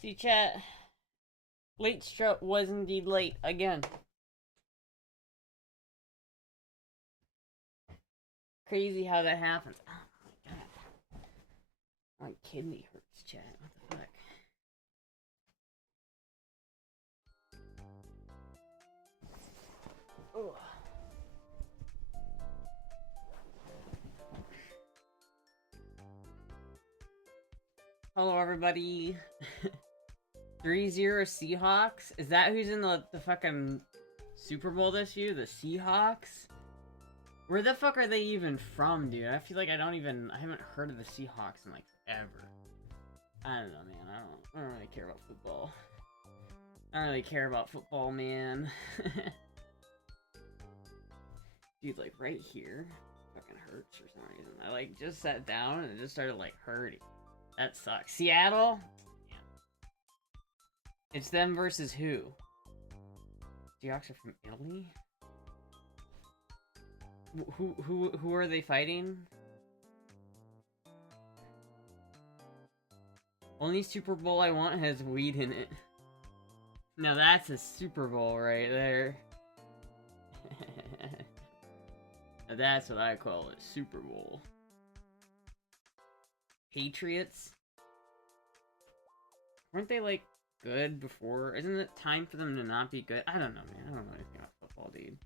See, chat. Late stroke was indeed late again. Crazy how that happens. Oh my god. My kidney hurts, chat. What the fuck? Ugh. Hello, everybody. 3-0 Seahawks? Is that who's in the fucking Super Bowl this year? The Seahawks? Where the fuck are they even from, dude? I feel like I haven't heard of the Seahawks in like ever. I don't know, man. I don't really care about football. I don't really care about football, man. Dude, like right here, fucking hurts for some reason. I like just sat down and it just started like hurting. That sucks. Seattle? Yeah. It's them versus who? Seahawks are from Italy? Who are they fighting? Only Super Bowl I want has weed in it. Now that's a Super Bowl right there. Now that's what I call a Super Bowl. Patriots? Weren't they like good before? Isn't it time for them to not be good? I don't know, man. I don't know anything about football, dude.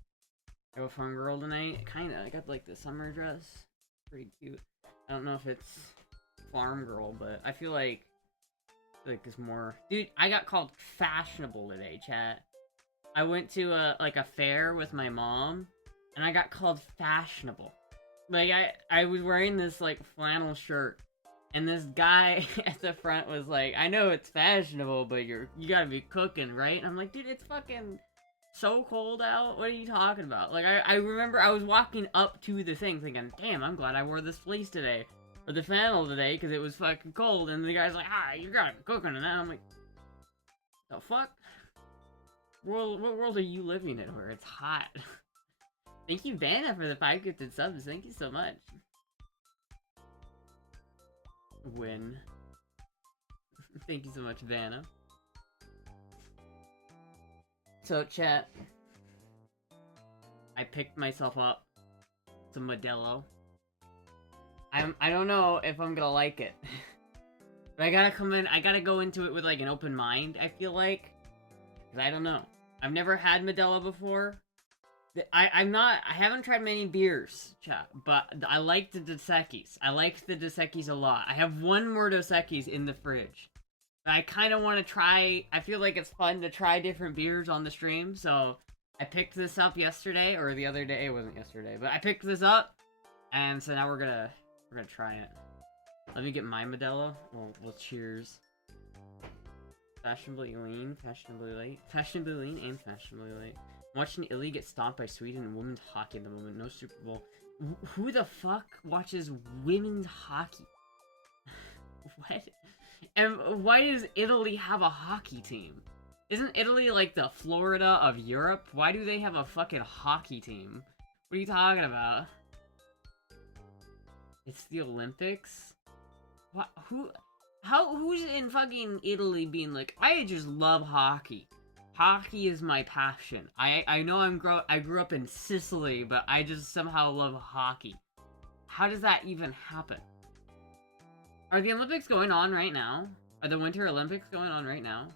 I have a fun girl tonight. Kinda. I got like the summer dress. Pretty cute. I don't know if it's farm girl, but I feel like it's more. Dude, I got called fashionable today, chat. I went to a fair with my mom, and I got called fashionable. Like I was wearing this like flannel shirt, and this guy at the front was like, "I know it's fashionable, but you gotta be cooking, right?" And I'm like, "Dude, it's fucking so cold out. What are you talking about?" Like I remember I was walking up to the thing thinking, "Damn, I'm glad I wore this fleece today, or the flannel today, because it was fucking cold." And the guy's like, you gotta be cooking and that. I'm like, the fuck? What world are you living in where it's hot? Thank you, Vanna, for the 5 gifted subs. Thank you so much. Win. Thank you so much, Vanna. So, chat. I picked myself up some Modelo. I don't know if I'm gonna like it. But I gotta go into it with like an open mind, I feel like. Because I don't know. I've never had Modelo before. I haven't tried many beers, chat, but I like the Dos Equis. I like the Dos Equis a lot. I have one more Dos Equis in the fridge. But I kind of want to try, I feel like it's fun to try different beers on the stream, so I picked this up yesterday, or the other day. It wasn't yesterday, but I picked this up, and so now we're gonna try it. Let me get my Modelo. Well, cheers. Fashionably lean, fashionably late, fashionably lean, and fashionably late. I'm watching Italy get stomped by Sweden in women's hockey at the moment. No Super Bowl. Who the fuck watches women's hockey? What? And why does Italy have a hockey team? Isn't Italy like the Florida of Europe? Why do they have a fucking hockey team? What are you talking about? It's the Olympics? What? Who's in fucking Italy being like, I just love hockey. Hockey is my passion. I know I grew up in Sicily, but I just somehow love hockey. How does that even happen? Are the Olympics going on right now? Are the Winter Olympics going on right now?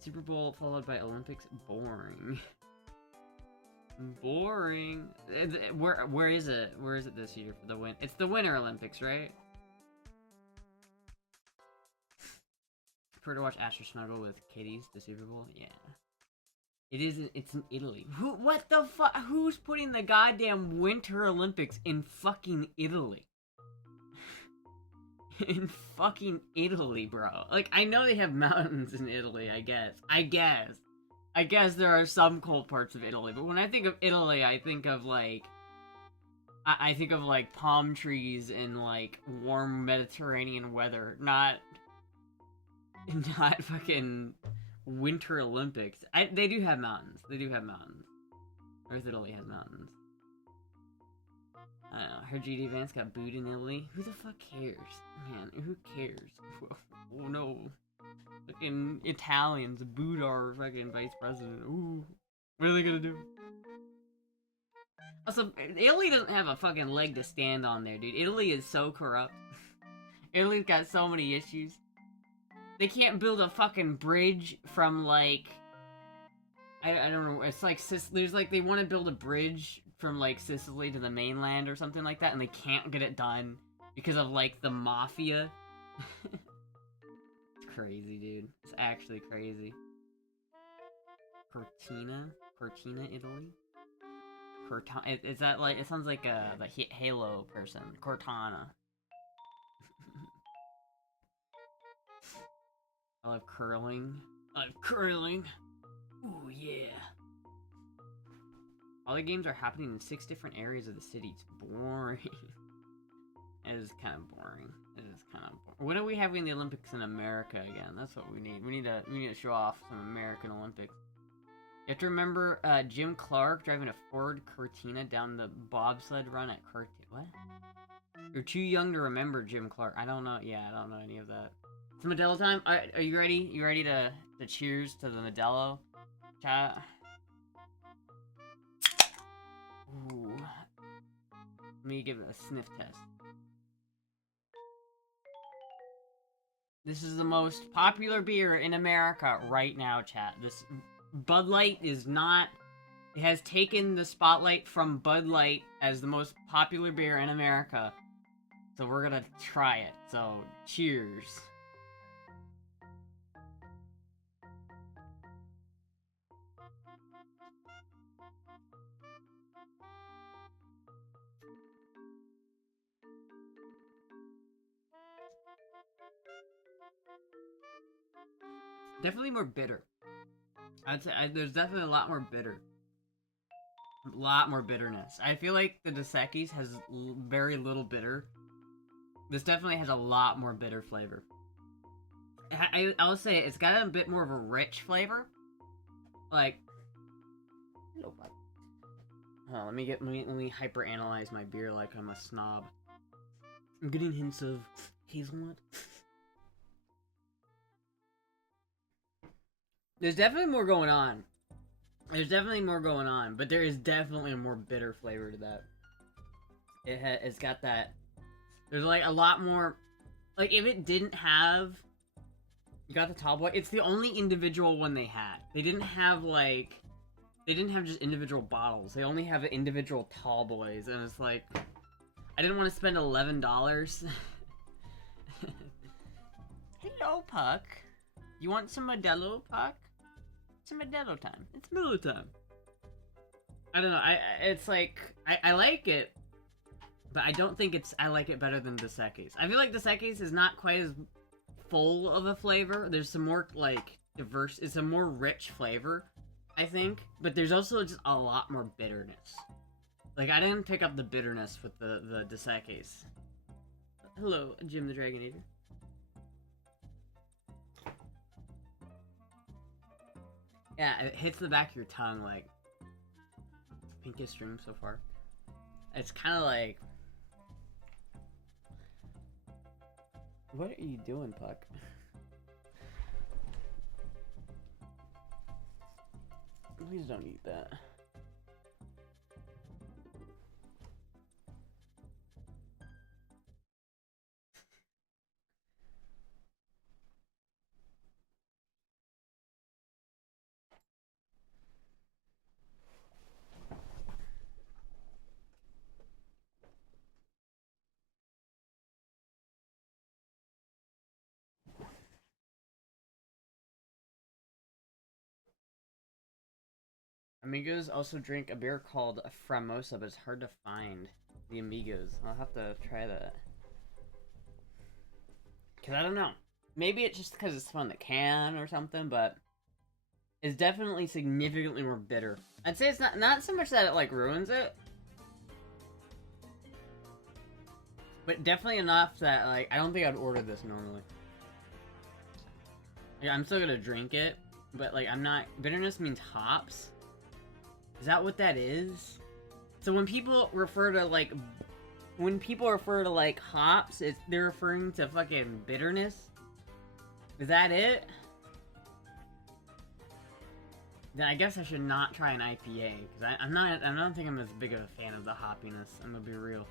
Super Bowl followed by Olympics? Boring. Boring. Where is it? Where is it this year for the win? It's the Winter Olympics, right? Prefer to watch Astra snuggle with kitties, the Super Bowl? Yeah. It isn't, it's in Italy. What the fuck? Who's putting the goddamn Winter Olympics in fucking Italy? In fucking Italy, bro. Like, I know they have mountains in Italy, I guess. I guess there are some cold parts of Italy, but when I think of Italy, I think of, like... I think of, like, palm trees and, like, warm Mediterranean weather, not fucking Winter Olympics. They do have mountains. They do have mountains. North Italy has mountains. I don't know. Her GD Vance got booed in Italy. Who the fuck cares? Man, who cares? Oh no. Fucking Italians booed our fucking vice president. Ooh. What are they gonna do? Also, Italy doesn't have a fucking leg to stand on there, dude. Italy is so corrupt. Italy's got so many issues. They can't build a fucking bridge from, like... I don't know, it's like, there's like, they want to build a bridge from, like, Sicily to the mainland or something like that, and they can't get it done because of, like, the mafia. It's crazy, dude. It's actually crazy. Cortina, Italy? Cortana, is that, like, it sounds like the Halo person. Cortana. I love curling. Ooh, yeah. All the games are happening in 6 different areas of the city. It's boring. It is kind of boring. When are we having the Olympics in America again? That's what we need. We need to show off some American Olympics. You have to remember Jim Clark driving a Ford Cortina down the bobsled run at Cortina. What? You're too young to remember Jim Clark. I don't know. Yeah, I don't know any of that. It's Modelo time. Are you ready? You ready to cheers to the Modelo? Chat. Ooh. Let me give it a sniff test. This is the most popular beer in America right now, chat. This Bud Light is not... It has taken the spotlight from Bud Light as the most popular beer in America. So we're gonna try it. So, cheers. Definitely more bitter. I'd say there's definitely a lot more bitter. A lot more bitterness. I feel like the Dos Equis has very little bitter. This definitely has a lot more bitter flavor. I will say it's got a bit more of a rich flavor. Like, hello, bud. Oh, let me hyper analyze my beer like I'm a snob. I'm getting hints of hazelnut. There's definitely more going on. But there is definitely a more bitter flavor to that. It's got that. There's like a lot more. Like if it didn't have, you got the tall boy. It's the only individual one they had. They didn't have just individual bottles. They only have individual tall boys, and it's like, I didn't want to spend $11. Hello, Puck. You want some Modelo, Puck? It's Modelo time. It's Modelo time. I don't know. It's like I like it, but I don't think I like it better than Dos Equis. I feel like Dos Equis is not quite as full of a flavor. There's some more like diverse. It's a more rich flavor, I think. But there's also just a lot more bitterness. Like I didn't pick up the bitterness with the Dos Equis. Hello, Jim the Dragonator. Yeah, it hits the back of your tongue like pinkest stream so far. It's kind of like, what are you doing, Puck? Please don't eat that. Amigos also drink a beer called Framosa, but it's hard to find. The Amigos. I'll have to try that. Because I don't know. Maybe it's just because it's from the can or something, but it's definitely significantly more bitter. I'd say it's not so much that it, like, ruins it, but definitely enough that, like, I don't think I'd order this normally. Yeah, I'm still gonna drink it, but, like, I'm not... Bitterness means hops? Is that what that is? So when people refer to, like, when people refer to like hops, they're referring to fucking bitterness. Is that it? Then I guess I should not try an IPA because I don't think I'm as big of a fan of the hoppiness. I'm gonna be real.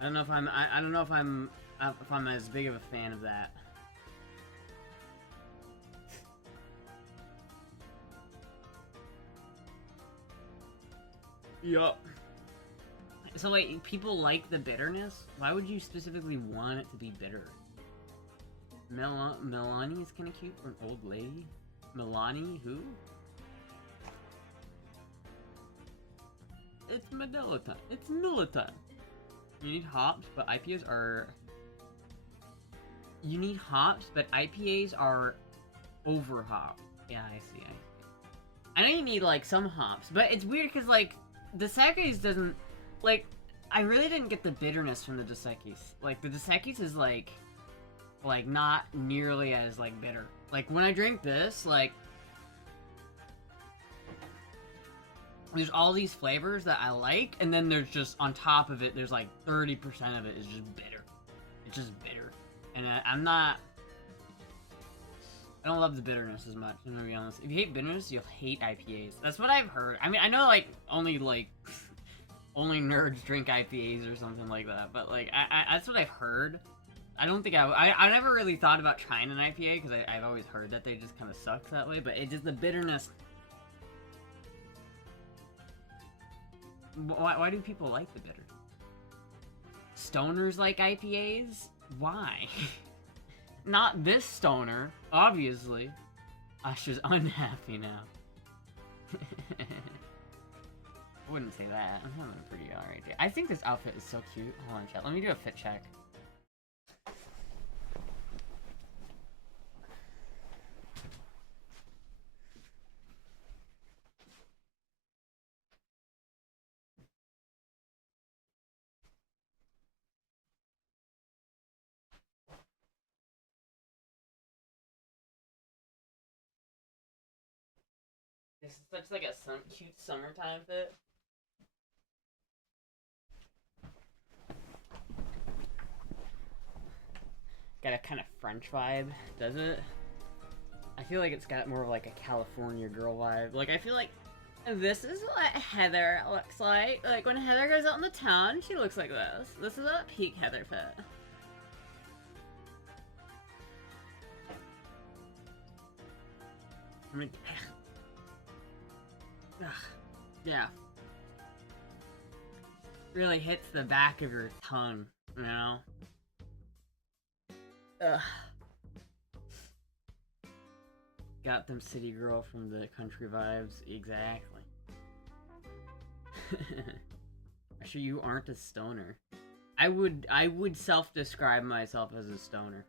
I don't know if I'm as big of a fan of that. Yup. So wait, people like the bitterness? Why would you specifically want it to be bitter? Melanie is kind of cute for an old lady. Melanie, who? It's Manila time. It's Mila time. You need hops, but IPAs are... You need hops, but IPAs are over hopped. Yeah, I see. I know you need, like, some hops, but it's weird because, like, Dos Equis doesn't... Like, I really didn't get the bitterness from the Dos Equis. Like, the Dos Equis is, like, not nearly as, like, bitter. Like, when I drink this, like... There's all these flavors that I like, and then there's just, on top of it, there's like 30% of it is just bitter. It's just bitter. And I'm not... I don't love the bitterness as much, I'm gonna be honest. If you hate bitterness, you'll hate IPAs. That's what I've heard. I mean, I know, like, only nerds drink IPAs or something like that, but, like, that's what I've heard. I don't think I never really thought about trying an IPA, because I've always heard that they just kind of suck that way, but it just, the bitterness... Why do people like the bitter? Stoners like IPAs? Why? Not this stoner, obviously. Asha's unhappy now. I wouldn't say that. I'm having a pretty alright day. I think this outfit is so cute. Hold on, chat. Let me do a fit check. This is such like a cute summertime fit. Got a kind of French vibe, does it? I feel like it's got more of like a California girl vibe. Like, I feel like this is what Heather looks like. Like, when Heather goes out in the town, she looks like this. This is a peak Heather fit. I mean, ugh. Yeah. Really hits the back of your tongue, you know? Ugh. Got them city girl from the country vibes. Exactly. Actually, you aren't a stoner. I would self-describe myself as a stoner.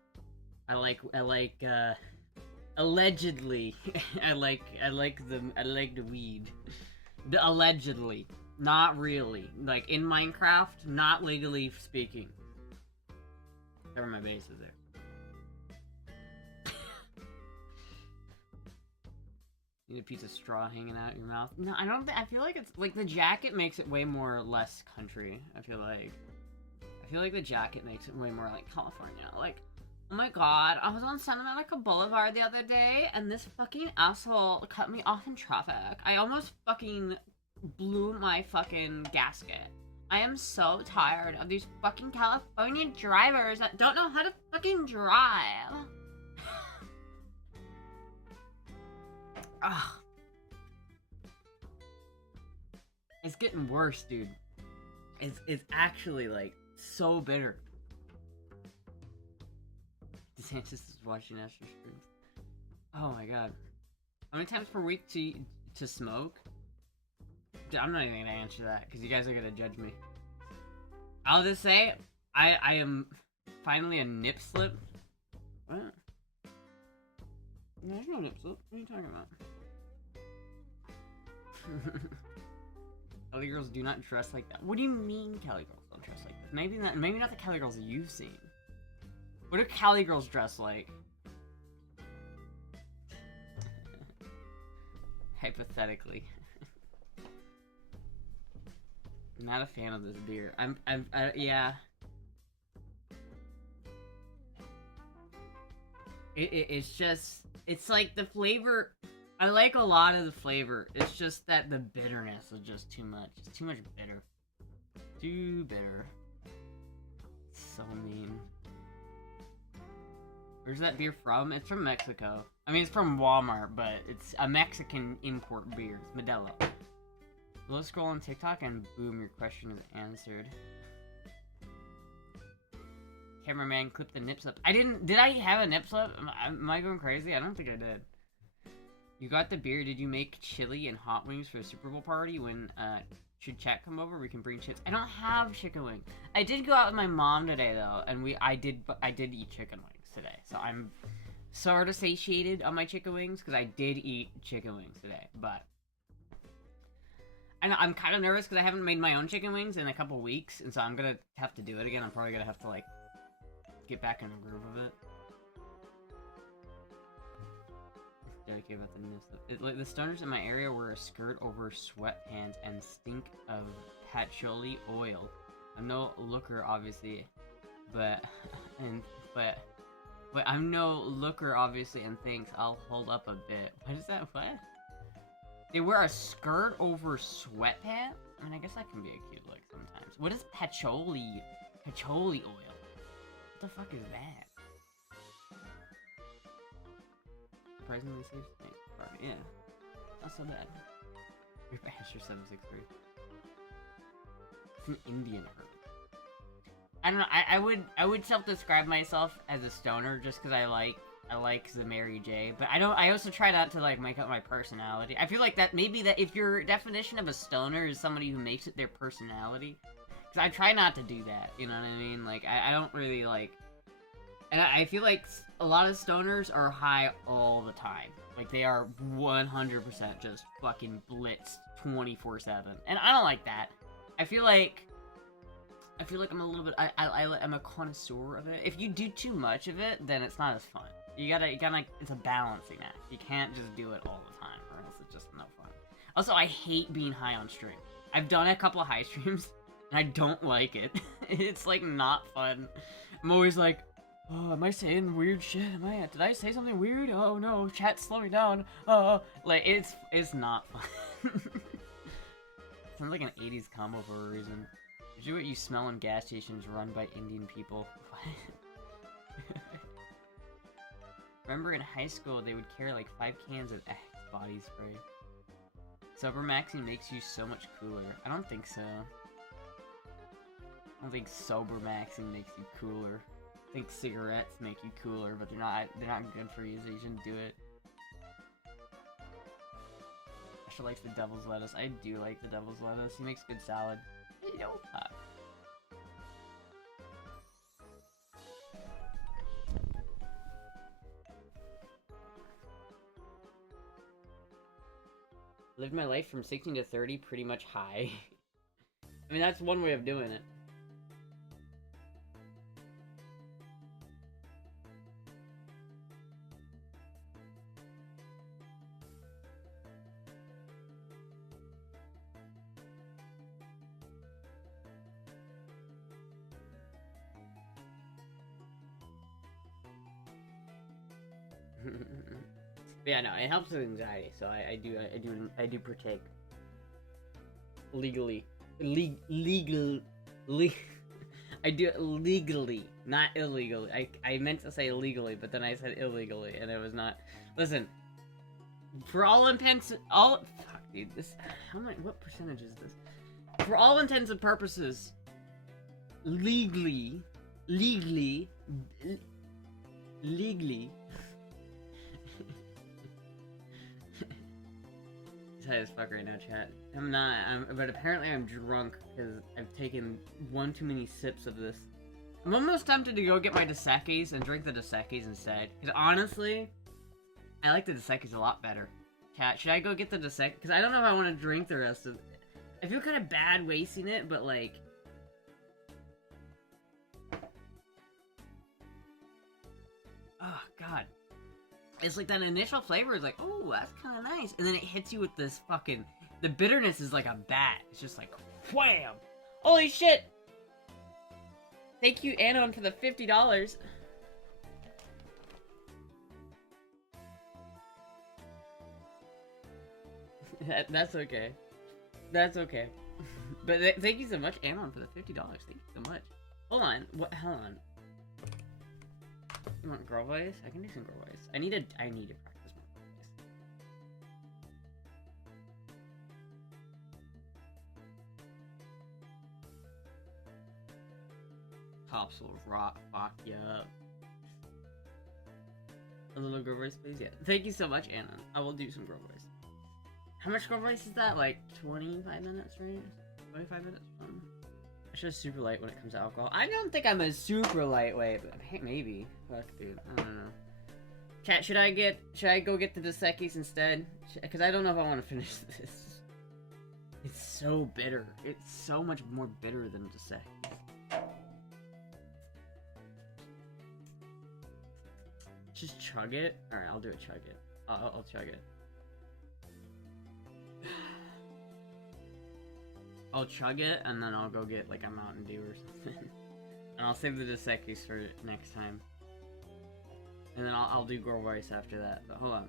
Allegedly. I like the weed. Allegedly. Not really. Like, in Minecraft, not legally speaking. Cover my bases there. Need a piece of straw hanging out your mouth? No, I don't I feel like it's, like, the jacket makes it way more less country, I feel like the jacket makes it way more like California. Like, oh my god, I was on Santa Monica Boulevard the other day, and this fucking asshole cut me off in traffic. I almost fucking blew my fucking gasket. I am so tired of these fucking California drivers that don't know how to fucking drive. Ugh. It's getting worse, dude. It's actually, like, so bitter. DeSantis is watching Astra streams. Oh my god. How many times per week to smoke? Dude, I'm not even gonna answer that, because you guys are gonna judge me. I'll just say, I am finally a nip slip. What? There's no nip slip. What are you talking about? Cali girls do not dress like that. What do you mean Cali girls don't dress like that? Maybe not the Cali girls that you've seen. What do Cali girls dress like? Hypothetically. Not a fan of this beer. Yeah. It's just, it's like the flavor, I like a lot of the flavor, it's just that the bitterness is just too much. It's too much bitter. Too bitter. It's so mean. Where's that beer from? It's from Mexico. I mean, it's from Walmart, but it's a Mexican import beer. It's Modelo. Low scroll on TikTok and boom, your question is answered. Cameraman, clip the nip slip. Did I have a nip slip? Am I going crazy? I don't think I did. You got the beer. Did you make chili and hot wings for the Super Bowl party when, should chat come over? We can bring chips. I don't have chicken wings. I did go out with my mom today, though, and I did eat chicken wings today. So I'm sort of satiated on my chicken wings, because I did eat chicken wings today, but I'm kind of nervous because I haven't made my own chicken wings in a couple weeks, and so I'm gonna have to do it again. I'm probably gonna have to, like, get back in the groove of it. Dedicated about the new stuff. Like, the stoners in my area wear a skirt over sweatpants and stink of patchouli oil. I'm no looker, obviously, but I'm no looker, obviously, and thinks I'll hold up a bit. What is that? What? They wear a skirt over sweatpants? I mean, I guess that can be a cute look sometimes. What is patchouli oil? What the fuck is that? Surprisingly safe. Yeah. Not so bad. Your Astra 763. It's an Indian herb. I don't know, I would self-describe myself as a stoner just because I like the Mary J, but I also try not to, like, make up my personality. I feel like that maybe that if your definition of a stoner is somebody who makes it their personality, because I try not to do that, you know what I mean? Like, I don't really, like, and I feel like a lot of stoners are high all the time. Like, they are 100% just fucking blitzed 24/7, and I don't like that. I feel like I'm a little bit, I'm a connoisseur of it. If you do too much of it, then it's not as fun. You gotta, it's a balancing act. You can't just do it all the time, or else it's just no fun. Also, I hate being high on stream. I've done a couple of high streams, and I don't like it. It's, like, not fun. I'm always like, oh, am I saying weird shit? Did I say something weird? Oh no, chat, slow me down. Like, it's not fun. Sounds like an 80s combo for a reason. Do what you smell in gas stations run by Indian people. What? Remember in high school, they would carry like 5 cans of body spray. Sober maxing makes you so much cooler. I don't think so. I don't think sober maxing makes you cooler. I think cigarettes make you cooler, but they're not good for you, so you shouldn't do it. Astra likes the devil's lettuce. I do like the devil's lettuce. He makes good salad. You know, lived my life from 16 to 30 pretty much high. I mean, that's one way of doing it. Yeah, no, it helps with anxiety, so I do partake. Legally. I do it legally, not illegally. I meant to say legally, but then I said illegally, and it was not. Listen, for all intents, fuck, dude, this, what percentage is this? For all intents and purposes, legally. High as fuck right now, chat. I'm not, but apparently I'm drunk because I've taken one too many sips of this. I'm almost tempted to go get my Dos Equis and drink the Dos Equis instead. Because honestly, I like the Dos Equis a lot better. Chat, should I go get the Dos Equis? Because I don't know if I want to drink the rest of it. I feel kind of bad wasting it, but like... Oh, God. It's like that initial flavor is like, oh, that's kind of nice. And then it hits you with this fucking... The bitterness is like a bat. It's just like, wham! Holy shit! Thank you, Anon, for the $50. That's okay. That's okay. But thank you so much, Anon, for the $50. Thank you so much. Hold on. What? Hold on. You want girl voice? I can do some girl voice. I need to practice more girl voice. Pops will rock you up. A little girl voice, please? Yeah. Thank you so much, Anon. I will do some girl voice. How much girl voice is that? Like 25 minutes, right? 25 minutes? I'm just super light when it comes to alcohol. I don't think I'm a super lightweight, but maybe. Fuck, dude. I don't know. Chat, should I go get the Dos Equis instead? Because I don't know if I want to finish this. It's so bitter. It's so much more bitter than Dos Equis. Just chug it? Alright, I'll do it, chug it. I'll chug it. I'll chug it, and then I'll go get, like, a Mountain Dew or something. And I'll save the Dos Equis for next time. And then I'll do Girl Voice after that, but hold on.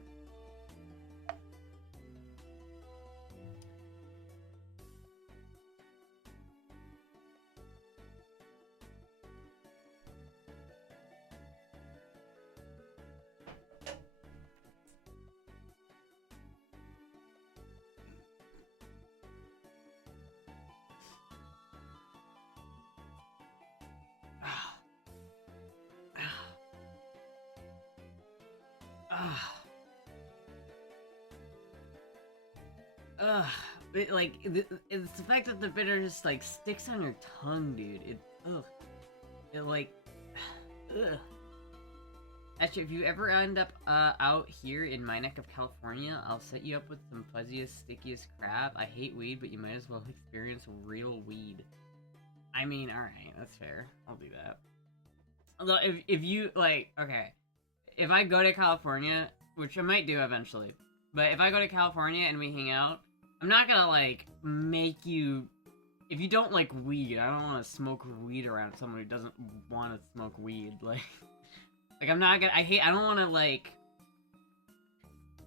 It's the fact that the bitter just, like, sticks on your tongue, dude. Actually, if you ever end up, out here in my neck of California, I'll set you up with some fuzziest, stickiest crap. I hate weed, but you might as well experience real weed. I mean, alright, that's fair. I'll do that. Although, if you, like, okay. If I go to California, which I might do eventually, but if I go to California and we hang out, I'm not gonna, like, make you... If you don't like weed, I don't want to smoke weed around someone who doesn't want to smoke weed, like... Like, I'm not gonna... I don't want to, like...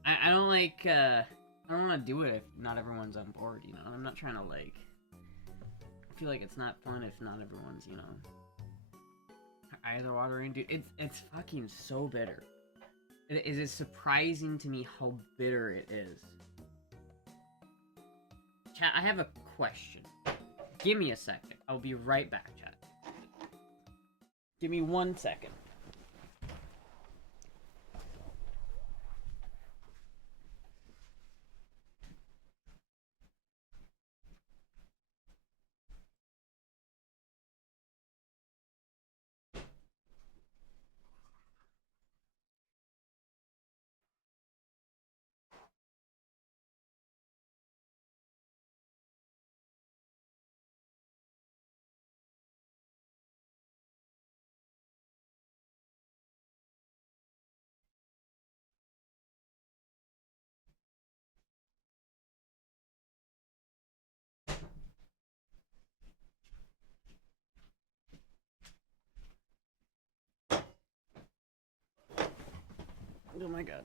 I don't like, I don't want to do it if not everyone's on board, you know? I'm not trying to, like... I feel like it's not fun if not everyone's, you know... Eyes are watering, dude. It's fucking so bitter. It is surprising to me how bitter it is. Chat, I have a question. Give me a second. I'll be right back, chat. Give me 1 second. Oh my god.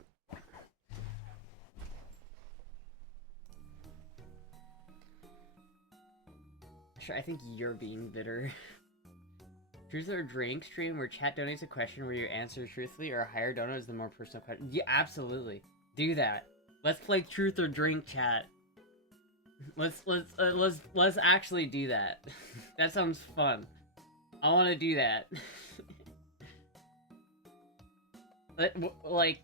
Sure, I think you're being bitter. Truth or drink stream where chat donates a question where you answer truthfully, or a higher donor is the more personal question. Yeah, absolutely. Do that. Let's play truth or drink, chat. Let's actually do that. That sounds fun. I want to do that. Like,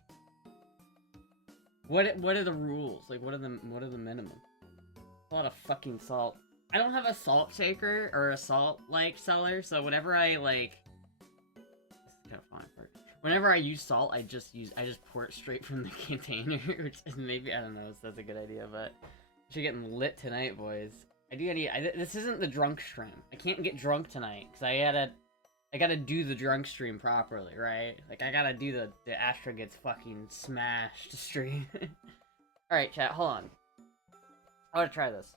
what are the rules? Like, what are the minimum? A lot of fucking salt. I don't have a salt shaker or a salt, like, cellar, so whenever I, like... This is kind of fun. Whenever I use salt, I just pour it straight from the container, which is maybe, I don't know if that's a good idea, but... You're getting lit tonight, boys. This isn't the drunk stream. I can't get drunk tonight, because I gotta do the drunk stream properly, right? Like, I gotta do the Astra gets fucking smashed stream. Alright, chat, hold on. I wanna try this.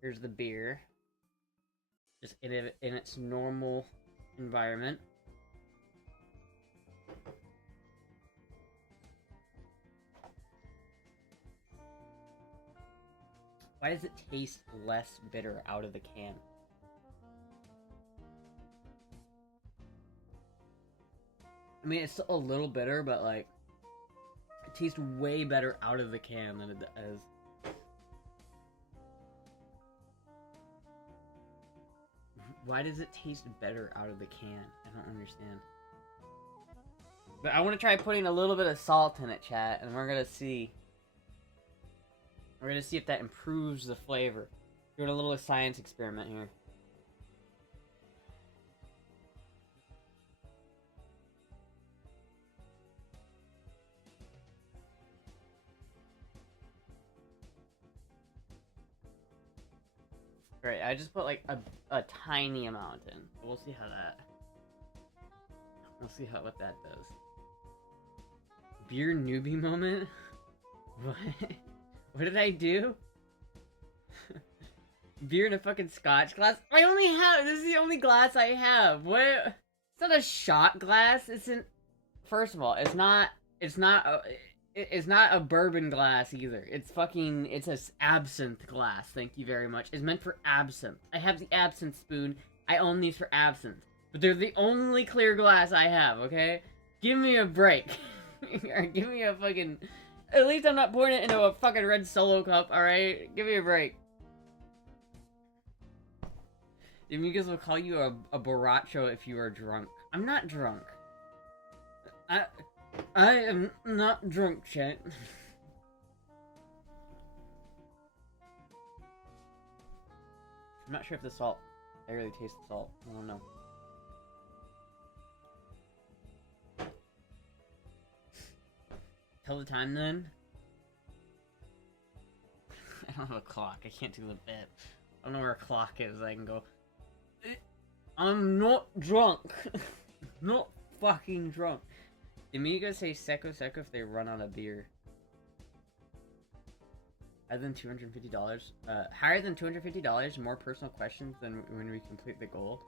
Here's the beer. Just in its normal environment. Why does it taste less bitter out of the can? I mean, it's still a little bitter, but like, it tastes way better out of the can than it does. Why does it taste better out of the can? I don't understand. But I want to try putting a little bit of salt in it, chat, and we're gonna see. We're gonna see if that improves the flavor. Doing a little science experiment here. Right, I just put like a tiny amount in. We'll see how that. We'll see what that does. Beer newbie moment? What? What did I do? Beer in a fucking scotch glass? I only have. This is the only glass I have. What? It's not a shot glass. It's an. First of all, it's not. It's not. It's not a bourbon glass either. It's fucking. It's a absinthe glass. Thank you very much. It's meant for absinthe. I have the absinthe spoon. I own these for absinthe. But they're the only clear glass I have, okay? Give me a break. Or give me a fucking... At least I'm not pouring it into a fucking red Solo cup, alright? Give me a break. The Amigas will call you a borracho if you are drunk. I'm not drunk. I am not drunk, chat. I'm not sure if the salt... I really taste the salt. I don't know. Tell the time then. I don't have a clock. I can't do the bit. I don't know where a clock is. I can go. I'm not drunk. Not fucking drunk. The Amigos say Seco Seco if they run out of beer. Higher than $250. Higher than $250. More personal questions than when we complete the goal.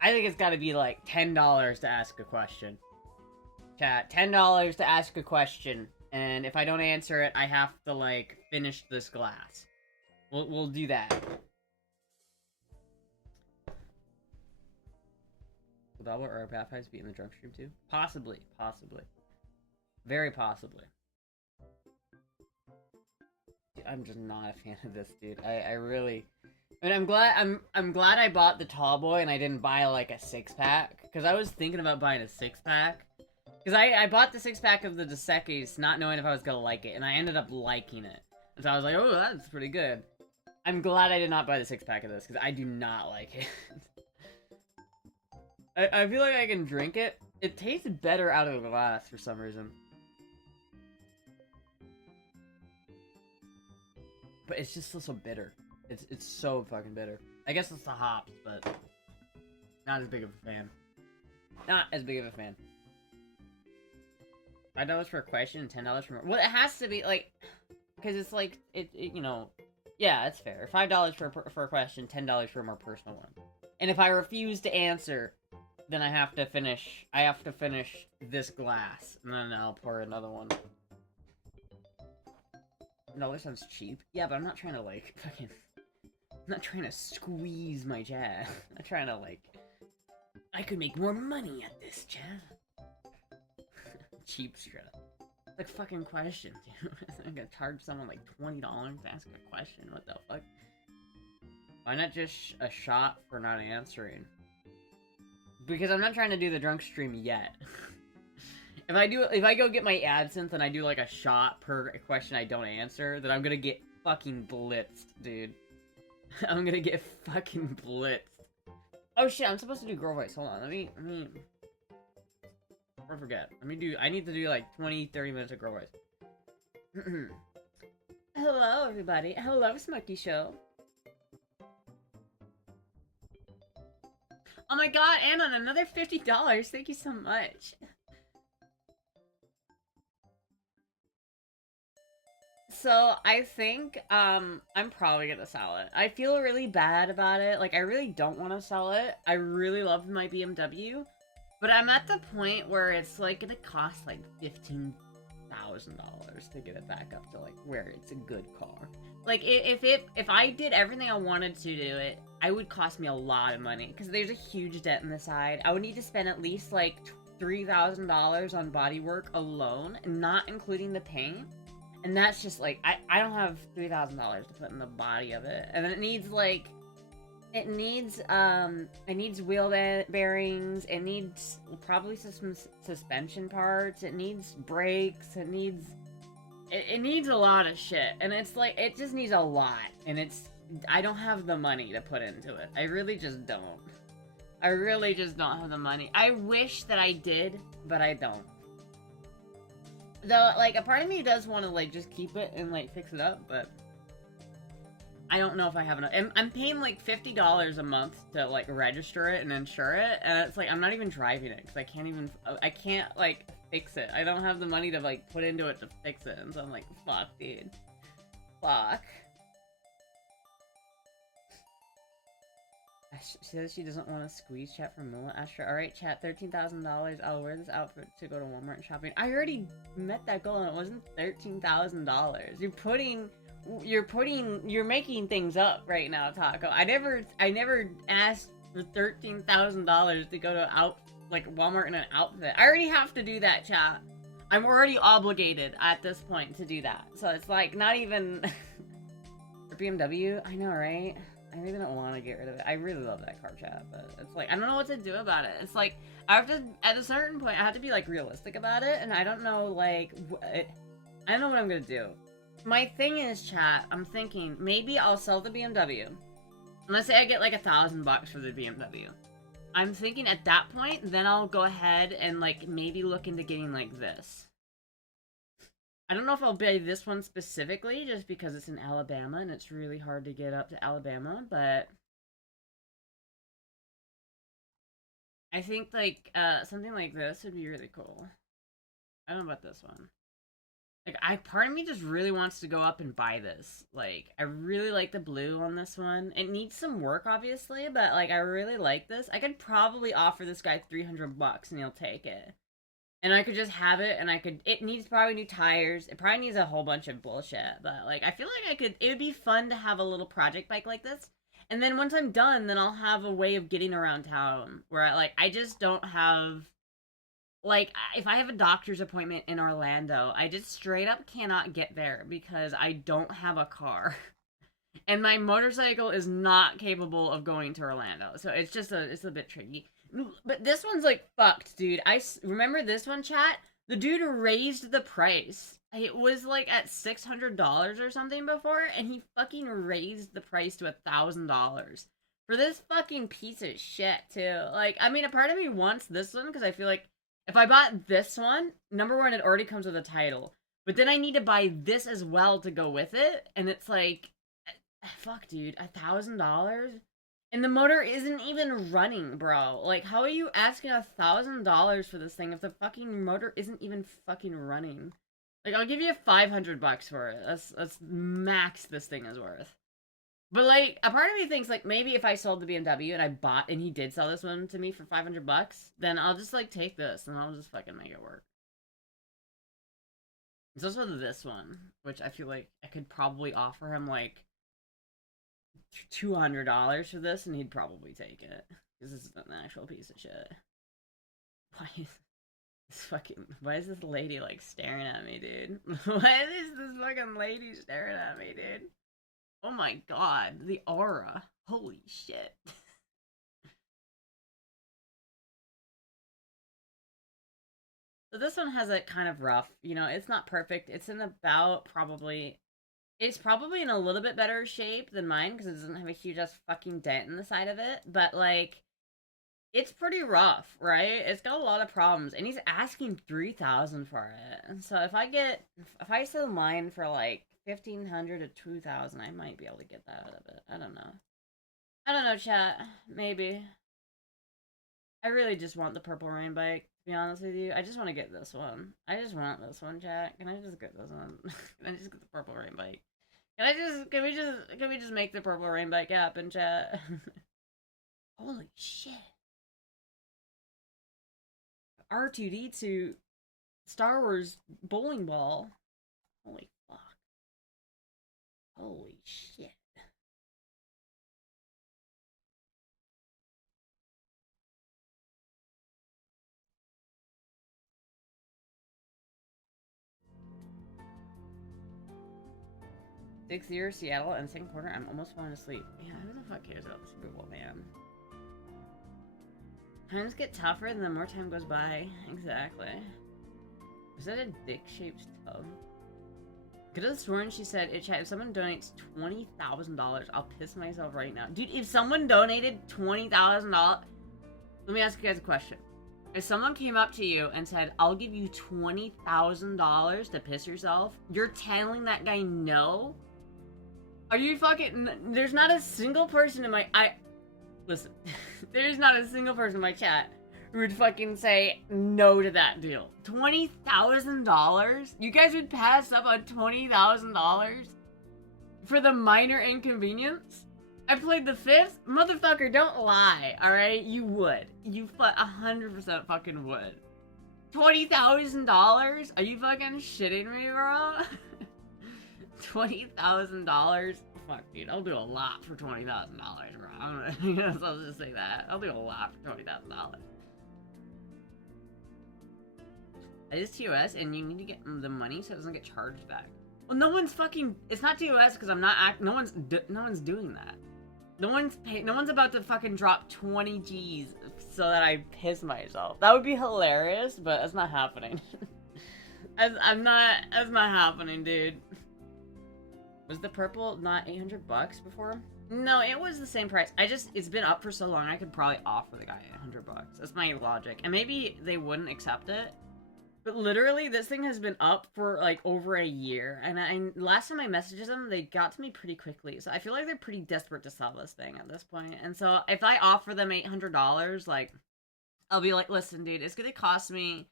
I think it's got to be like $10 to ask a question. Chat, $10 to ask a question, and if I don't answer it, I have to, like, finish this glass. We'll do that. Will Dabble or Baptized be in the drunk stream too? Possibly, possibly. Very possibly. Dude, I'm just not a fan of this, dude. I really... I mean, I'm glad I bought the tall boy and I didn't buy, like, a 6-pack, because I was thinking about buying a 6-pack. Because I bought the 6-pack of the Dos Equis not knowing if I was going to like it, and I ended up liking it. And so I was like, oh, that's pretty good. I'm glad I did not buy the 6-pack of this, because I do not like it. I feel like I can drink it. It tastes better out of the glass for some reason. But it's just so bitter. It's so fucking bitter. I guess it's the hops, but not as big of a fan. Not as big of a fan. $5 for a question and $10 for more. Well, it has to be, like, because it's like, you know, yeah, it's fair. $5 for a question, $10 for a more personal one. And if I refuse to answer, then I have to finish this glass, and then I'll pour another one. $1 sounds cheap. Yeah, but I'm not trying to, like, fucking, I'm not trying to squeeze my jab. I'm trying to, like, I could make more money at this, jab. Cheap strut. Like, fucking question, dude. I'm gonna charge someone like $20 to ask a question. What the fuck? Why not just a shot for not answering? Because I'm not trying to do the drunk stream yet. If I go get my absinthe and I do like a shot per question I don't answer, then I'm gonna get fucking blitzed, dude. I'm gonna get fucking blitzed. Oh shit, I'm supposed to do girl voice. Hold on, let me I forget. I need to do like 20-30 minutes of girl voice. Hello, everybody. Hello, Smokey Show. Oh my god, Anon, another $50. Thank you so much. So I think I'm probably gonna sell it. I feel really bad about it. Like I really don't want to sell it. I really love my BMW, but I'm at the point where it's like gonna cost like $15,000 to get it back up to like where it's a good car. Like if I did everything I wanted to do it, I would cost me a lot of money because there's a huge dent in the side. I would need to spend at least like $3,000 on bodywork alone, not including the paint. And that's just like I don't have $3,000 to put in the body of it. And then it needs like it needs wheel bearings, it needs probably some suspension parts, it needs brakes, it needs a lot of shit. And it's like it just needs a lot. And I don't have the money to put into it. I really just don't. I really just don't have the money. I wish that I did, but I don't. Though, like, a part of me does want to, like, just keep it and, like, fix it up, but I don't know if I have enough. I'm paying, like, $50 a month to, like, register it and insure it, and it's like, I'm not even driving it, because I can't, like, fix it. I don't have the money to, like, put into it to fix it, and so I'm like, fuck, dude. Fuck. She says she doesn't want to squeeze chat from Mila. Astra, alright, chat, $13,000. I'll wear this outfit to go to Walmart shopping. I already met that goal and it wasn't $13,000. You're making things up right now, Taco. I never asked for $13,000 to go to Walmart in an outfit. I already have to do that, chat. I'm already obligated at this point to do that. So it's like, not even... For BMW? I know, right? I really don't want to get rid of it. I really love that car, chat, but it's like, I don't know what to do about it. It's like, I have to, at a certain point, I have to be, like, realistic about it, and I don't know, like, I don't know what I'm gonna do. My thing is, chat, I'm thinking, maybe I'll sell the BMW. And let's say I get, like, $1,000 for the BMW. I'm thinking at that point, then I'll go ahead and, like, maybe look into getting, like, this. I don't know if I'll buy this one specifically, just because it's in Alabama, and it's really hard to get up to Alabama, but... I think, like, something like this would be really cool. I don't know about this one. Like, part of me just really wants to go up and buy this. Like, I really like the blue on this one. It needs some work, obviously, but, like, I really like this. I could probably offer this guy $300 and he'll take it. And I could just have it, and it needs probably new tires. It probably needs a whole bunch of bullshit, but, like, I feel like it would be fun to have a little project bike like this. And then once I'm done, then I'll have a way of getting around town where, I just don't have, like, if I have a doctor's appointment in Orlando, I just straight up cannot get there because I don't have a car. And my motorcycle is not capable of going to Orlando. So it's a bit tricky. But this one's like fucked, dude. I remember this one, chat. The dude raised the price. It was like at $600 or something before, and he fucking raised the price to $1,000 for this fucking piece of shit too. Like, I mean, a part of me wants this one because I feel like if I bought this one, number one, it already comes with a title, but then I need to buy this as well to go with it, and it's like, fuck, dude, $1,000. And the motor isn't even running, bro. Like, how are you asking $1,000 for this thing if the fucking motor isn't even fucking running? Like, I'll give you $500 for it. That's max this thing is worth. But, like, a part of me thinks, like, maybe if I sold the BMW and he did sell this one to me for $500, then I'll just, like, take this and I'll just fucking make it work. There's also this one, which I feel like I could probably offer him, like, $200 for this, and he'd probably take it. Because this is an actual piece of shit. Why is this lady, like, staring at me, dude? Why is this fucking lady staring at me, dude? Oh my god, the aura. Holy shit. So this one has it kind of rough. You know, it's not perfect. It's in about probably... It's probably in a little bit better shape than mine because it doesn't have a huge ass fucking dent in the side of it. But, like, it's pretty rough, right? It's got a lot of problems. And he's asking $3,000 for it. And so if I sell mine for, like, $1,500 to $2,000, I might be able to get that out of it. I don't know. I don't know, chat. Maybe. I really just want the purple rain bike. be honest with you, I just want to get this one. I just want this one, chat. Can I just get this one? Can I just get the purple rain bike? Can we just make the purple rain bike happen, chat? Holy shit. R2D2 Star Wars bowling ball. Holy fuck. Holy shit. Six-year Seattle and second quarter. I'm almost falling asleep. Yeah, who the fuck cares about the Super Bowl, man? Times get tougher and the more time goes by. Exactly. Was that a dick-shaped tub? Could have sworn she said, if someone donates $20,000, I'll piss myself right now. Dude, if someone donated $20,000... Let me ask you guys a question. If someone came up to you and said, I'll give you $20,000 to piss yourself, you're telling that guy no? Are you fucking... There's not a single person in my... Listen. There's not a single person in my chat who would fucking say no to that deal. $20,000? You guys would pass up on $20,000? For the minor inconvenience? I played the fifth? Motherfucker, don't lie, alright? You would. You 100% fucking would. $20,000? Are you fucking shitting me, bro? $20,000? Fuck, dude, I'll do a lot for $20,000, bro. I'll just say that. I'll do a lot for $20,000. It is TOS, and you need to get the money so it doesn't get charged back. Well, no one's fucking... It's not TOS because I'm not no one's doing that. No one's about to fucking drop 20 G's so that I piss myself. That would be hilarious, but it's not happening. That's not happening, dude. Was the purple not 800 bucks before? No, it was the same price. It's been up for so long, I could probably offer the guy 100 bucks. That's my logic. And maybe they wouldn't accept it. But literally, this thing has been up for, like, over a year. And last time I messaged them, they got to me pretty quickly. So I feel like they're pretty desperate to sell this thing at this point. And so if I offer them $800, like, I'll be like, listen, dude, it's gonna cost me,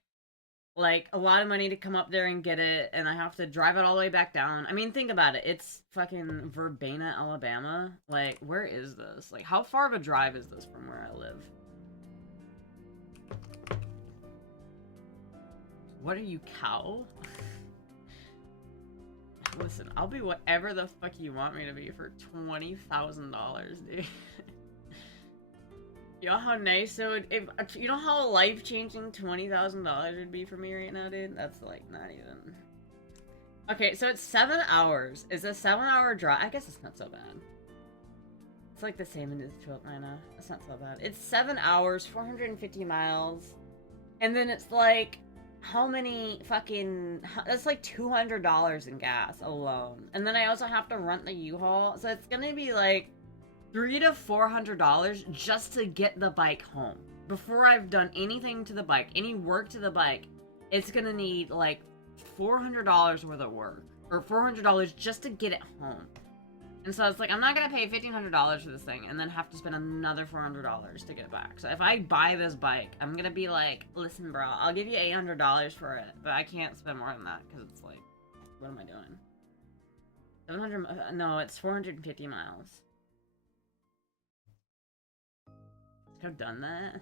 like, a lot of money to come up there and get it. And I have to drive it all the way back down. I mean, think about it. It's fucking Verbena, Alabama. Like, where is this? Like, how far of a drive is this from where I live? What are you, cow? Listen, I'll be whatever the fuck you want me to be for $20,000, dude. You know how nice it would... you know how life-changing $20,000 would be for me right now, dude? That's, like, not even... Okay, so it's 7 hours. It's a 7-hour drive. I guess it's not so bad. It's, like, the same in Atlanta. It's not so bad. It's 7 hours, 450 miles. And then it's, like... How many fucking... That's like $200 in gas alone. And then I also have to rent the U-Haul. So it's gonna be like $300 to $400 just to get the bike home. Before I've done anything to the bike, any work to the bike, it's gonna need like $400 worth of work. Or $400 just to get it home. And so it's like, I'm not gonna pay $1,500 for this thing and then have to spend another $400 to get it back. So if I buy this bike, I'm gonna be like, listen, bro, I'll give you $800 for it, but I can't spend more than that because it's like, what am I doing? 700, no, it's 450 miles. Could have done that.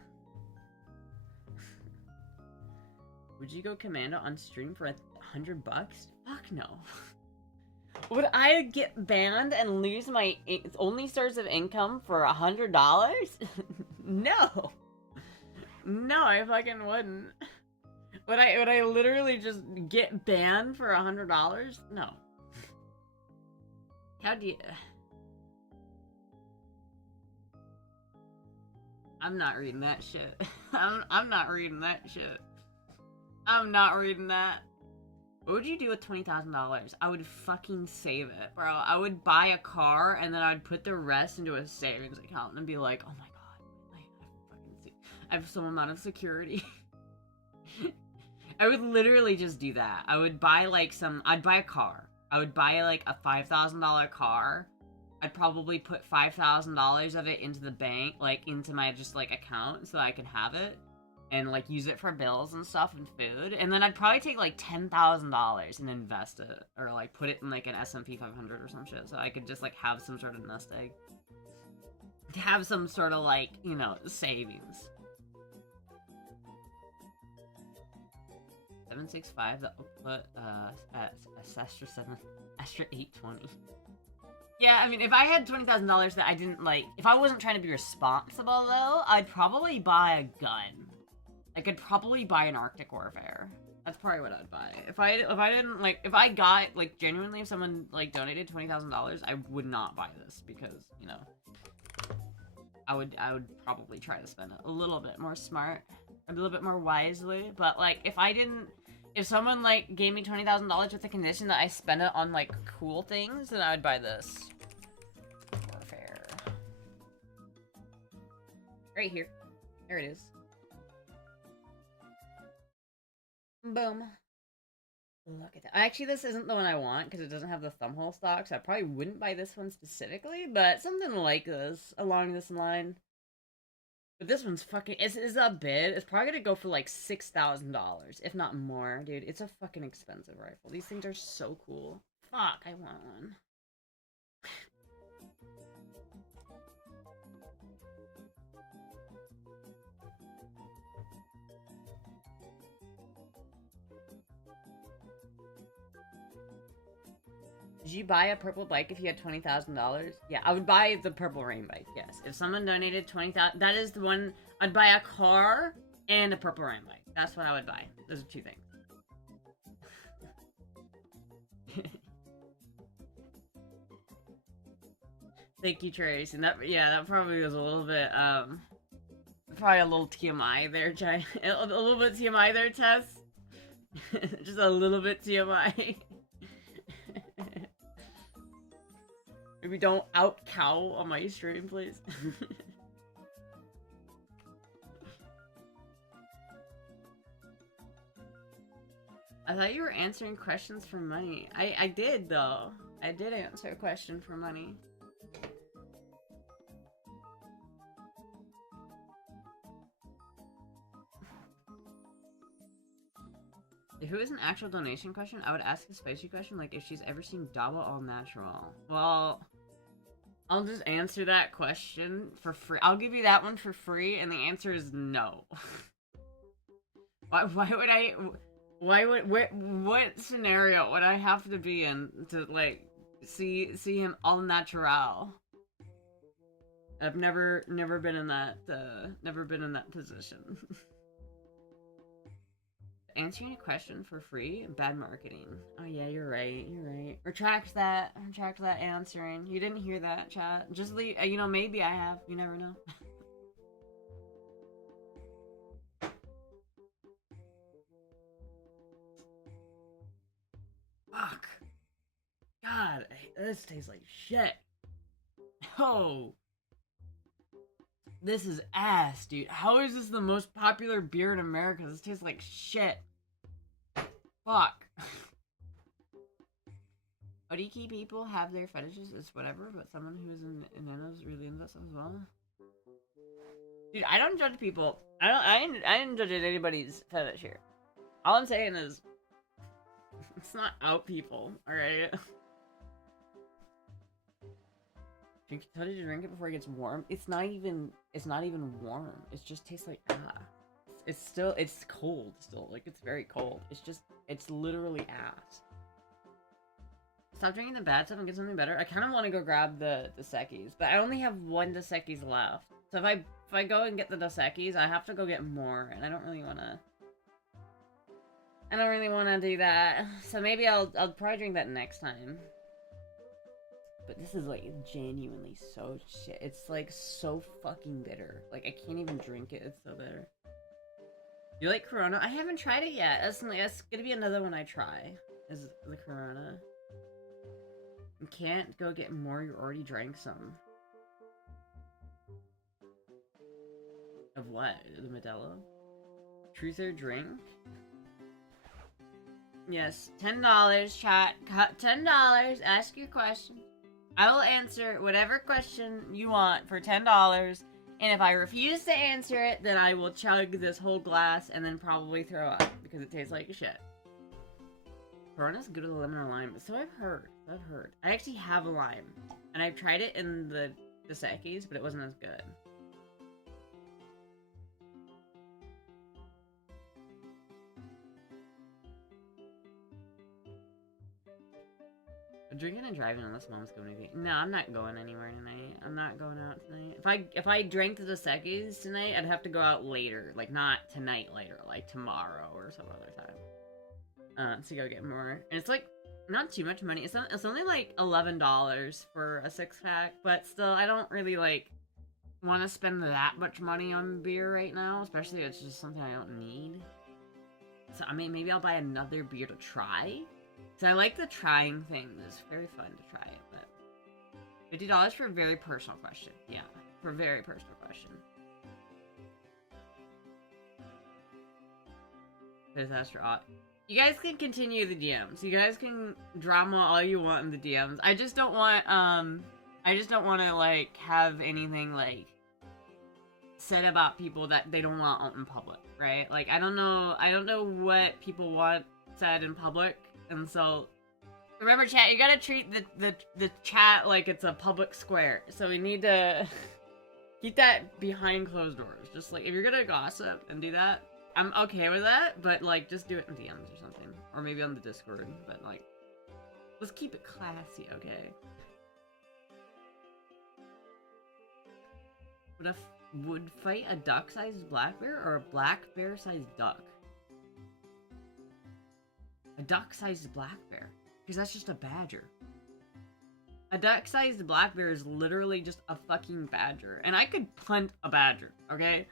Would you go commando on stream for $100 bucks? Fuck no. Would I get banned and lose my only source of income for $100? No. No, I fucking wouldn't. Would I literally just get banned for $100? No. How do you... I'm not reading that shit. I'm not reading that shit. I'm not reading that. What would you do with $20,000? I would fucking save it, bro. I would buy a car and then I'd put the rest into a savings account and be like, oh my god, I have some amount of security. I would literally just do that. I would buy like I'd buy a car. I would buy like a $5,000 car. I'd probably put $5,000 of it into the bank, like into my just like account so I could have it. and like use it for bills and stuff and food, and then I'd probably take like $10,000 and invest it, or like put it in like an S&P 500 or some shit, so I could just like have some sort of nest egg, have some sort of like, you know, savings. 765, the output at Astra 7, Astra 820. Yeah, I mean, if I had $20,000 that I didn't like, if I wasn't trying to be responsible though, I'd probably buy a gun. I could probably buy an Arctic Warfare. That's probably what I'd buy. If I didn't like, if I got like genuinely, if someone like donated $20,000, I would not buy this because, you know, I would probably try to spend it a little bit more smart, a little bit more wisely. But like, if someone like gave me $20,000 with the condition that I spend it on like cool things, then I would buy this. Warfare. Right here. There it is. Boom. Look at that. Actually, this isn't the one I want because it doesn't have the thumbhole stock, so I probably wouldn't buy this one specifically, but something like this, along this line. But this one's fucking, it's a bid. It's probably gonna go for like $6,000, if not more, dude. It's a fucking expensive rifle. These things are so cool. Fuck, I want one. Did you buy a purple bike if you had $20,000? Yeah, I would buy the purple rain bike, yes. If someone donated $20,000, that is the one, I'd buy a car and a purple rain bike. That's what I would buy. Those are two things. Thank you, Trace. And that, yeah, that probably was a little bit, probably a little TMI there, Chai. A little bit TMI there, Tess. Just a little bit TMI. Maybe don't out-cow on my stream, please. I thought you were answering questions for money. I did, though. I did answer a question for money. If it was an actual donation question, I would ask a spicy question, like if she's ever seen Dawa All Natural. Well, I'll just answer that question for free. I'll give you that one for free, and the answer is no. Why would I... what scenario would I have to be in to, like, see him all natural? I've never been in that, position. Answering a question for free? Bad marketing. Oh yeah, you're right. Retract that answering. You didn't hear that, chat. Just leave, you know, maybe I have. You never know. Fuck. God, this tastes like shit. Oh. This is ass, dude. How is this the most popular beer in America? This tastes like shit. Fuck. ODK people have their fetishes, it's whatever, but someone who is in nanos really into this as well. Dude, I don't judge people. I didn't judge anybody's fetish here. All I'm saying is, it's not out people, alright? Tell you to drink it before it gets warm. It's not even warm. It just tastes like it's cold still. Like, it's very cold. It's literally ass. Stop drinking the bad stuff and get something better. I kind of want to go grab the Dos Equis, but I only have one Dos Equis left. So if I go and get the Dos Equis, I have to go get more, and I don't really want to do that. So maybe I'll probably drink that next time. But this is, like, genuinely so shit. It's, like, so fucking bitter. Like, I can't even drink it. It's so bitter. You like Corona? I haven't tried it yet. That's gonna be another one I try. Is the Corona. You can't go get more. You already drank some. Of what? The Modelo? Truth or drink? Yes. $10, chat. $10. Ask your question. I will answer whatever question you want for $10, And if I refuse to answer it, then I will chug this whole glass and then probably throw up because it tastes like shit. Corona's good with a lemon or lime, so I've heard. I actually have a lime, and I've tried it in the Dos Equis, but it wasn't as good. Drinking and driving unless mom's going to eat. No, I'm not going anywhere tonight. I'm not going out tonight. If I drank the Dos Equis tonight, I'd have to go out later. Like, not tonight later, like tomorrow or some other time. To go get more. And it's like, not too much money. It's only like $11 for a 6-pack, but still, I don't really like want to spend that much money on beer right now, especially if it's just something I don't need. So, I mean, maybe I'll buy another beer to try. So I like the trying thing. It's very fun to try it, but $50 for a very personal question. Yeah, for a very personal question. There's Astra. You guys can continue the DMs. You guys can drama all you want in the DMs. I just don't want to like have anything like said about people that they don't want out in public, right? Like I don't know what people want said in public. And so, remember chat, you gotta treat the chat like it's a public square. So we need to keep that behind closed doors. Just like, if you're gonna gossip and do that, I'm okay with that, but like, just do it in DMs or something. Or maybe on the Discord, but like, let's keep it classy, okay? Would fight a duck-sized black bear or a black bear-sized duck? A duck-sized black bear. Because that's just a badger. A duck-sized black bear is literally just a fucking badger. And I could punt a badger, okay?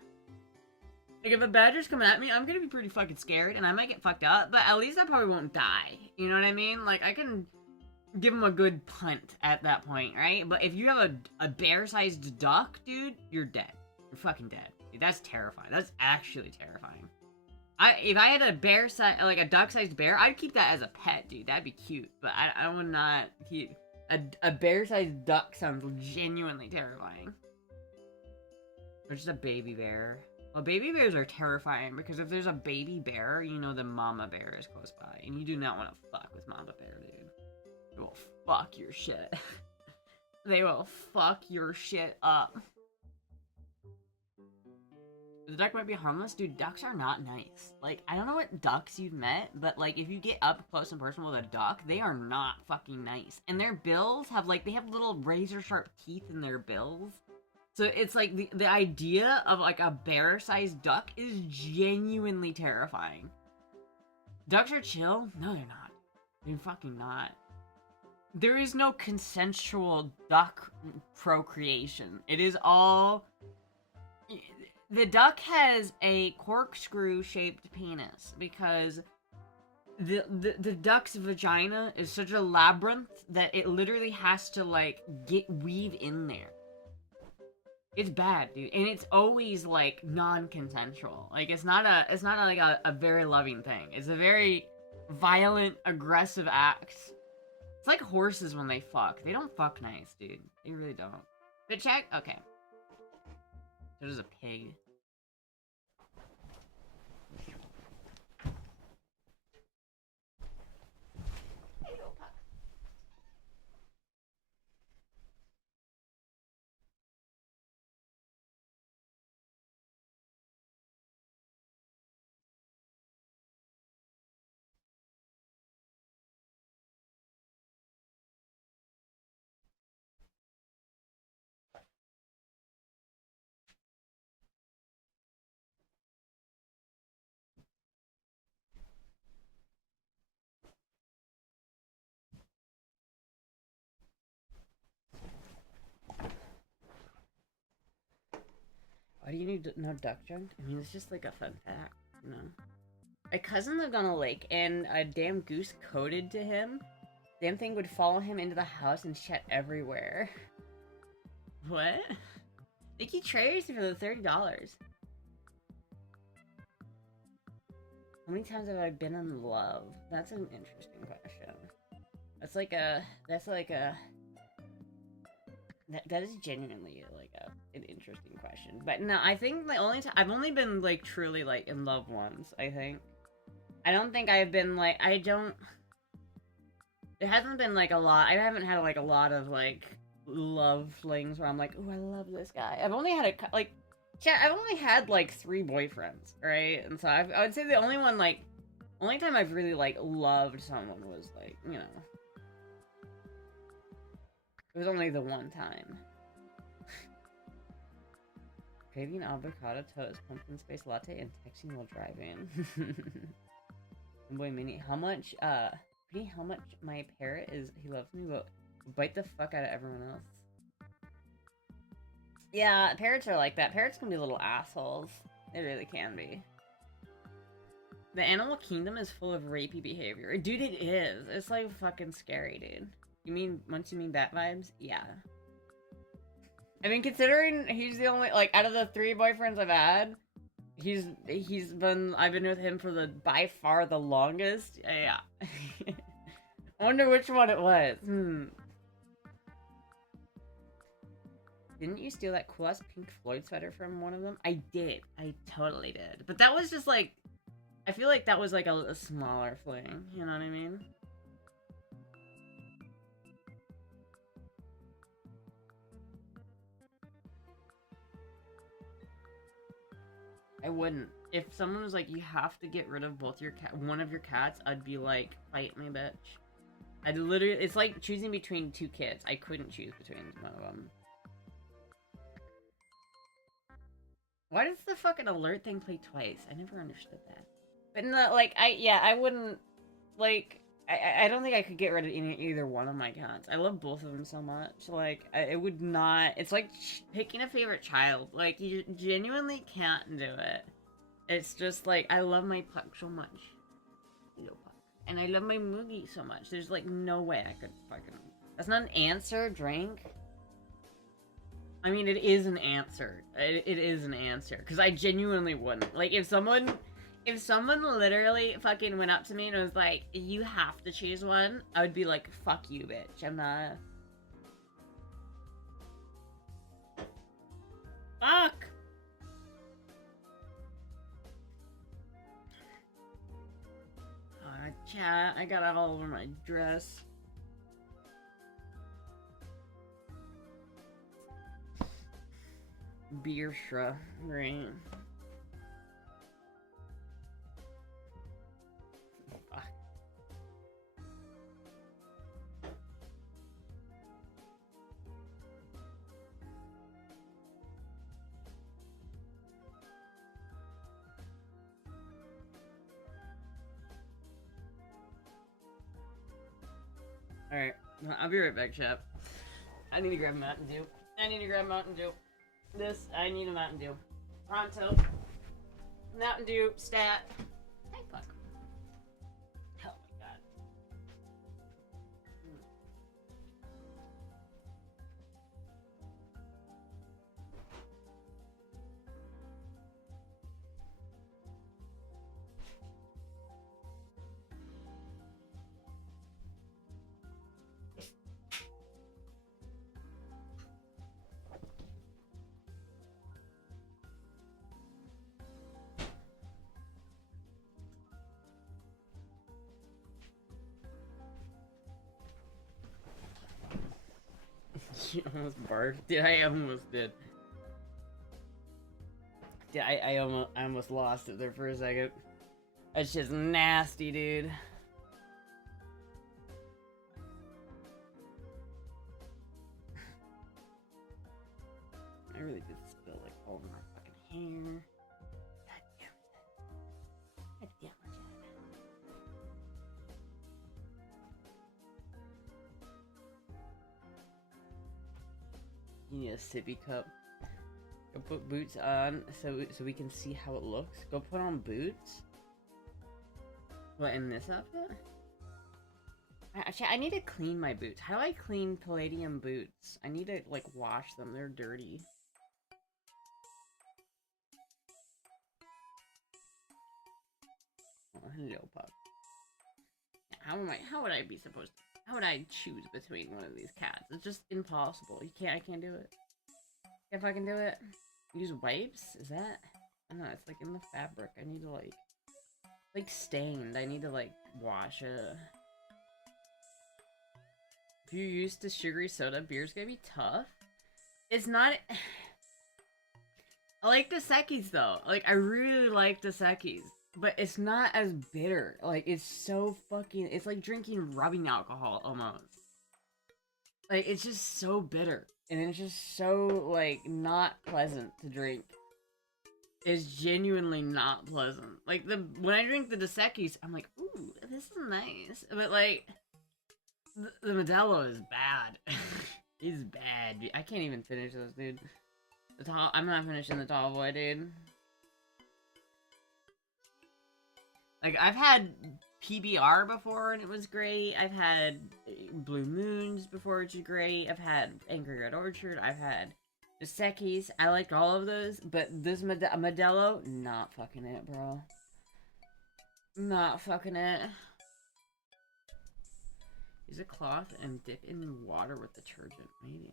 Like, if a badger's coming at me, I'm gonna be pretty fucking scared, and I might get fucked up, but at least I probably won't die. You know what I mean? Like, I can give him a good punt at that point, right? But if you have a bear-sized duck, dude, you're dead. You're fucking dead. Dude, that's terrifying. That's actually terrifying. If I had a like a duck-sized bear, I'd keep that as a pet, dude. That'd be cute. But I would not keep... A bear-sized duck sounds genuinely terrifying. Or just a baby bear. Well, baby bears are terrifying, because if there's a baby bear, you know the mama bear is close by. And you do not want to fuck with mama bear, dude. They will fuck your shit. They will fuck your shit up. The duck might be harmless. Dude, ducks are not nice. Like, I don't know what ducks you've met, but, like, if you get up close and personal with a duck, they are not fucking nice. And their bills have, like, they have little razor-sharp teeth in their bills. So it's, like, the idea of, like, a bear-sized duck is genuinely terrifying. Ducks are chill? No, they're not. They're fucking not. There is no consensual duck procreation. It is all... The duck has a corkscrew-shaped penis because the duck's vagina is such a labyrinth that it literally has to, like, weave in there. It's bad, dude. And it's always, like, non-consensual. Like, it's not like a very loving thing. It's a very violent, aggressive act. It's like horses when they fuck. They don't fuck nice, dude. They really don't. Good check? Okay. There's a pig. Why do you need to know duck junk? I mean, it's just like a fun fact, you know? My cousin lived on a lake, and a damn goose coded to him. Damn thing would follow him into the house and shit everywhere. What? Nikki traders for the $30. How many times have I been in love? That's an interesting question. That is genuinely like a an interesting question. But no, I think the only time I've only been like truly like in love once, I think. I don't think I've been like it hasn't been like a lot. I haven't had like a lot of like love flings where I'm like, oh, I love this guy. I've only had I've only had like 3 boyfriends, right? And so I would say the only time I've really like loved someone was like, you know, it was only the one time. Craving avocado toast, pumpkin spice latte, and texting while driving. Boy, Minnie, how much my parrot is, he loves me, but bite the fuck out of everyone else. Yeah, parrots are like that. Parrots can be little assholes. They really can be. The animal kingdom is full of rapey behavior. Dude, it is. It's like fucking scary, dude. You mean bat vibes? Yeah. I mean, considering he's the only, like, out of the 3 boyfriends I've had, I've been with him for by far the longest. Yeah. I wonder which one it was. Didn't you steal that cool ass Pink Floyd sweater from one of them? I did. I totally did. But that was just like, I feel like that was like a smaller fling. You know what I mean? I wouldn't. If someone was like, you have to get rid of one of your cats, I'd be like, fight me, bitch. I'd literally, it's like choosing between 2 kids. I couldn't choose between one of them. Why does the fucking alert thing play twice? I never understood that. But no, like, I wouldn't, like, I don't think I could get rid of either one of my cats. I love both of them so much. Like, it would not, it's like picking a favorite child. Like, you genuinely can't do it. It's just like, I love my Puck so much. Little Puck. And I love my Mugi so much. There's like no way I could fucking, that's not an answer, drink. I mean, it is an answer. It is an answer. Because I genuinely wouldn't. Like, if someone literally fucking went up to me and was like, you have to choose one, I would be like, fuck you, bitch. I'm not... Fuck! Chat, I got it all over my dress. Beerstra, right? Fuck. Alright, I'll be right back, chat. I need to grab a Mountain Dew. I need a Mountain Dew. Pronto. Mountain Dew, stat. Hey, fuck. Oh my god. You almost barked. Dude, I almost did. Yeah, I almost lost it there for a second. That's just nasty, dude. I really did spill like all of my fucking hair. God damn it. God damn it. You need a sippy cup. Go put boots on so we can see how it looks. Go put on boots. What, in this outfit? Actually, I need to clean my boots. How do I clean Palladium boots? I need to, like, wash them. They're dirty. Oh, hello, pup. How would I be supposed to, how would I choose between one of these cats? It's just impossible. I can't do it. If I can do it. Use wipes? Is that? I don't know, it's like in the fabric. I need to like stained. I need to like wash it. If you're used to sugary soda, beer's gonna be tough. It's not. I like the Sekis though. Like I really like the Sekis, but it's not as bitter. Like it's so fucking. It's like drinking rubbing alcohol almost. Like it's just so bitter, and it's just so like not pleasant to drink. It's genuinely not pleasant. Like when I drink the Dos Equis, I'm like, ooh, this is nice, but like. The Modelo is bad. It's bad. I can't even finish this, dude. I'm not finishing the tall boy, dude. Like, I've had PBR before, and it was great. I've had Blue Moons before, which is great. I've had Angry Red Orchard. I've had the Sekis. I liked all of those, but this Modelo, not fucking it, bro. Not fucking it. Use a cloth and dip in water with detergent. Maybe.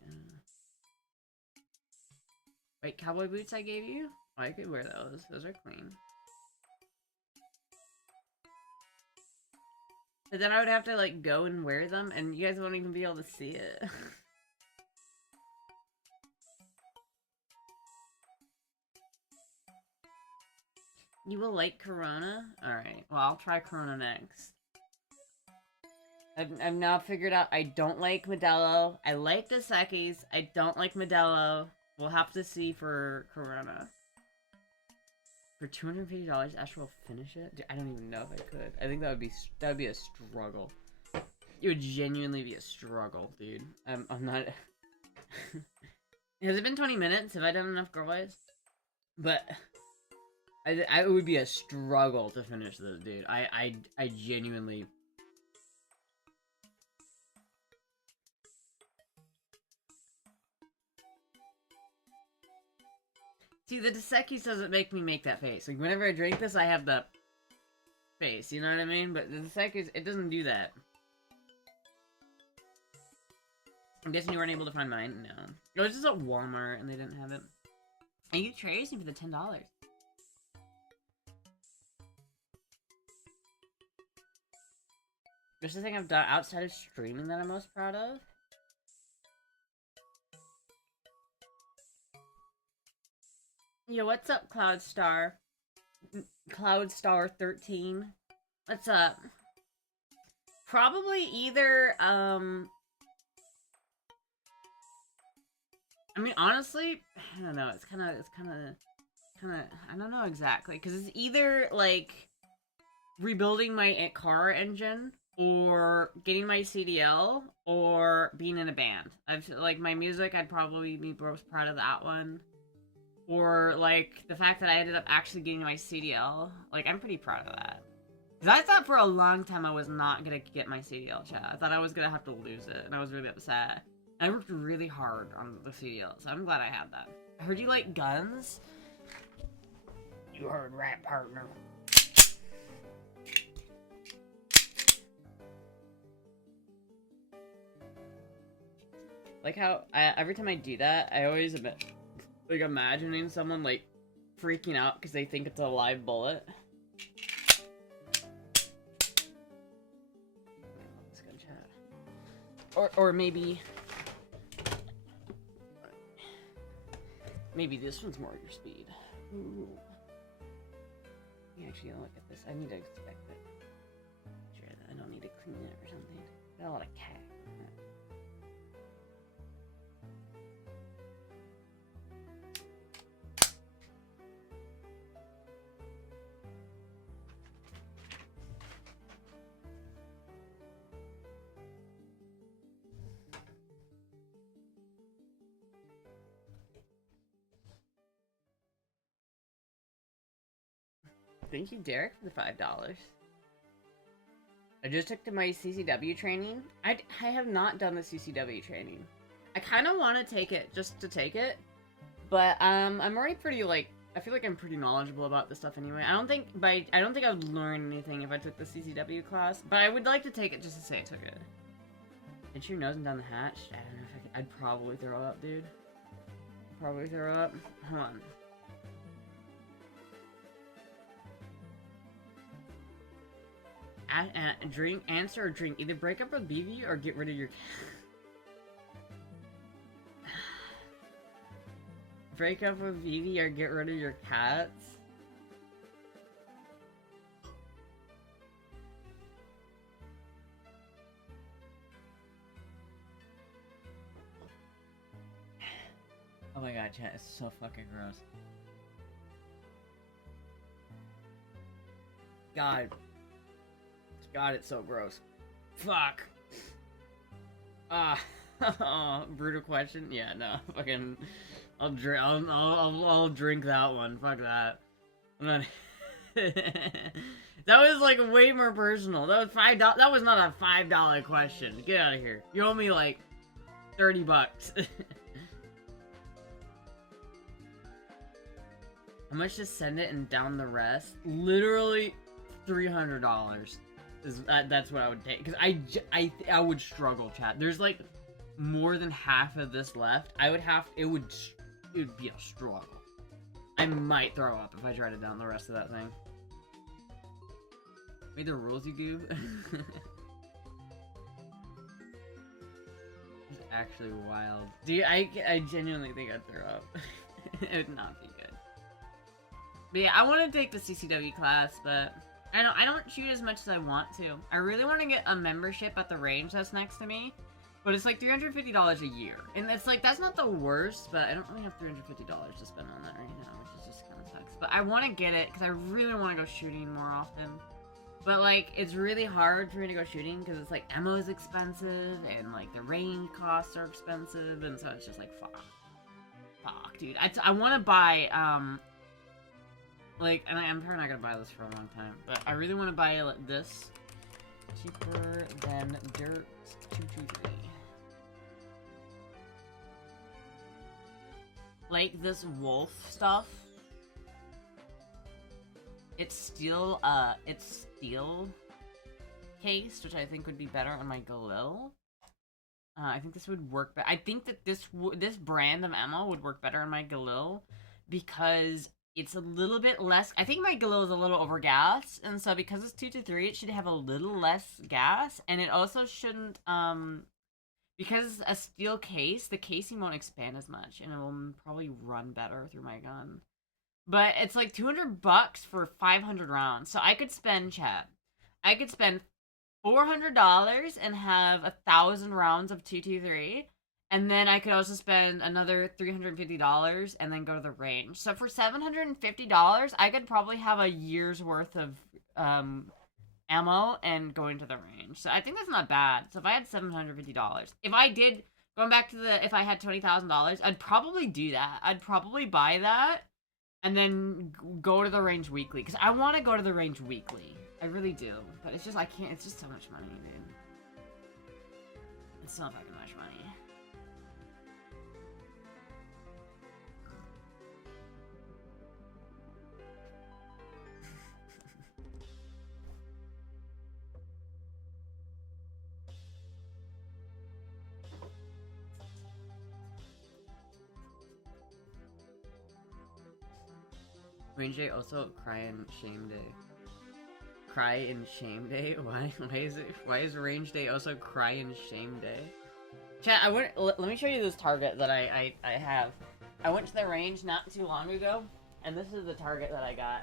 Wait, cowboy boots I gave you? Oh, I could wear those. Those are clean. But then I would have to like go and wear them, and you guys won't even be able to see it. You will like Corona? Alright, well I'll try Corona next. I've now figured out I don't like Modelo. I like the Sekis. I don't like Modelo. We'll have to see for Corona. For $250, Astra will finish it? Dude, I don't even know if I could. I think that would be a struggle. It would genuinely be a struggle, dude. I'm not... Has it been 20 minutes? Have I done enough Girl Boys? But... it would be a struggle to finish this, dude. I genuinely... See, the Dos Equis doesn't make me make that face. Like, whenever I drink this, I have the face, you know what I mean? But the Dos Equis, it doesn't do that. I'm guessing you weren't able to find mine? No. It was just at Walmart, and they didn't have it. And you traded me for the $10. There's the thing I've done outside of streaming that I'm most proud of. Yo, what's up, Cloudstar? Cloudstar13. What's up? Probably either, I mean, honestly, I don't know, it's kind of, I don't know exactly, because it's either, like, rebuilding my car engine, or getting my CDL, or being in a band. I feel like my music, I'd probably be most proud of that one. Or, like, the fact that I ended up actually getting my CDL. Like, I'm pretty proud of that. Because I thought for a long time I was not going to get my CDL, chat. I thought I was going to have to lose it, and I was really upset. And I worked really hard on the CDL, so I'm glad I had that. I heard you like guns. You heard right, partner. Like how, every time I do that, I always admit... Like, imagining someone, like, freaking out because they think it's a live bullet. Or maybe... Maybe this one's more your speed. Ooh. Let me actually look at this. I need to inspect it. Sure, I don't need to clean it or something. Got a lot of cat. Thank you, Derek, for the $5. I just took my CCW training. I have not done the CCW training. I kind of want to take it just to take it, but I'm already pretty like I feel like I'm pretty knowledgeable about this stuff anyway. I don't think I would learn anything if I took the CCW class, but I would like to take it just to say I took it. Pinch your nose and down the hatch. I don't know if I'd probably throw up, dude. probably throw up. Hold on. Drink, answer or drink. Either break up with BV or get rid of your break up with BV or get rid of your cats. Oh my god, chat, it's so fucking gross. God, it's so gross. Fuck. Brutal question. Yeah, no, fucking. I'll drink. I'll drink that one. Fuck that. I'm not. That was like way more personal. That was $5. That was not a $5 question. Get out of here. You owe me like $30. How much to send it and down the rest? Literally $300. That's what I would take, because I would struggle, chat. There's like more than half of this left. It would be a struggle. I might throw up if I try to down the rest of that thing. Wait, the rules you give? It's actually wild. Dude, I genuinely think I'd throw up. It would not be good. But yeah, I want to take the CCW class, but I don't shoot as much as I want to. I really want to get a membership at the range that's next to me, but it's like $350 a year. And it's like, that's not the worst, but I don't really have $350 to spend on that right now, which is just kind of sucks. But I want to get it, because I really want to go shooting more often. But like, it's really hard for me to go shooting, because it's like, ammo is expensive, and like, the range costs are expensive, and so it's just like, fuck. Fuck, dude. I want to buy, like, and I'm probably not gonna buy this for a long time, but I really want to buy this. Cheaper than Dirt 223. Like this wolf stuff. It's steel cased, which I think would be better on my Galil. I think this would work. I think that this brand of ammo would work better on my Galil because it's a little bit less. I think my Galil is a little over gas, and so because it's 223, it should have a little less gas, and it also shouldn't. Because it's a steel case, the casing won't expand as much, and it will probably run better through my gun. But it's like $200 for 500 rounds, so I could spend, chat. I could spend $400 and have 1,000 rounds of 223. And then I could also spend another $350 and then go to the range. So for $750, I could probably have a year's worth of ammo and going to the range. So I think that's not bad. So if I had $750, if I did, going back to if I had $20,000, I'd probably do that. I'd probably buy that and then go to the range weekly. Because I want to go to the range weekly. I really do. But it's just, I can't, it's just so much money, dude. It's so fucking much money. Range day also cry and shame day. Cry and shame day? Why is range day also cry and shame day? Chat, let me show you this target that I have. I went to the range not too long ago, and this is the target that I got.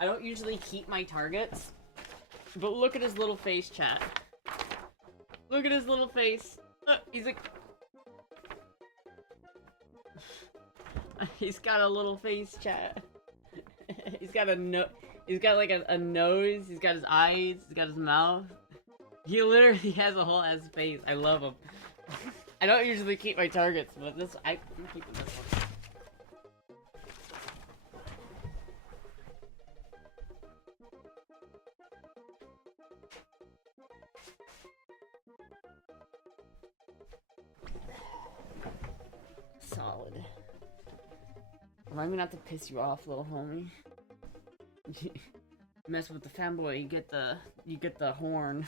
I don't usually keep my targets, but look at his little face, chat. Look at his little face. He's a... He's got a little face, chat. He's got he's got like a nose, he's got his eyes, he's got his mouth. He literally has a whole ass face. I love him. I don't usually keep my targets, but I'm keeping this one. Solid. Remind me not to piss you off, little homie. Mess with the fanboy, you get the horn.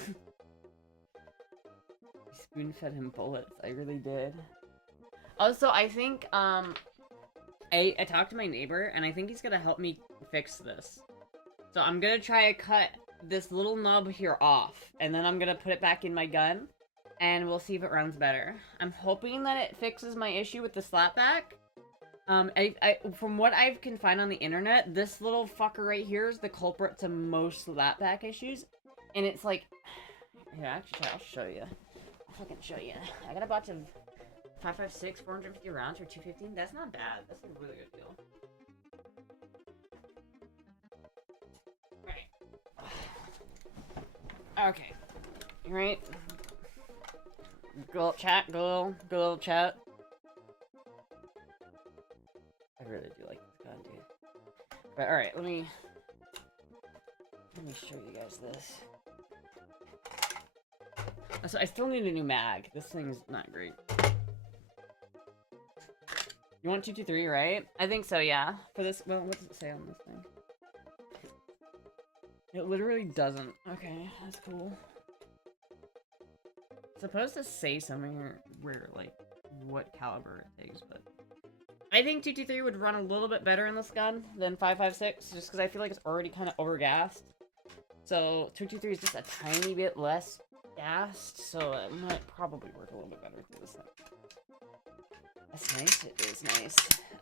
Spoon fed him bullets. I really did. Also, I think, I talked to my neighbor, and I think he's gonna help me fix this. So I'm gonna try to cut this little nub here off, and then I'm gonna put it back in my gun, and we'll see if it runs better. I'm hoping that it fixes my issue with the slapback. From what I can find on the internet, this little fucker right here is the culprit to most slapback issues, and it's like, here, actually, I'll show you. I'll fucking show you. I got a bunch of 5.56, 450 rounds for 215. That's not bad. That's a really good deal. Right. Okay. Right. Go chat. Go chat. I really do like this gun, dude. But all right, let me show you guys this. So I still need a new mag. This thing's not great. You want 223, right? I think so, yeah. For this, well, what does it say on this thing? It literally doesn't. Okay, that's cool. It's supposed to say somewhere where, like, what caliber it takes, but I think 223 would run a little bit better in this gun than 5.56, just because I feel like it's already kind of overgassed. So 223 is just a tiny bit less gassed, so it might probably work a little bit better through this thing. That's nice. It is nice.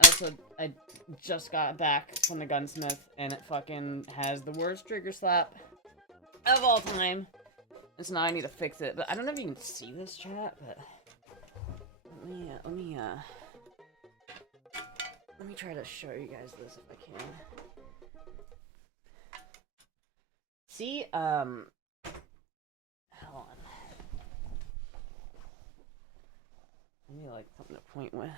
Also, I just got back from the gunsmith, and it fucking has the worst trigger slap of all time. And so now I need to fix it. But I don't know if you can see this, chat, but let me try to show you guys this if I can. See, hold on. Maybe like something to point with.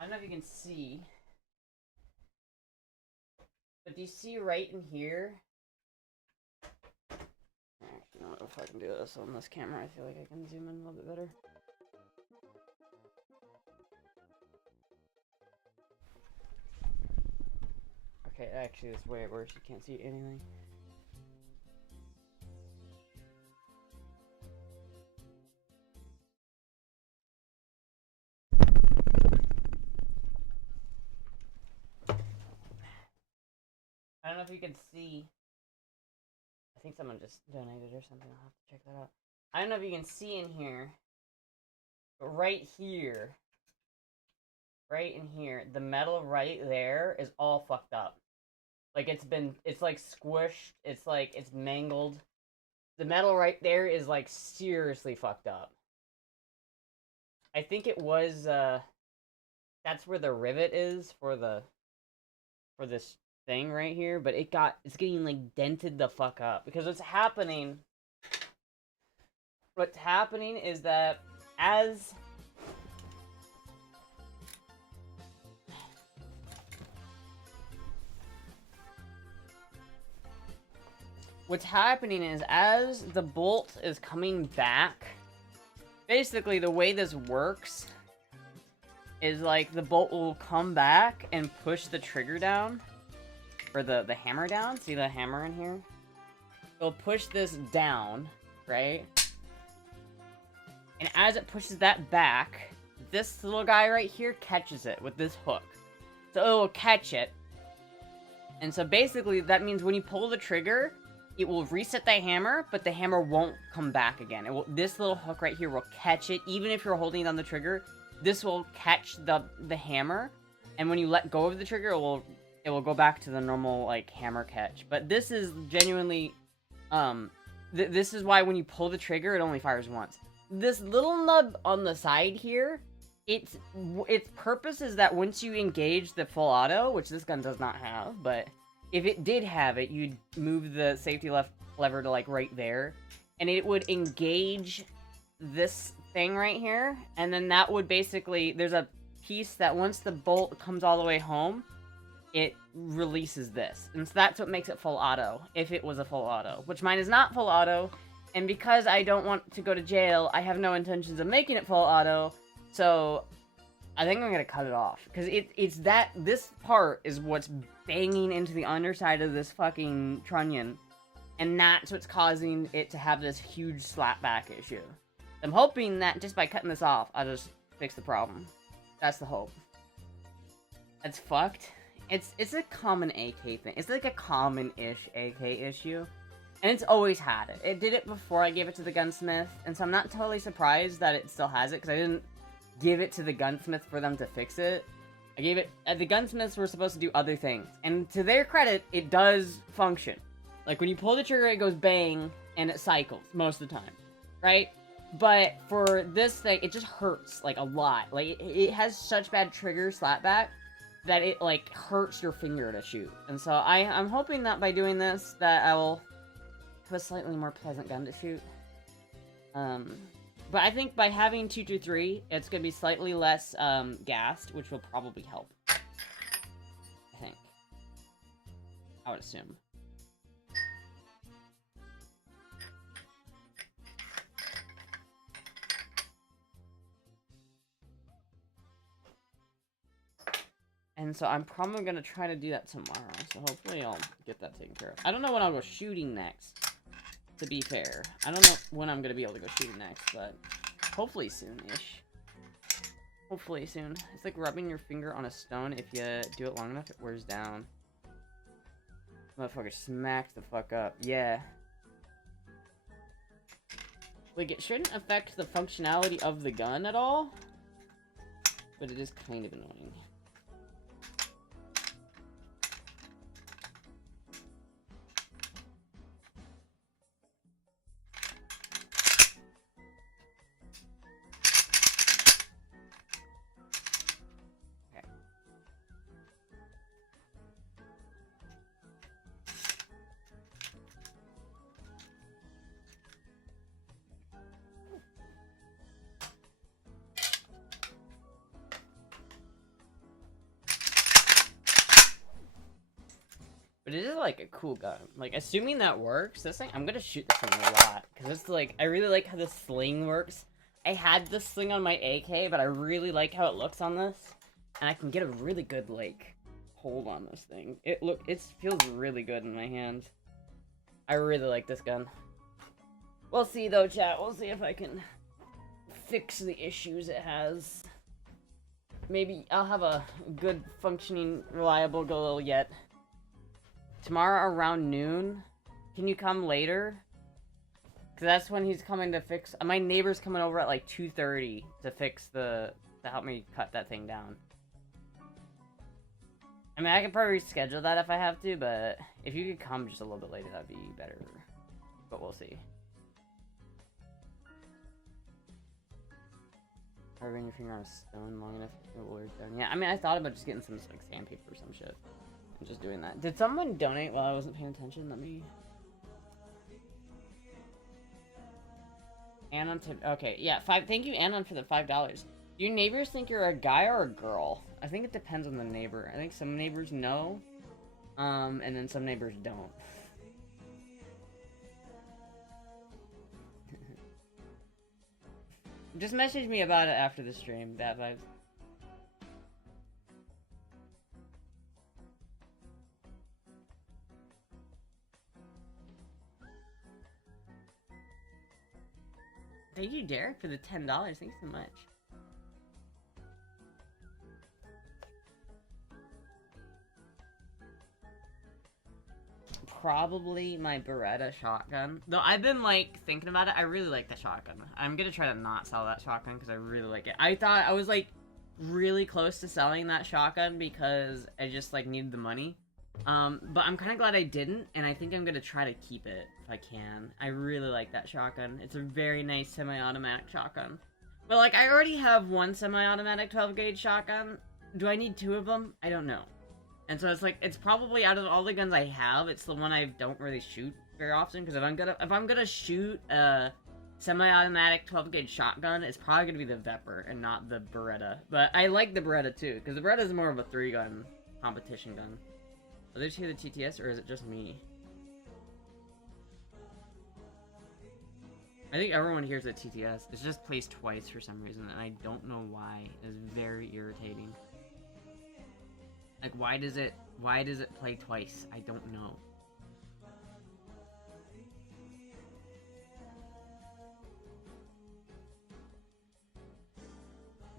I don't know if you can see, but do you see right in here? Actually, you know what, if I can do this on this camera, I feel like I can zoom in a little bit better. Okay, actually, it's way worse. You can't see anything. I don't know if you can see. I think someone just donated or something. I'll have to check that out. I don't know if you can see in here, but right here, the metal right there is all fucked up. Like it's like squished. It's like it's mangled. The metal right there is like seriously fucked up. I think it was that's where the rivet is for this thing right here, but it's getting like dented the fuck up because what's happening is that as the bolt is coming back, basically the way this works is like the bolt will come back and push the trigger down, or the hammer down. See the hammer in here? It'll push this down, right? And as it pushes that back, this little guy right here catches it with this hook. So it will catch it. And so basically that means when you pull the trigger, it will reset the hammer, but the hammer won't come back again. This little hook right here will catch it, even if you're holding on the trigger. This will catch the hammer, and when you let go of the trigger, it will go back to the normal like hammer catch. But this is genuinely, this is why when you pull the trigger, it only fires once. This little nub on the side here, its purpose is that once you engage the full auto, which this gun does not have, but if it did have it, you'd move the safety lever to like right there, and it would engage this thing right here, and then that would basically, there's a piece that once the bolt comes all the way home, it releases this. And so that's what makes it full auto, if it was a full auto, which mine is not full auto, and because I don't want to go to jail, I have no intentions of making it full auto, so I think I'm gonna cut it off. Because it's that, this part is what's banging into the underside of this fucking trunnion. And that's what's causing it to have this huge slapback issue. I'm hoping that just by cutting this off, I'll just fix the problem. That's the hope. It's fucked. It's a common AK thing. It's like a common-ish AK issue. And it's always had it. It did it before I gave it to the gunsmith. And so I'm not totally surprised that it still has it. Because I didn't give it to the gunsmith for them to fix it. I gave it... the gunsmiths were supposed to do other things. And to their credit, it does function. Like, when you pull the trigger, it goes bang, and it cycles most of the time. Right? But for this thing, it just hurts, like, a lot. Like, it has such bad trigger slapback that it, like, hurts your finger to shoot. And so I'm hoping that by doing this, that I will have a slightly more pleasant gun to shoot. But I think by having 223, it's going to be slightly less gassed, which will probably help. I think. I would assume. And so I'm probably going to try to do that tomorrow. So hopefully I'll get that taken care of. I don't know when I'll go shooting next, to be fair. I don't know when I'm going to be able to go shooting next, but hopefully soon-ish. Hopefully soon. It's like rubbing your finger on a stone. If you do it long enough, it wears down. Motherfucker smacks the fuck up. Yeah. Like, it shouldn't affect the functionality of the gun at all. But it is kind of annoying. But it is, like, a cool gun. Like, assuming that works, this thing, I'm gonna shoot this thing a lot. Because it's, like, I really like how the sling works. I had this sling on my AK, but I really like how it looks on this. And I can get a really good, like, hold on this thing. It feels really good in my hand. I really like this gun. We'll see, though, chat. We'll see if I can fix the issues it has. Maybe I'll have a good, functioning, reliable goal yet. Tomorrow around noon, can you come later? Because that's when he's coming to fix... my neighbor's coming over at like 2:30 to fix to help me cut that thing down. I mean, I could probably reschedule that if I have to, but if you could come just a little bit later, that'd be better. But we'll see. Rubbing your finger on a stone long enough it will wear down. Yeah, I mean, I thought about just getting some like sandpaper or some shit. And just doing that. Did someone donate while I wasn't paying attention? Let me... Anon tip. Okay, yeah, thank you, Anon, for the $5. Do your neighbors think you're a guy or a girl? I think it depends on the neighbor. I think some neighbors know, and then some neighbors don't. Just message me about it after the stream, Bad Vibes. Thank you, Derek, for the $10. Thanks so much. Probably my Beretta shotgun. Though I've been, like, thinking about it. I really like the shotgun. I'm gonna try to not sell that shotgun because I really like it. I thought I was, like, really close to selling that shotgun because I just, like, needed the money. But I'm kind of glad I didn't, and I think I'm gonna try to keep it if I can. I really like that shotgun. It's a very nice semi-automatic shotgun. But, like, I already have one semi-automatic 12-gauge shotgun. Do I need two of them? I don't know. And so it's like, it's probably out of all the guns I have, it's the one I don't really shoot very often, because if I'm gonna shoot a semi-automatic 12-gauge shotgun, it's probably gonna be the Vepr and not the Beretta. But I like the Beretta too, because the Beretta is more of a 3-gun competition gun. Are they hear the TTS, or is it just me? I think everyone hears at TTS. It's just plays twice for some reason, and I don't know why. It's very irritating. Like, why does it play twice? I don't know.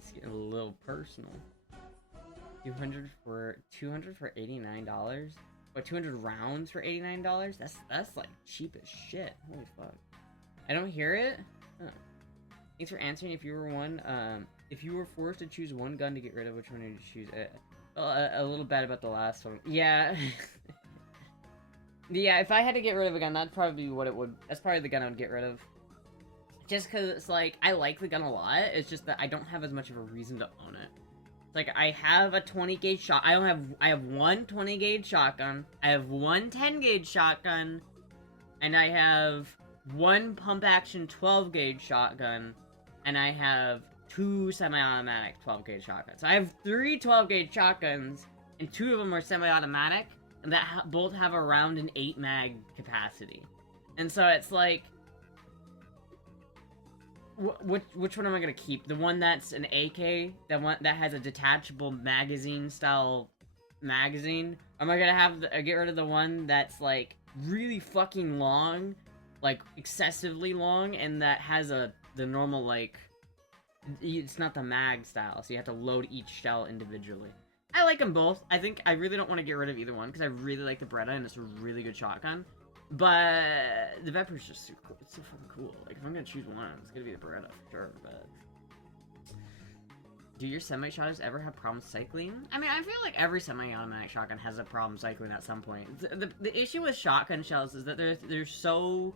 It's getting a little personal. 200 for $89? Or 200 rounds for $89? That's like cheap as shit. Holy fuck. I don't hear it? Oh. Thanks for answering. If you were forced to choose one gun to get rid of, which one would you choose? A little bad about the last one. Yeah. Yeah, if I had to get rid of a gun, that's probably that's probably the gun I would get rid of. Just because it's like, I like the gun a lot, it's just that I don't have as much of a reason to own it. Like, I have a 20 gauge shot. I have one 20 gauge shotgun. I have one 10 gauge shotgun. And I have one pump action 12 gauge shotgun. And I have two semi-automatic 12 gauge shotguns. So I have 3 12 gauge shotguns. And 2 of them are semi-automatic. And that both have around an 8 mag capacity. And so it's like, which one am I gonna keep? The one that's an AK, the one that has a detachable magazine style magazine? Am I gonna get rid of the one that's like really fucking long, like excessively long, and that has the normal, like, it's not the mag style, so you have to load each shell individually. I like them both. I think I really don't want to get rid of either one because I really like the Beretta and it's a really good shotgun. But the Viper's just super cool. It's so fucking cool. Like, if I'm gonna choose one, it's gonna be the Beretta for sure, but... Do your semi-shotters ever have problems cycling? I mean, I feel like every semi-automatic shotgun has a problem cycling at some point. The issue with shotgun shells is that they're so,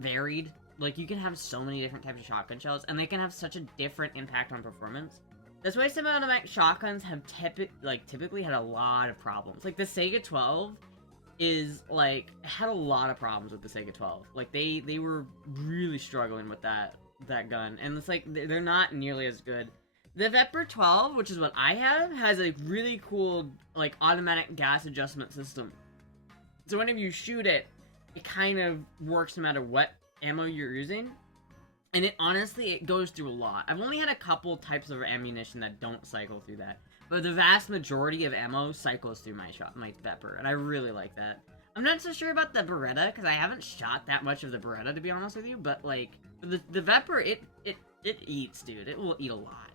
varied. Like, you can have so many different types of shotgun shells, and they can have such a different impact on performance. That's why semi-automatic shotguns have typically had a lot of problems. Like, the Sega 12... had a lot of problems with the Sega 12. Like, they were really struggling with that gun. And it's like, they're not nearly as good. The Viper 12, which is what I have, has a really cool, like, automatic gas adjustment system. So whenever you shoot it, it kind of works no matter what ammo you're using. And it goes through a lot. I've only had a couple types of ammunition that don't cycle through that. But the vast majority of ammo cycles through my Viper, and I really like that. I'm not so sure about the Beretta, because I haven't shot that much of the Beretta, to be honest with you, but, like, the Viper, it eats, dude. It will eat a lot.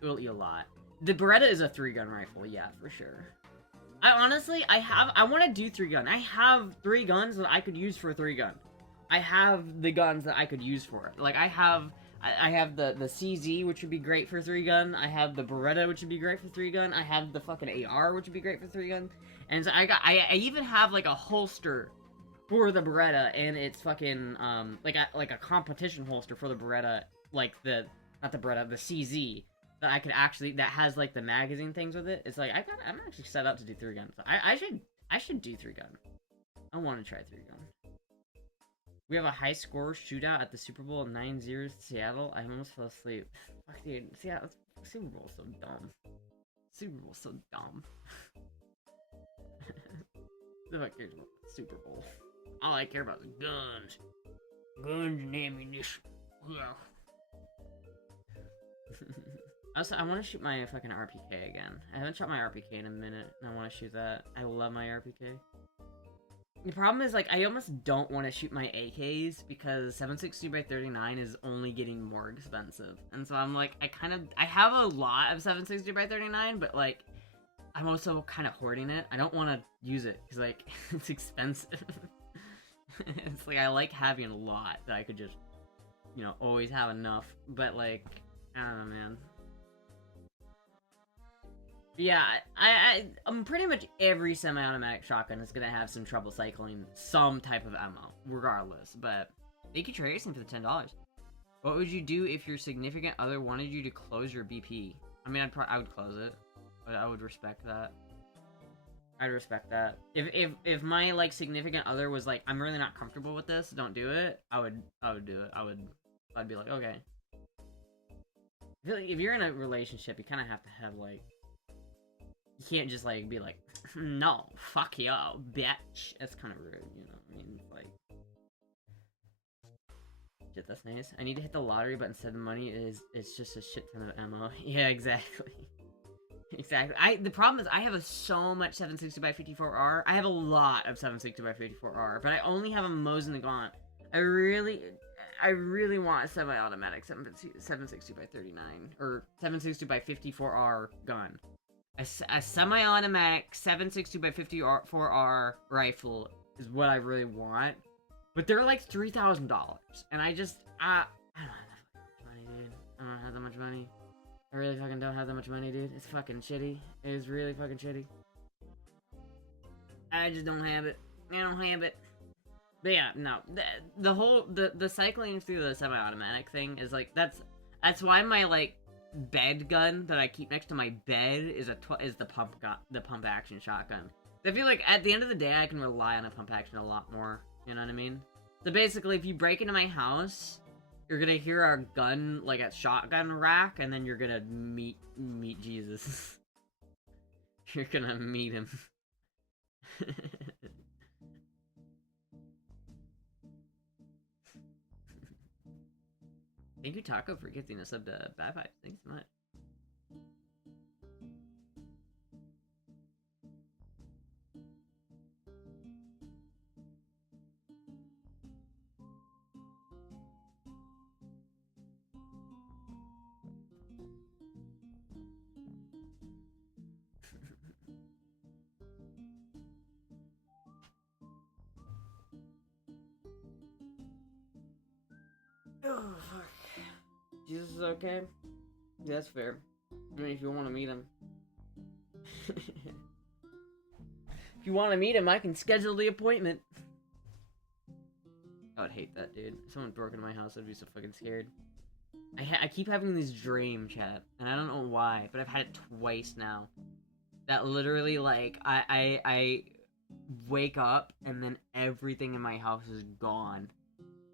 It will eat a lot. The Beretta is a 3-gun rifle, yeah, for sure. I want to do 3-gun. I have 3 guns that I could use for a 3-gun. I have the guns that I could use for it. Like, I have the CZ, which would be great for 3-gun. I have the Beretta, which would be great for 3-gun. I have the fucking AR, which would be great for 3-gun. And so I even have, like, a holster for the Beretta, and it's fucking, like a competition holster for the Beretta, like not the Beretta, the CZ, that I could actually, that has, like, the magazine things with it. It's like, I'm actually set up to do 3-gun. So I should do 3-gun. I want to try 3-gun. We have a high score shootout at the Super Bowl 9-0 Seattle. I almost fell asleep. Fuck, dude. Seattle, Super Bowl's so dumb. Super Bowl's so dumb. Who cares about the Super Bowl? All I care about is guns. Guns and ammunition. Yeah. Also, I want to shoot my fucking RPK again. I haven't shot my RPK in a minute, and I want to shoot that. I love my RPK. The problem is, like, I almost don't want to shoot my AKs because 7.62x39 is only getting more expensive. And so I'm like, I have a lot of 7.62x39, but, like, I'm also kind of hoarding it. I don't want to use it because, like, it's expensive. It's like, I like having a lot that I could just, you know, always have enough. But, like, I don't know, man. Yeah, pretty much every semi-automatic shotgun is gonna have some trouble cycling some type of ammo, regardless. But thank you, Tracing, for the $10. What would you do if your significant other wanted you to close your BP? I mean, I would close it, but I would respect that. I'd respect that. If my, like, significant other was like, I'm really not comfortable with this, don't do it, I would do it. I'd be like, okay. I feel like if you're in a relationship, you kind of have to have, like, you can't just, like, be like, no, fuck you, bitch. That's kind of rude, you know what I mean? Like, Shit, that's nice. I need to hit the lottery, but instead of money, it's just a shit ton of ammo. Yeah, exactly. Exactly. The problem is I have so much 760x54R. I have a lot of 760x54R, but I only have a Mosin and Gaunt. I really want a semi-automatic 760x39 or 760x54R gun. A semi-automatic 762x54R rifle is what I really want, but they're like $3,000, and I don't have that much money, dude. I don't have that much money. I really fucking don't have that much money, dude. It's fucking shitty. It is really fucking shitty. I just don't have it. I don't have it. But yeah, no. The cycling through the semi-automatic thing is like, that's why my, like, bed gun that I keep next to my bed is the pump action shotgun. I feel like at the end of the day, I can rely on a pump action a lot more. You know what I mean? So basically, if you break into my house, you're gonna hear our gun, like, a shotgun rack, and then you're gonna meet Jesus. You're gonna meet him. Thank you, Taco, for gifting a sub to Bad Vibes. Thanks so much. Oh, fuck. Jesus is okay? Yeah, that's fair. I mean, if you want to meet him. If you want to meet him, I can schedule the appointment. I would hate that, dude. If someone broke into my house, I'd be so fucking scared. I keep having this dream, chat, and I don't know why, but I've had it twice now. That literally, like, I wake up, and then everything in my house is gone.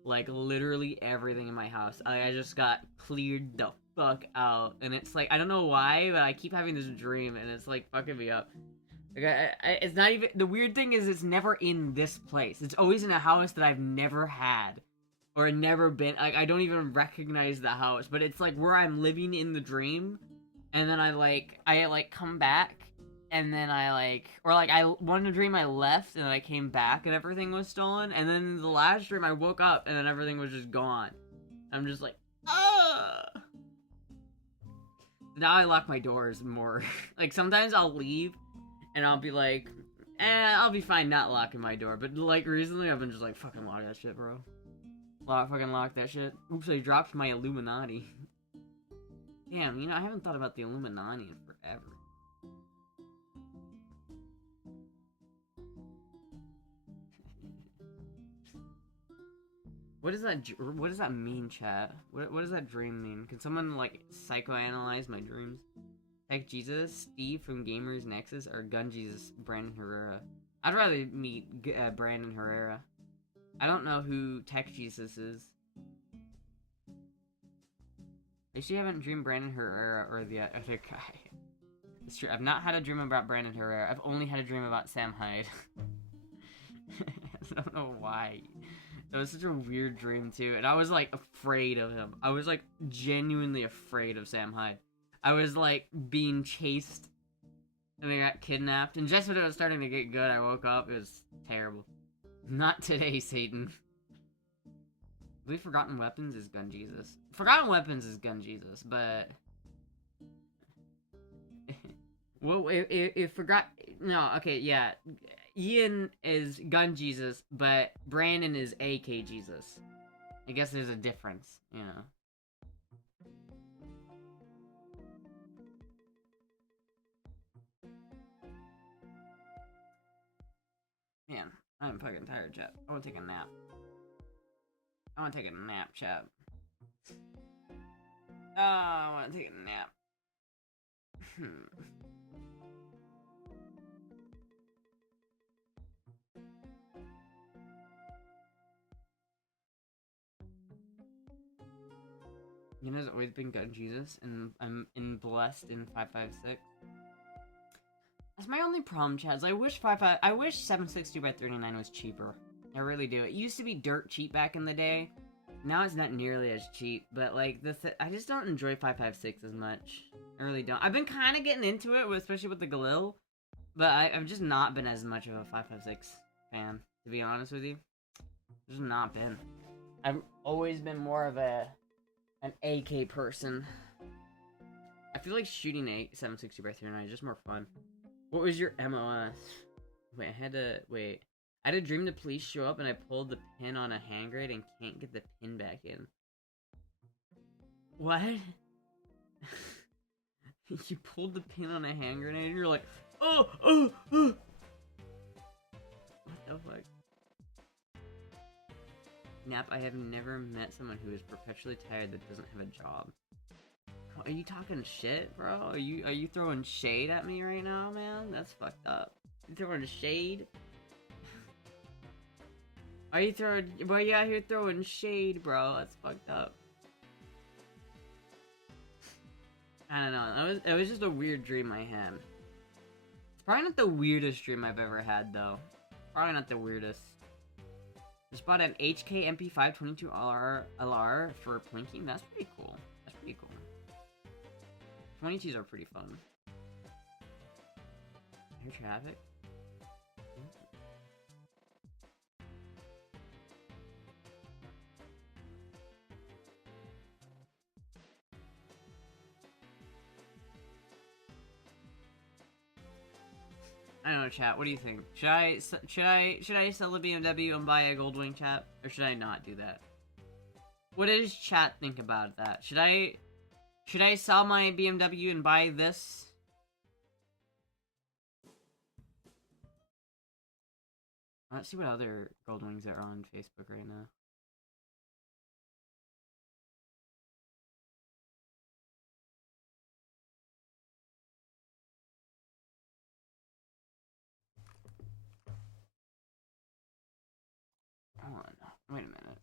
Like, literally everything in my house. I just got cleared the fuck out. And it's like, I don't know why, but I keep having this dream, and it's like fucking me up. Like, it's not even, the weird thing is it's never in this place. It's always in a house that I've never had. Or never been, like, I don't even recognize the house. But it's like where I'm living in the dream. And then I come back. And then one dream I left and I came back and everything was stolen. And then the last dream I woke up and then everything was just gone. I'm just like, ah! Now I lock my doors more. Like, sometimes I'll leave and I'll be like, I'll be fine not locking my door. But, like, recently I've been just like, fucking lock that shit, bro. Fucking lock that shit. Oops, I dropped my Illuminati. Damn, you know, I haven't thought about the Illuminati in forever. What does that mean, chat? What does that dream mean? Can someone, like, psychoanalyze my dreams? Tech Jesus, Steve from Gamers Nexus, or Gun Jesus, Brandon Herrera? I'd rather meet Brandon Herrera. I don't know who Tech Jesus is. I actually haven't dreamed Brandon Herrera or the other guy. It's true, I've not had a dream about Brandon Herrera. I've only had a dream about Sam Hyde. I don't know why. That was such a weird dream, too. And I was, like, afraid of him. I was, like, genuinely afraid of Sam Hyde. I was, like, being chased. And I got kidnapped. And just when it was starting to get good, I woke up. It was terrible. Not today, Satan. I believe Forgotten Weapons is Gun Jesus. Forgotten Weapons is Gun Jesus, but... well, if forgot... No, okay, yeah. Ian is Gun Jesus, but Brandon is AK Jesus. I guess there's a difference, you know. Man, I'm fucking tired, chat. I want to take a nap. I want to take a nap, chat. Oh, I want to take a nap. You know, it's always been Gun Jesus, and I'm blessed in 556. That's my only problem, Chaz. I wish 762x39 was cheaper. I really do. It used to be dirt cheap back in the day. Now it's not nearly as cheap, but like I just don't enjoy 556 as much. I really don't. I've been kind of getting into it, especially with the Galil, but I've just not been as much of a 556 fan, to be honest with you. Just not been. I've always been more of an AK person. I feel like shooting a 760 by 309 is just more fun. What was your MOS? Wait, I had a dream the police show up and I pulled the pin on a hand grenade and can't get the pin back in. What? You pulled the pin on a hand grenade and you're like, oh! What the fuck? Nap, I have never met someone who is perpetually tired that doesn't have a job. Are you talking shit, bro? Are you throwing shade at me right now, man? That's fucked up. You throwing shade? Are you out here throwing shade, bro? That's fucked up. I don't know. It was just a weird dream I had. It's probably not the weirdest dream I've ever had, though. Probably not the weirdest. Just bought an HK MP5 22LR for plinking. That's pretty cool. That's pretty cool. 22s are pretty fun. Air traffic? I don't know, chat. What do you think? Should I sell the BMW and buy a Goldwing, chat, or should I not do that? What does chat think about that? Should I sell my BMW and buy this? Let's see what other Goldwings are on Facebook right now. Hold on. Wait a minute.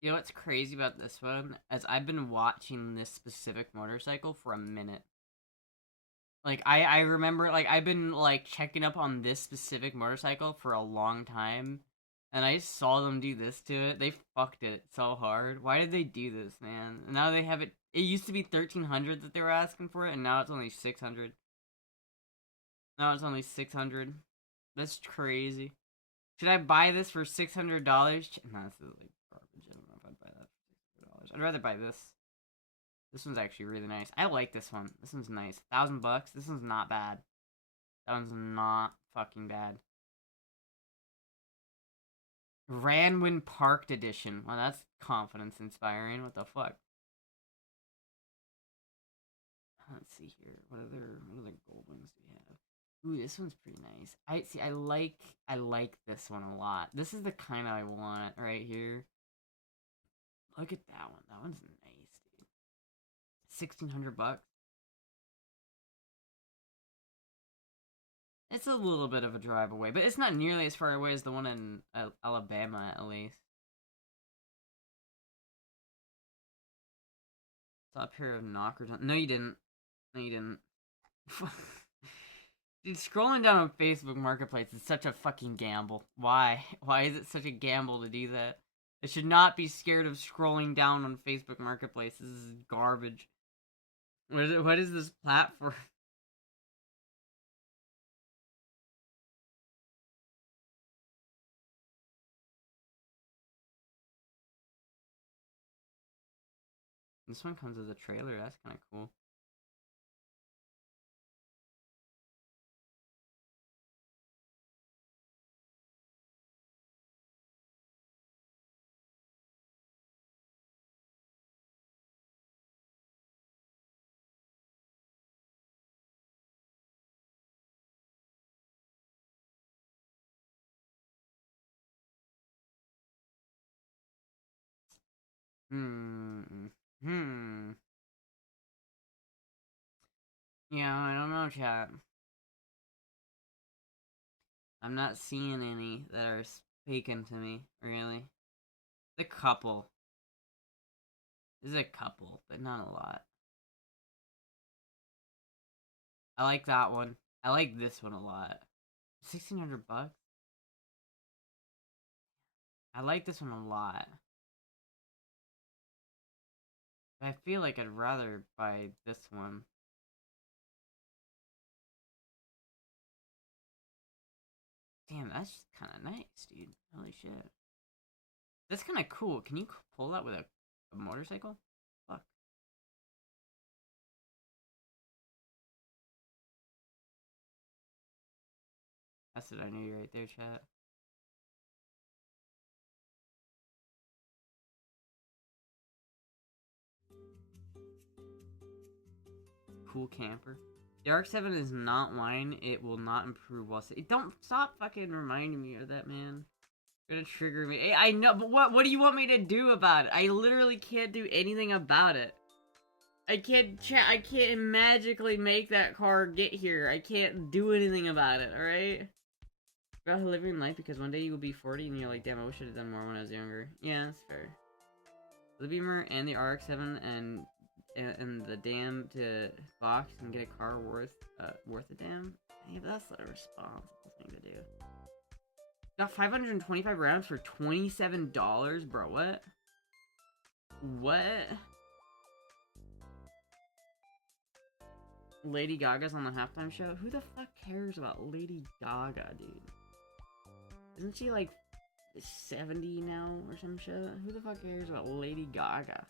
You know what's crazy about this one? As I've been watching this specific motorcycle for a minute. Like, I remember, like, I've been, like, checking up on this specific motorcycle for a long time. And I saw them do this to it. They fucked it so hard. Why did they do this, man? And now they have it. It used to be 1,300 that they were asking for it, and now it's only 600. Now it's only 600. That's crazy. Should I buy this for $600? No, this is like garbage. I don't know if I'd buy that for $600. I'd rather buy this. This one's actually really nice. I like this one. This one's nice. $1,000. This one's not bad. That one's not fucking bad. Ranwin Parked Edition. Well, that's confidence inspiring. What the fuck? Let's see here. What other gold ones do we have? Ooh, this one's pretty nice. I like this one a lot. This is the kind I want right here. Look at that one. That one's nice, dude. $1,600. It's a little bit of a drive away, but it's not nearly as far away as the one in Alabama, at least. Saw a pair of knockers on. No, you didn't. No, you didn't. Dude, scrolling down on Facebook Marketplace is such a fucking gamble. Why? Why is it such a gamble to do that? I should not be scared of scrolling down on Facebook Marketplace. This is garbage. What is this platform? This one comes with a trailer. That's kind of cool. Hmm. Yeah, I don't know, chat. I'm not seeing any that are speaking to me, really. The couple. There's a couple, but not a lot. I like that one. I like this one a lot. 1,600 bucks? I like this one a lot. But I feel like I'd rather buy this one. Damn, that's kind of nice, dude. Holy shit. That's kind of cool. Can you pull that with a motorcycle? Fuck. That's what I knew right there, chat. Cool camper. The RX-7 is not wine. It will not improve while... Don't stop fucking reminding me of that, man. You're gonna trigger me. I know, but what do you want me to do about it? I literally can't do anything about it. I can't magically make that car get here. I can't do anything about it, alright? About living life because one day you will be 40 and you're like, damn, I wish I had done more when I was younger. Yeah, that's fair. The Beamer and the RX-7 and the dam to box and get a car worth a damn. Yeah, but that's a responsible thing to do. Got 525 rounds for $27, bro. What? What? Lady Gaga's on the halftime show? Who the fuck cares about Lady Gaga, dude? Isn't she like 70 now or some shit? Who the fuck cares about Lady Gaga?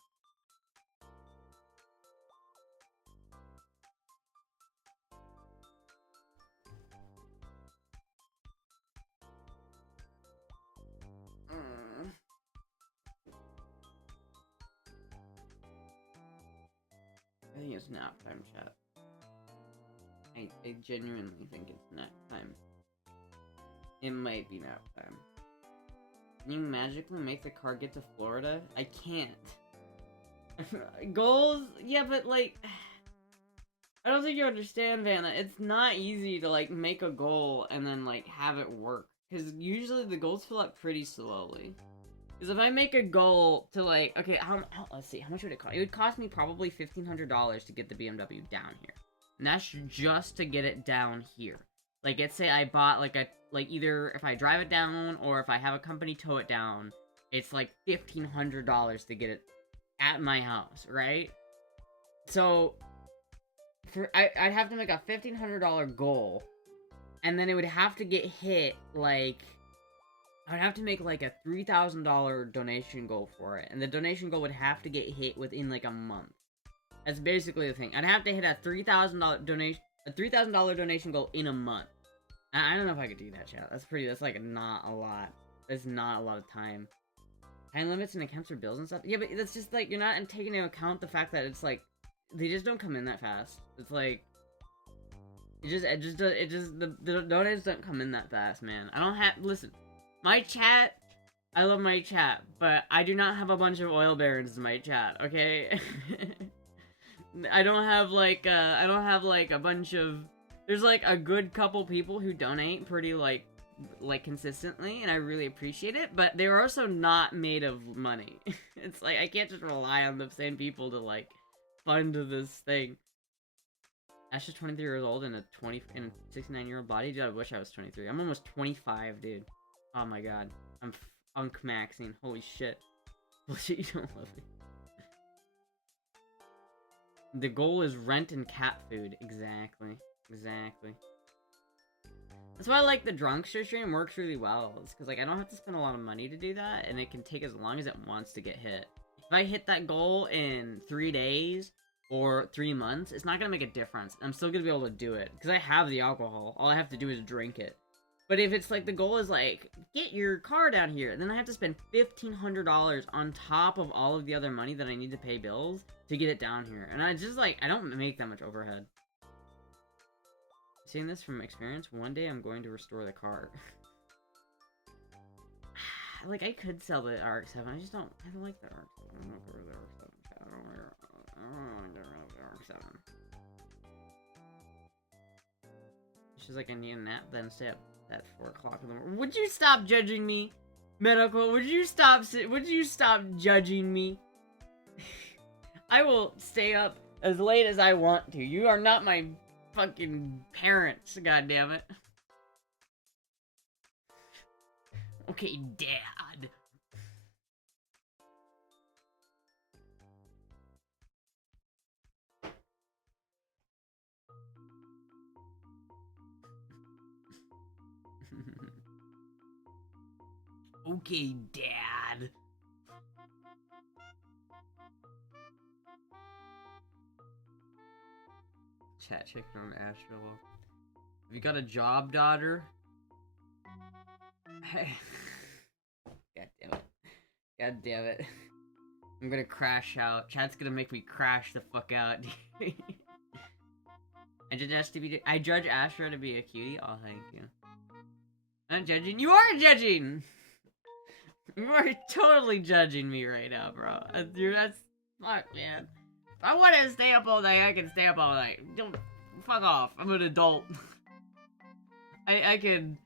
I think it's nap time, chat. I genuinely think it's nap time. It might be nap time. Can you magically make the car get to Florida? I can't. Goals? Yeah, but like... I don't think you understand, Vanna. It's not easy to like make a goal and then like have it work. Because usually the goals fill up pretty slowly. Because if I make a goal to like... Okay, let's see. How much would it cost? It would cost me probably $1,500 to get the BMW down here. And that's just to get it down here. Like, let's say I bought, like, either if I drive it down or if I have a company tow it down, it's, like, $1,500 to get it at my house, right? So, I'd have to make a $1,500 goal, and then it would have to get hit, like, I'd have to make, like, a $3,000 donation goal for it, and the donation goal would have to get hit within, like, a month. That's basically the thing. I'd have to hit a $3,000 donation goal in a month. I don't know if I could do that, chat. That's like not a lot. That's not a lot of time. Time limits and accounts for bills and stuff. Yeah, but that's just like, you're not taking into account the fact that it's like, they just don't come in that fast. It's like, the donations don't come in that fast, man. I don't have, listen, my chat, I love my chat, but I do not have a bunch of oil barons in my chat, okay? I don't have like a bunch of... There's like a good couple people who donate pretty like consistently, and I really appreciate it, but they're also not made of money. It's like, I can't just rely on the same people to like fund this thing. Ash is 23 years old and a 69-year-old body. Dude, I wish I was 23. I'm almost 25, dude. Oh my god. I'm funk maxing. Holy shit. Bullshit, you don't love me. The goal is rent and cat food. Exactly. Exactly. That's why I like the Drunkster stream. Works really well. It's because, like, I don't have to spend a lot of money to do that, and it can take as long as it wants to get hit. If I hit that goal in 3 days or 3 months, it's not going to make a difference. I'm still going to be able to do it, because I have the alcohol. All I have to do is drink it. But if it's, like, the goal is, like, get your car down here, then I have to spend $1,500 on top of all of the other money that I need to pay bills to get it down here. And I just, like, I don't make that much overhead. Saying this from experience, one day I'm going to restore the car. like, I could sell the RX-7. I just don't like the RX-7. I don't like the RX-7. I don't like the RX-7. She's like, I need a nap, then stay up at 4 o'clock in the morning. Would you stop judging me? Medical, would you stop judging me? I will stay up as late as I want to. You are not my fucking parents, goddammit. Okay, Dad. Okay, Dad. Chat chicken on Astra. Have you got a job, daughter? God damn it. God damn it. I'm gonna crash out. Chat's gonna make me crash the fuck out. I judge Astra to be a cutie. Oh, thank you. I'm judging. You are judging! You are totally judging me right now, bro. That's... Fuck, man. If I want to stay up all night, I can stay up all night. Don't... Fuck off. I'm an adult. I can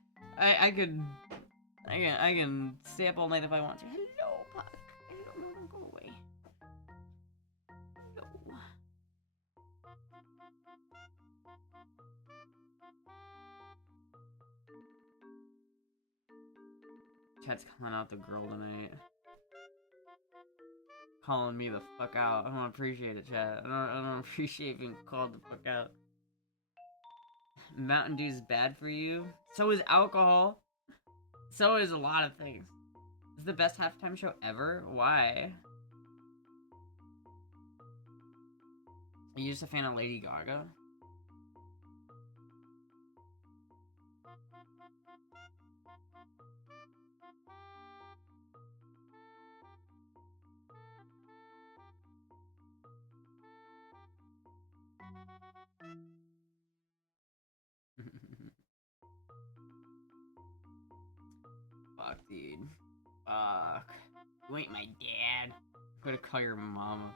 stay up all night if I want to. Hello, Puck. No, don't go away. No. Chat's calling out the girl tonight. Calling me the fuck out. I don't appreciate it, chat. I don't appreciate being called the fuck out. Mountain Dew's bad for you. So is alcohol. So is a lot of things. This is the best halftime show ever? Why? Are you just a fan of Lady Gaga? Fuck, dude. Fuck. You ain't my dad. I'm gonna call your mama.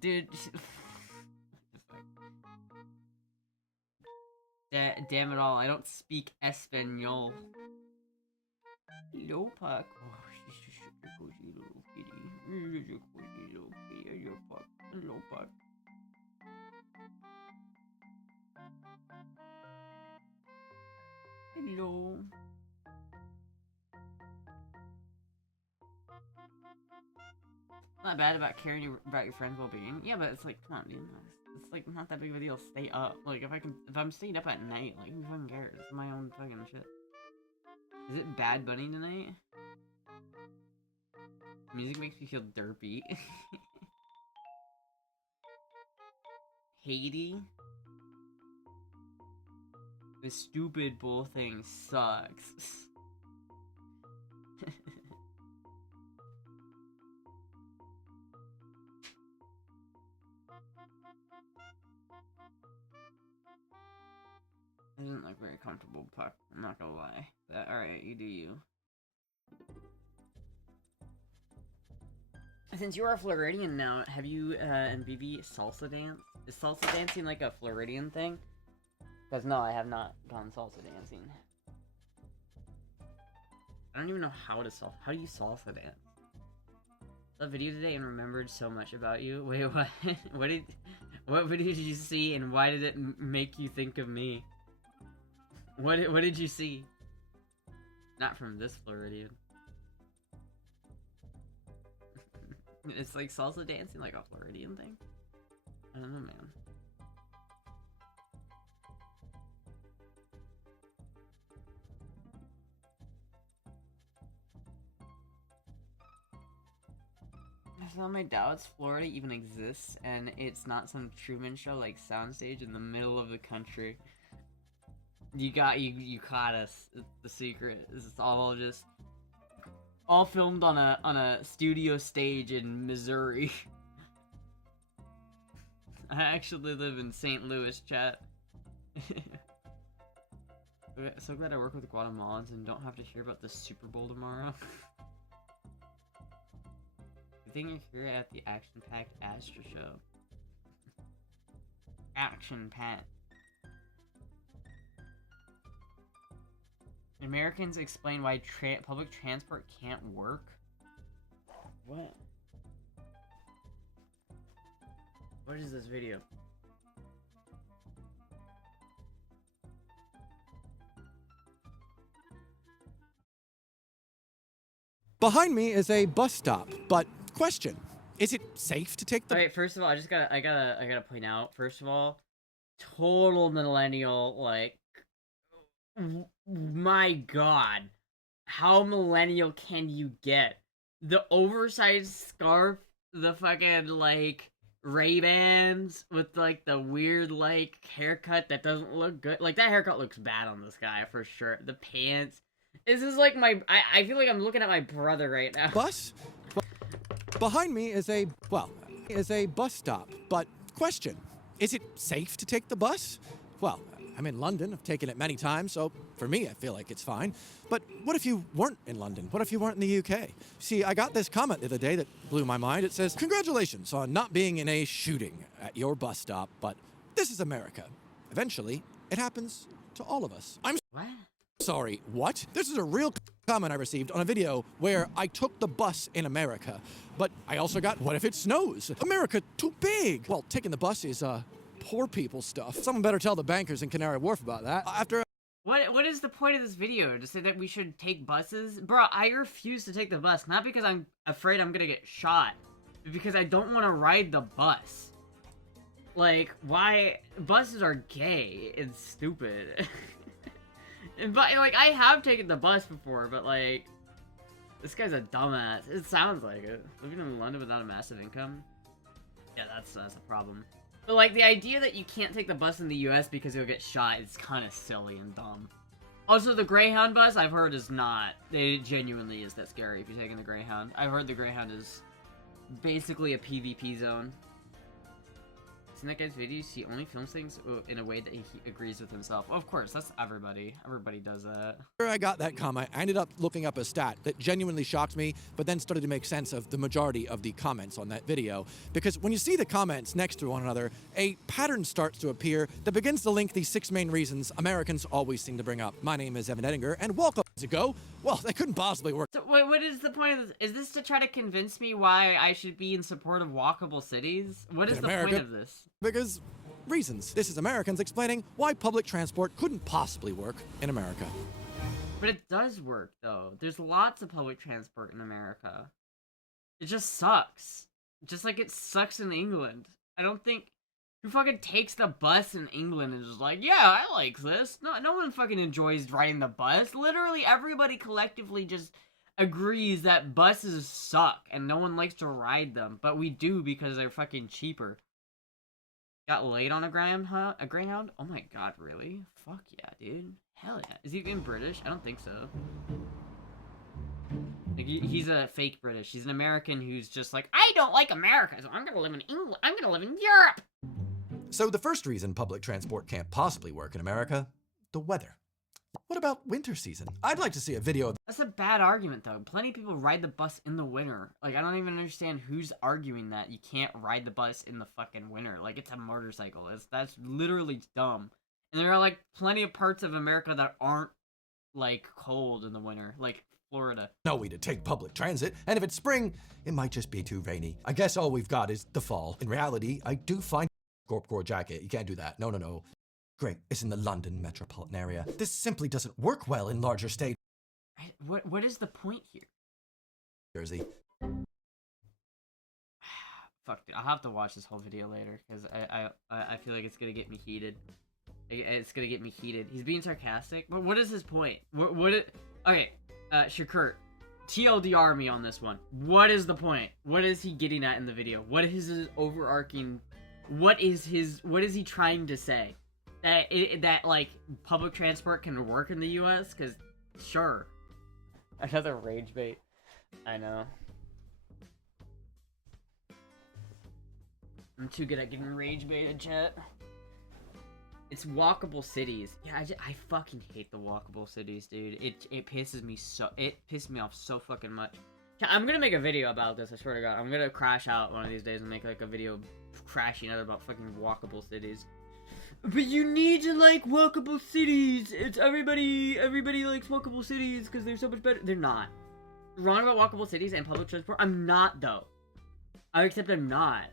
Dude. Damn it all, I don't speak Espanol. Hello, Puck. Oh, she's just a cozy little kitty. You're just a cozy little kitty. You're Puck. Hello, Puck. Hello. Not bad about caring about your friend's well-being. Yeah, but it's like, come on, dude. It's like not that big of a deal. Stay up. Like if I'm staying up at night, like who fucking cares? It's my own fucking shit. Is it Bad Bunny tonight? Music makes me feel derpy. Haiti? This stupid bull thing sucks. It doesn't look very comfortable, Puck. I'm not gonna lie. But alright, you do you. Since you are a Floridian now, have you and BB salsa dance? Is salsa dancing like a Floridian thing? Because no, I have not gone salsa dancing. I don't even know how to salsa. How do you salsa dance? I saw a video today and remembered so much about you. Wait, what? What video did you see and why did it make you think of me? What did you see? Not from this Floridian. It's like salsa dancing like a Floridian thing? I don't know, man. I saw my doubts Florida even exists and it's not some Truman Show like soundstage in the middle of the country. You caught us. The secret is it's all just all filmed on a studio stage in Missouri. I actually live in St. Louis, chat. So glad I work with Guatemalans and don't have to hear about the Super Bowl tomorrow. I think you're here at the action-packed Astra show. Action-packed. Americans explain why public transport can't work? What? What is this video? Behind me is a bus stop, but question, is it safe to take the— Alright, first of all, I gotta point out, first of all, total millennial, like, my god, how millennial can you get? The oversized scarf, the fucking, like, Ray-Bans with, like, the weird, like, haircut that doesn't look good. Like, that haircut looks bad on this guy, for sure. The pants. This is like my... I feel like I'm looking at my brother right now. Bus? Behind me is a bus stop, but question, is it safe to take the bus? Well, I'm in London, I've taken it many times, so for me, I feel like it's fine. But what if you weren't in London? What if you weren't in the UK? See, I got this comment the other day that blew my mind. It says, congratulations on not being in a shooting at your bus stop, but this is America. Eventually, it happens to all of us. I'm What? sorry, what? This is a real comment I received on a video where I took the bus in America. But I also got, what if it snows? America, too big. Well, taking the bus is, poor people stuff. Someone better tell the bankers in Canary Wharf about that. After What is the point of this video? To say that we should take buses? Bro, I refuse to take the bus. Not because I'm afraid I'm gonna get shot, but because I don't want to ride the bus. Like, why? Buses are gay. It's stupid. But, like, I have taken the bus before, but, like, this guy's a dumbass. It sounds like it. Living in London without a massive income? Yeah, that's a problem. But, like, the idea that you can't take the bus in the US because you'll get shot is kind of silly and dumb. Also, the Greyhound bus, I've heard, is not. It genuinely is that scary if you're taking the Greyhound. I've heard the Greyhound is basically a PvP zone. In that guy's videos, he only films things in a way that he agrees with himself. Well, of course, that's everybody. Everybody does that. After I got that comment, I ended up looking up a stat that genuinely shocked me, but then started to make sense of the majority of the comments on that video. Because when you see the comments next to one another, a pattern starts to appear that begins to link the 6 main reasons Americans always seem to bring up. My name is Evan Edinger, and welcome to go. Well, that couldn't possibly work. So, wait, what is the point of this? Is this to try to convince me why I should be in support of walkable cities? What is the point of this? Because reasons. This is Americans explaining why public transport couldn't possibly work in America. But it does work, though. There's lots of public transport in America. It just sucks. Just like it sucks in England. I don't think... Who fucking takes the bus in England and is like, yeah, I like this. No one fucking enjoys riding the bus. Literally everybody collectively just agrees that buses suck and no one likes to ride them. But we do because they're fucking cheaper. Got laid on a Greyhound? Oh my god, really? Fuck yeah, dude. Hell yeah. Is he even British? I don't think so. Like, he's a fake British. He's an American who's just like, I don't like America, so I'm gonna live in England. I'm gonna live in Europe! So the first reason public transport can't possibly work in America, the weather. What about winter season? I'd like to see a video of— That's a bad argument, though. Plenty of people ride the bus in the winter. Like, I don't even understand who's arguing that you can't ride the bus in the fucking winter. Like, it's a motorcycle. That's literally dumb. And there are, like, plenty of parts of America that aren't, like, cold in the winter. Like, Florida. no way to take public transit, and if it's spring, it might just be too rainy. I guess all we've got is the fall. In reality, I do find Gorpcore jacket. You can't do that. No. Great, it's in the London metropolitan area. This simply doesn't work well in larger states. What is the point here? Jersey. Fuck, dude. I'll have to watch this whole video later, because I feel like it's gonna get me heated. It's gonna get me heated. He's being sarcastic, but what is his point? Okay, Shakur, TLDR me on this one. What is the point? What is he getting at in the video? What is his overarching... What is he trying to say? That like, public transport can work in the US? Because, sure. Another rage bait. I know. I'm too good at getting rage baited, chat. It's walkable cities. Yeah, I fucking hate the walkable cities, dude. It pisses me off so fucking much. I'm gonna make a video about this, I swear to God. I'm gonna crash out one of these days and make, like, a video crashing out about fucking walkable cities. But you need to like walkable cities. It's everybody likes walkable cities because they're so much better. They're not. Wrong about walkable cities and public transport? I'm not, though. Except I'm not.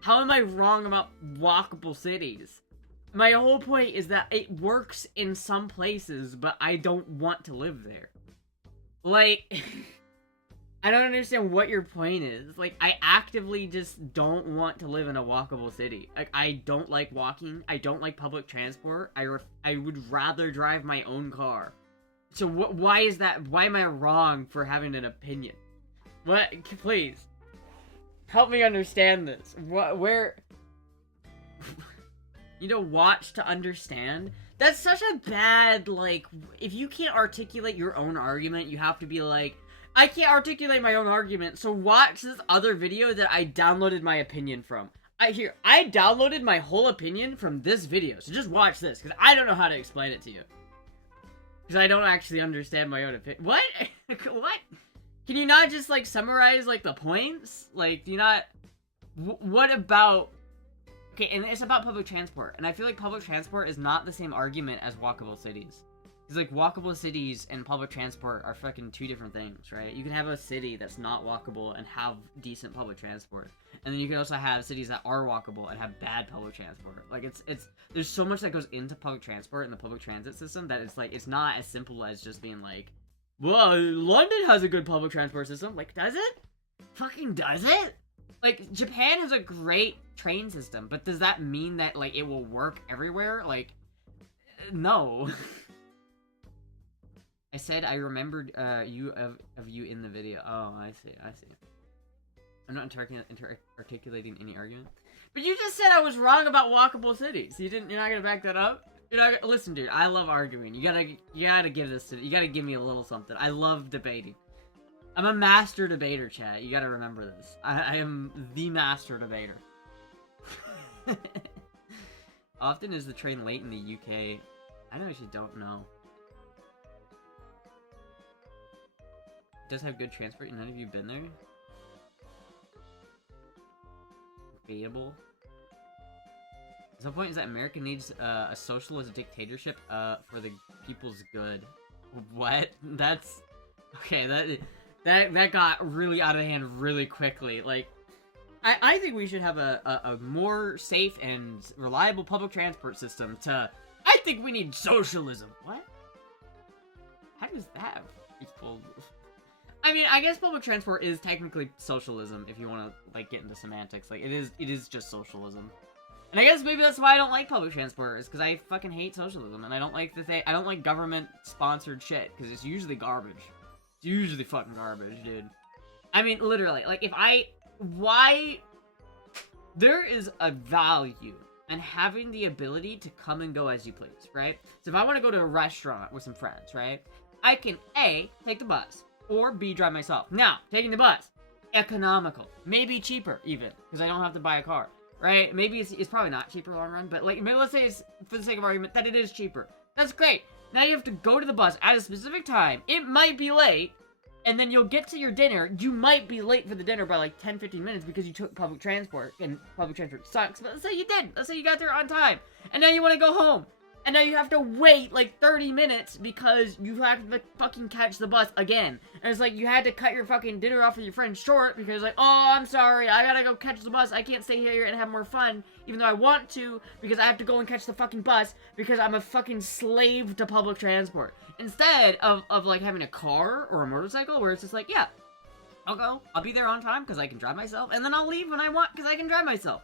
How am I wrong about walkable cities? My whole point is that it works in some places, but I don't want to live there. Like, I don't understand what your point is. Like, I actively just don't want to live in a walkable city. Like, I don't like walking. I don't like public transport. I would rather drive my own car. So why is that? Why am I wrong for having an opinion? What? Please. Help me understand this. Where? You know, watch to understand? That's such a bad, like, if you can't articulate your own argument, you have to be like, I can't articulate my own argument, so watch this other video that I downloaded my opinion from. I downloaded my whole opinion from this video, so just watch this, because I don't know how to explain it to you. Because I don't actually understand my own opinion. What? What? Can you not just, like, summarize, like, the points? Like, do you not... What about... Okay, and it's about public transport, and I feel like public transport is not the same argument as walkable cities. Because, like, walkable cities and public transport are fucking two different things, right? You can have a city that's not walkable and have decent public transport. And then you can also have cities that are walkable and have bad public transport. Like, there's so much that goes into public transport and the public transit system that it's, like, it's not as simple as just being, like, well, London has a good public transport system. Like, does it? Fucking does it? Like, Japan has a great train system, but does that mean that, like, it will work everywhere? Like, no. I said I remembered you in the video. Oh, I see. I'm not articulating any argument. But you just said I was wrong about walkable cities. You're not gonna back that up? Listen, dude, I love arguing. You gotta give this to... You gotta give me a little something. I love debating. I'm a master debater, chat. You gotta remember this. I am the master debater. Often is the train late in the UK? I actually don't know. It does have good transport. None of you been there? Debatable. At some point is that America needs a socialist dictatorship for the people's good. What? That's... Okay, that got really out of hand really quickly. Like, I think we should have a more safe and reliable public transport system to... I think we need socialism. What? How does that equal... I mean, I guess public transport is technically socialism if you want to, like, get into semantics. Like, it is just socialism. And I guess maybe that's why I don't like public transport, is because I fucking hate socialism, and I don't like I don't like government-sponsored shit, because it's usually garbage. It's usually fucking garbage, dude. I mean, literally, like, there is a value in having the ability to come and go as you please, right? So if I want to go to a restaurant with some friends, right, I can A, take the bus, or B, drive myself. Now, taking the bus, economical, maybe cheaper even, because I don't have to buy a car, right? Maybe it's probably not cheaper long run, but like, maybe let's say it's, for the sake of argument, that it is cheaper. That's great. Now you have to go to the bus at a specific time. It might be late, and then you'll get to your dinner. You might be late for the dinner by like 10-15 minutes because you took public transport, and public transport sucks, but let's say you did. Let's say you got there on time, and now you want to go home. And now you have to wait like 30 minutes because you have to fucking catch the bus again. And it's like you had to cut your fucking dinner off with your friend short because like, oh, I'm sorry, I gotta go catch the bus. I can't stay here and have more fun, even though I want to, because I have to go and catch the fucking bus because I'm a fucking slave to public transport. Instead of like having a car or a motorcycle where it's just like, yeah, I'll go, I'll be there on time because I can drive myself, and then I'll leave when I want because I can drive myself.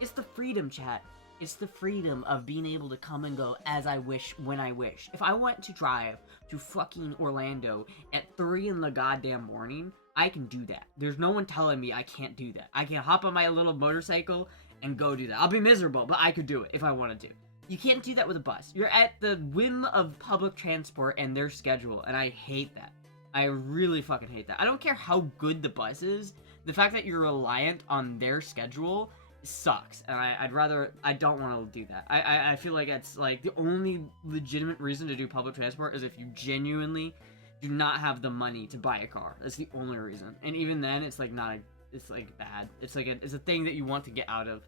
It's the freedom, chat. It's the freedom of being able to come and go as I wish, when I wish. If I want to drive to fucking Orlando at 3 in the goddamn morning, I can do that. There's no one telling me I can't do that. I can hop on my little motorcycle and go do that. I'll be miserable, but I could do it if I wanted to. You can't do that with a bus. You're at the whim of public transport and their schedule, and I hate that. I really fucking hate that. I don't care how good the bus is. The fact that you're reliant on their schedule sucks, and I don't want to do that. I feel like it's like the only legitimate reason to do public transport is if you genuinely do not have the money to buy a car. That's the only reason. And even then, it's like not a, it's like bad. It's like it's a thing that you want to get out of.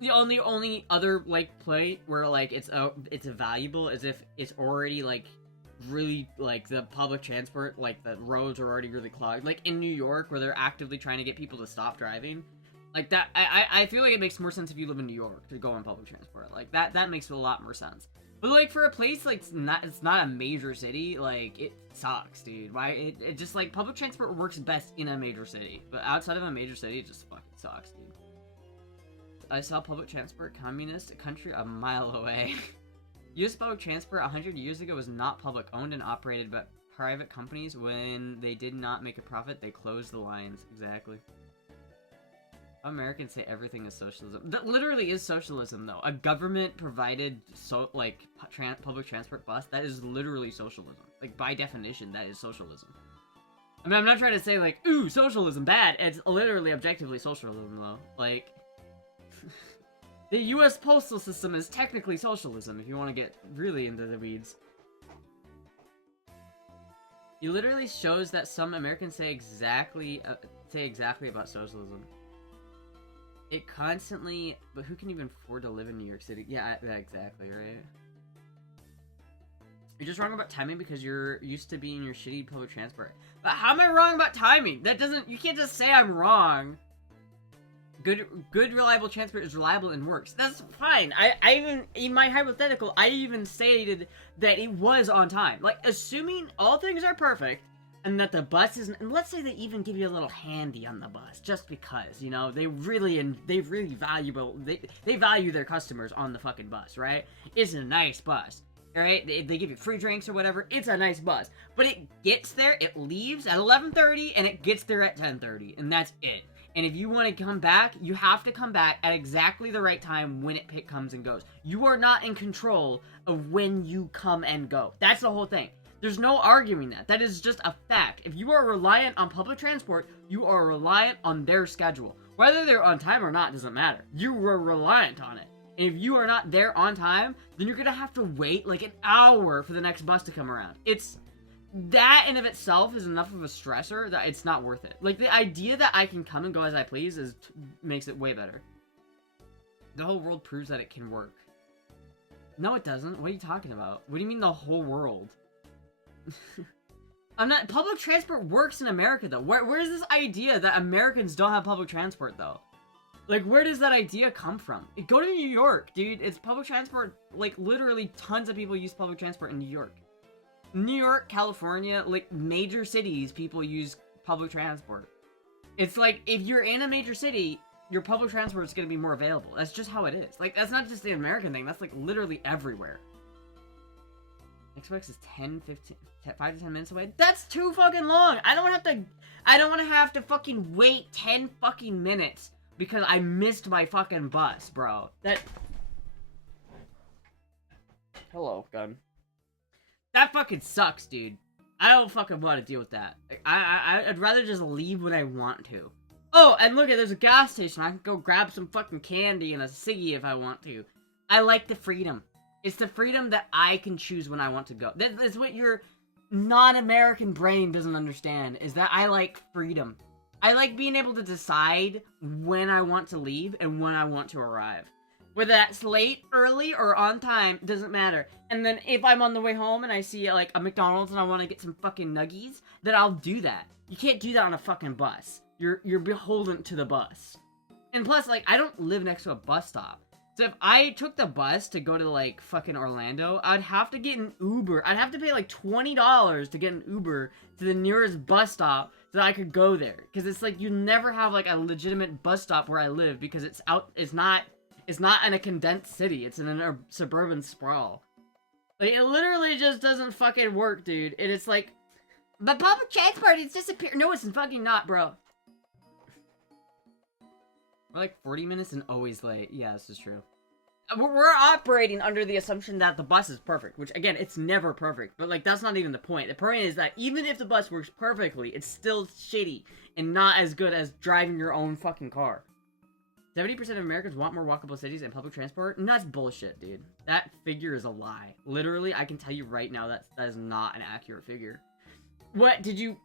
The only other like play where like it's a valuable is if it's already like really like the public transport, like the roads are already really clogged. Like in New York where they're actively trying to get people to stop driving. Like that, I feel like it makes more sense if you live in New York to go on public transport. Like that makes a lot more sense. But like for a place like it's not a major city, like it sucks, dude. Why it just like public transport works best in a major city, but outside of a major city, it just fucking sucks, dude. I saw public transport communist country a mile away. U.S. public transport 100 years ago was not public owned and operated by private companies. When they did not make a profit, they closed the lines. Exactly. Americans say everything is socialism. That literally is socialism, though. A government-provided public transport bus, that is literally socialism. Like, by definition, that is socialism. I mean, I'm not trying to say, like, ooh, socialism, bad. It's literally objectively socialism, though. Like, the U.S. postal system is technically socialism, if you want to get really into the weeds. It literally shows that some Americans say exactly about socialism. It constantly, but who can even afford to live in New York City? Yeah, exactly, right? You're just wrong about timing because you're used to being your shitty public transport. But how am I wrong about timing? That doesn't, you can't just say I'm wrong. Good, reliable transport is reliable and works. That's fine. I even, in my hypothetical, I even stated that it was on time. Like, assuming all things are perfect, and that the bus isn't, and let's say they even give you a little handy on the bus, just because, you know, they really value their customers on the fucking bus, right? It's a nice bus, alright? They give you free drinks or whatever, it's a nice bus. But it gets there, it leaves at 11:30, and it gets there at 10:30, and that's it. And if you want to come back, you have to come back at exactly the right time when it comes and goes. You are not in control of when you come and go. That's the whole thing. There's no arguing that. That is just a fact. If you are reliant on public transport, you are reliant on their schedule. Whether they're on time or not doesn't matter. You were reliant on it. And if you are not there on time, then you're going to have to wait like an hour for the next bus to come around. That in of itself is enough of a stressor that it's not worth it. Like, the idea that I can come and go as I please makes it way better. The whole world proves that it can work. No, it doesn't. What are you talking about? What do you mean the whole world? Public transport works in America, though. Where's this idea that Americans don't have public transport, though? Like, where does that idea come from? Go to New York, dude. It's public transport. Like, literally tons of people use public transport in New York. New York, California, like, major cities, people use public transport. It's like, if you're in a major city, your public transport is going to be more available. That's just how it is. Like, that's not just the American thing. That's, like, literally everywhere. Xbox is 5 to 10 minutes away. That's too fucking long! I don't want to have to fucking wait 10 fucking minutes because I missed my fucking bus, bro. Hello, gun. That fucking sucks, dude. I don't fucking want to deal with that. I'd rather just leave when I want to. Oh, and look, there's a gas station. I can go grab some fucking candy and a ciggy if I want to. I like the freedom. It's the freedom that I can choose when I want to go. That's what your non-American brain doesn't understand, is that I like freedom. I like being able to decide when I want to leave and when I want to arrive. Whether that's late, early, or on time, doesn't matter. And then if I'm on the way home and I see, like, a McDonald's and I want to get some fucking nuggies, then I'll do that. You can't do that on a fucking bus. You're beholden to the bus. And plus, like, I don't live next to a bus stop. So if I took the bus to go to, like, fucking Orlando, I'd have to get an Uber. I'd have to pay, like, $20 to get an Uber to the nearest bus stop so that I could go there. Because it's like, you never have, like, a legitimate bus stop where I live because it's not in a condensed city. It's in a suburban sprawl. Like, it literally just doesn't fucking work, dude. And it's like, but public transport is disappearing. No, it's fucking not, bro. We're like 40 minutes and always late. Yeah, this is true. We're operating under the assumption that the bus is perfect, which, again, it's never perfect. But, like, that's not even the point. The point is that even if the bus works perfectly, it's still shitty and not as good as driving your own fucking car. 70% of Americans want more walkable cities and public transport. And that's bullshit, dude. That figure is a lie. Literally, I can tell you right now that is not an accurate figure. What did you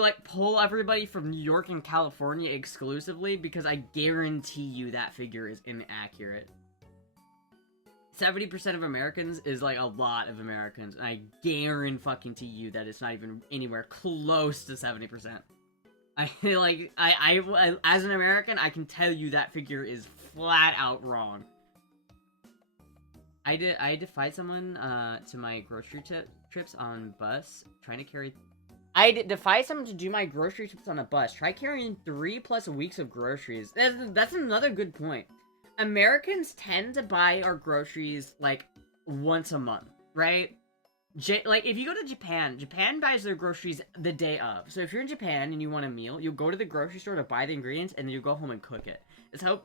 like pull everybody from New York and California exclusively? Because I guarantee you that figure is inaccurate. 70% of Americans is like a lot of Americans, and I guarantee you that it's not even anywhere close to 70%. I as an American, I can tell you that figure is flat out wrong. I defied someone to my grocery trips on bus, trying to carry. I defy someone to do my grocery trips on a bus. Try carrying 3+ weeks of groceries. That's another good point. Americans tend to buy our groceries like once a month, right? Like, if you go to Japan, Japan buys their groceries the day of. So if you're in Japan and you want a meal, you'll go to the grocery store to buy the ingredients, and then you go home and cook it. It's how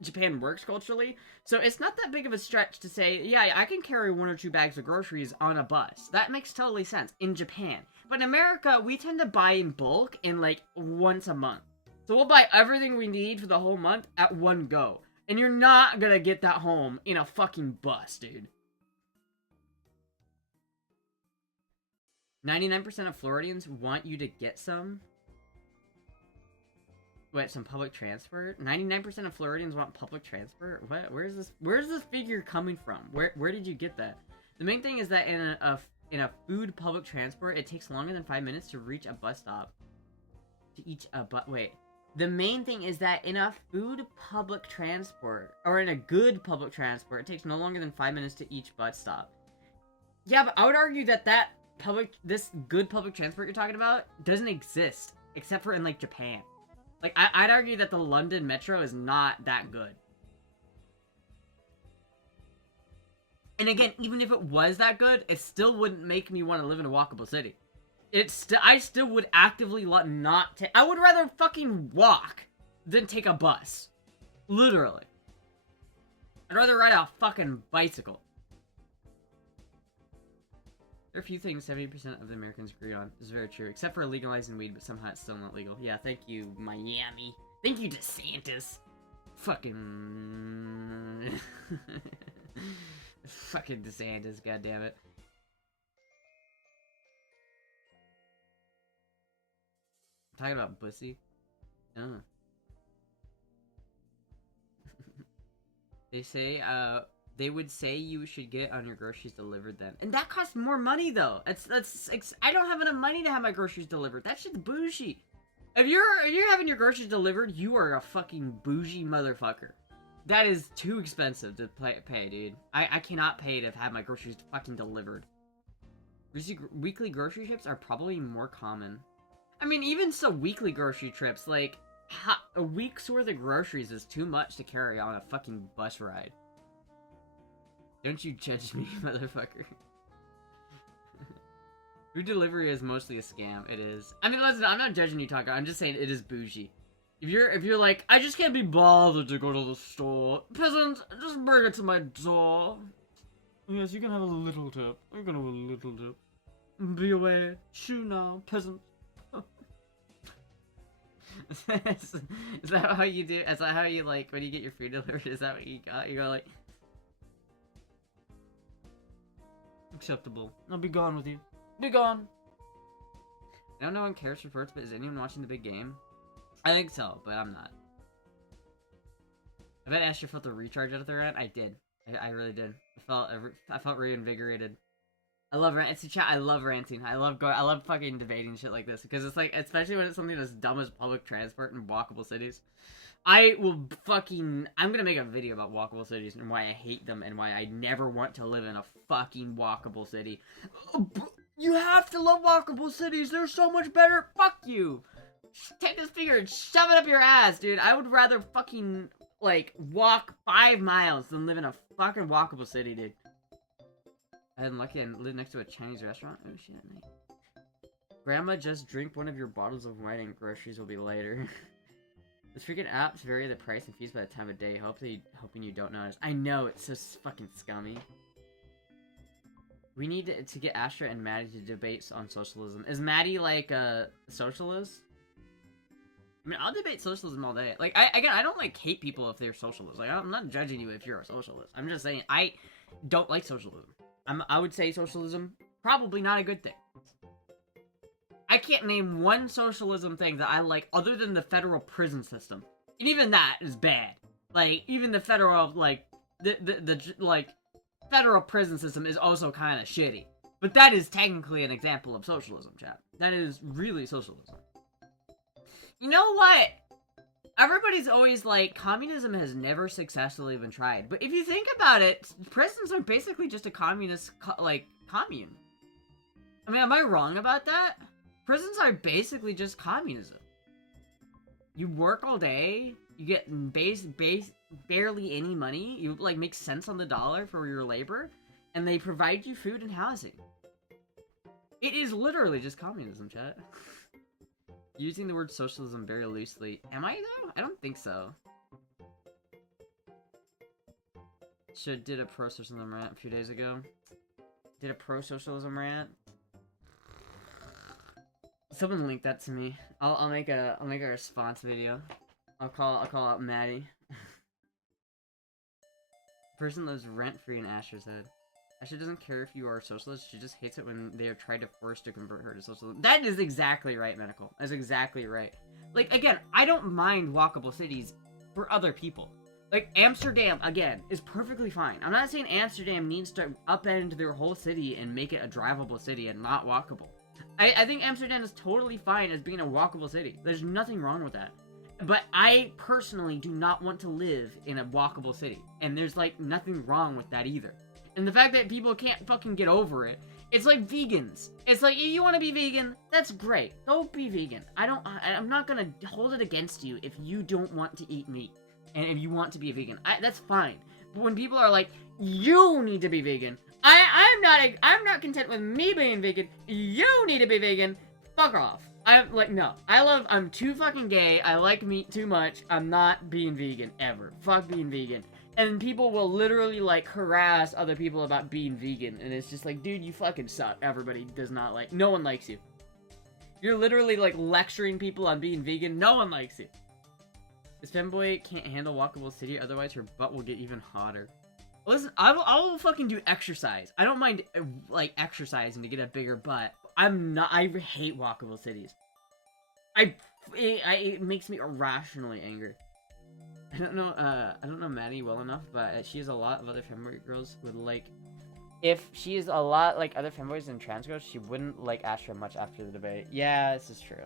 Japan works culturally. So it's not that big of a stretch to say, yeah, I can carry 1 or 2 bags of groceries on a bus. That makes totally sense in Japan. But in America, we tend to buy in bulk in, like, once a month. So we'll buy everything we need for the whole month at one go. And you're not gonna get that home in a fucking bus, dude. 99% of Floridians want you to get some... What, some public transport? 99% of Floridians want public transport? What? Where's this figure coming from? Where did you get that? The main thing is that in a food public transport, it takes longer than 5 minutes to reach a bus stop. The main thing is that in a food public transport, or in a good public transport, it takes no longer than 5 minutes to each bus stop. Yeah, but I would argue that this good public transport you're talking about doesn't exist, except for in, like, Japan. Like, I'd argue that the London Metro is not that good. And again, even if it was that good, it still wouldn't make me want to live in a walkable city. I still would actively not take... I would rather fucking walk than take a bus. Literally. I'd rather ride a fucking bicycle. There are a few things 70% of the Americans agree on. This is very true. Except for legalizing weed, but somehow it's still not legal. Yeah, thank you, Miami. Thank you, DeSantis. Fucking... Fucking DeSantis, goddammit. Talking about pussy? Oh. They would say you should get on your groceries delivered then. And that costs more money, though. I don't have enough money to have my groceries delivered. That shit's bougie. If you're having your groceries delivered, you are a fucking bougie motherfucker. That is too expensive to pay, dude. I cannot pay to have my groceries fucking delivered. Weekly grocery trips are probably more common. I mean, even so, weekly grocery trips, like, a week's worth of groceries is too much to carry on a fucking bus ride. Don't you judge me, motherfucker. Food delivery is mostly a scam. It is. I mean, listen, I'm not judging you, Taka. I'm just saying it is bougie. If you're like, I just can't be bothered to go to the store. Peasant, just bring it to my door. Yes, you can have a little tip. I'm gonna have a little tip. Be away. Shoo now, peasant. Is that how you do? Is that how you, like, when you get your food delivered? Is that what you got? You go like... Acceptable. I'll be gone with you. Be gone! I don't know one cares for sports, but is anyone watching the big game? I think so, but I'm not. I bet Astra felt the recharge out of the rant. I did. I really did. I felt reinvigorated. I love ranting. I love ranting. I love fucking debating shit like this, because it's like, especially when it's something as dumb as public transport and walkable cities. I'm gonna make a video about walkable cities and why I hate them and why I never want to live in a fucking walkable city. You have to love walkable cities. They're so much better. Fuck you. Take this finger and shove it up your ass, dude. I would rather fucking, like, walk 5 miles than live in a fucking walkable city, dude. I'm lucky I live next to a Chinese restaurant. Oh shit, mate. Grandma, just drink one of your bottles of wine and groceries will be later. Those freaking apps vary the price and fees by the time of day. Hoping you don't notice. I know, it's so fucking scummy. We need to get Astra and Maddie to debate on socialism. Is Maddie, like, a socialist? I mean, I'll debate socialism all day. Like, I don't like hate people if they're socialists. Like, I'm not judging you if you're a socialist. I'm just saying I don't like socialism. I would say socialism probably not a good thing. I can't name one socialism thing that I like other than the federal prison system, and even that is bad. Like, even the federal the federal prison system is also kind of shitty. But that is technically an example of socialism, chat. That is really socialism. You know what? Everybody's always like, communism has never successfully been tried. But if you think about it, prisons are basically just a communist, commune. I mean, am I wrong about that? Prisons are basically just communism. You work all day, you get barely any money, you, like, make cents on the dollar for your labor, and they provide you food and housing. It is literally just communism, chat. Using the word socialism very loosely. Am I, though? I don't think so. Did a pro-socialism rant a few days ago. Did a pro-socialism rant. Someone link that to me. I'll make a response video. I'll call out Maddie. Person lives rent-free in Astra's head. Astra doesn't care if you are a socialist, she just hates it when they are trying to force to convert her to socialism. That is exactly right, Medical. That's exactly right. Like, again, I don't mind walkable cities for other people. Like, Amsterdam, again, is perfectly fine. I'm not saying Amsterdam needs to upend their whole city and make it a drivable city and not walkable. I think Amsterdam is totally fine as being a walkable city. There's nothing wrong with that. But I personally do not want to live in a walkable city. And there's, like, nothing wrong with that either. And the fact that people can't fucking get over it, it's like vegans. It's like, if you want to be vegan, that's great. Go be vegan. I'm not gonna hold it against you if you don't want to eat meat. And if you want to be a vegan, that's fine. But when people are like, you need to be vegan, I'm not content with me being vegan, you need to be vegan, fuck off. I'm like, no. I'm too fucking gay, I like meat too much, I'm not being vegan, ever. Fuck being vegan. And people will literally, like, harass other people about being vegan. And it's just like, dude, you fucking suck. Everybody does not like... No one likes you. You're literally, like, lecturing people on being vegan. No one likes you. This femboy can't handle walkable city, otherwise her butt will get even hotter. Listen, I will fucking do exercise. I don't mind, like, exercising to get a bigger butt. I hate walkable cities. It makes me irrationally angry. I don't know Maddie well enough, but she has a lot of other femboy girls would like... If she is a lot like other femboys and trans girls, she wouldn't like Astra much after the debate. Yeah, this is true.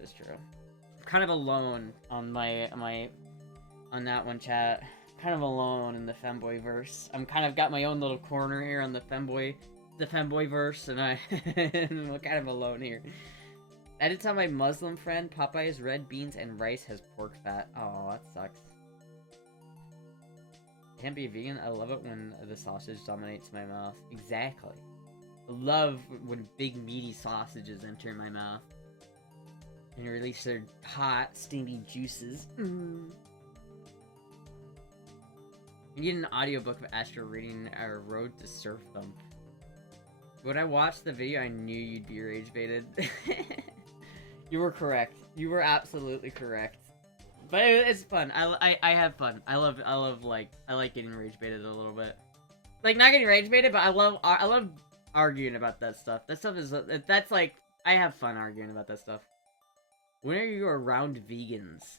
This is true. I'm kind of alone on on that one, chat. Kind of alone in the femboy verse. I'm kind of got my own little corner here on the femboy verse, and I'm kind of alone here. I did tell my Muslim friend Popeye's red beans and rice has pork fat. Oh, that sucks. Can't be vegan. I love it when the sausage dominates my mouth. Exactly. I love when big meaty sausages enter my mouth and release their hot, steamy juices. You get an audiobook of Astra reading our Road to Serfdom. When I watched the video, I knew you'd be rage baited. You were correct. You were absolutely correct. But it's fun. I have fun. I like getting rage baited a little bit. Like, not getting rage baited, but I love arguing about that stuff. That stuff is, that's like, I have fun arguing about that stuff. When are you around vegans?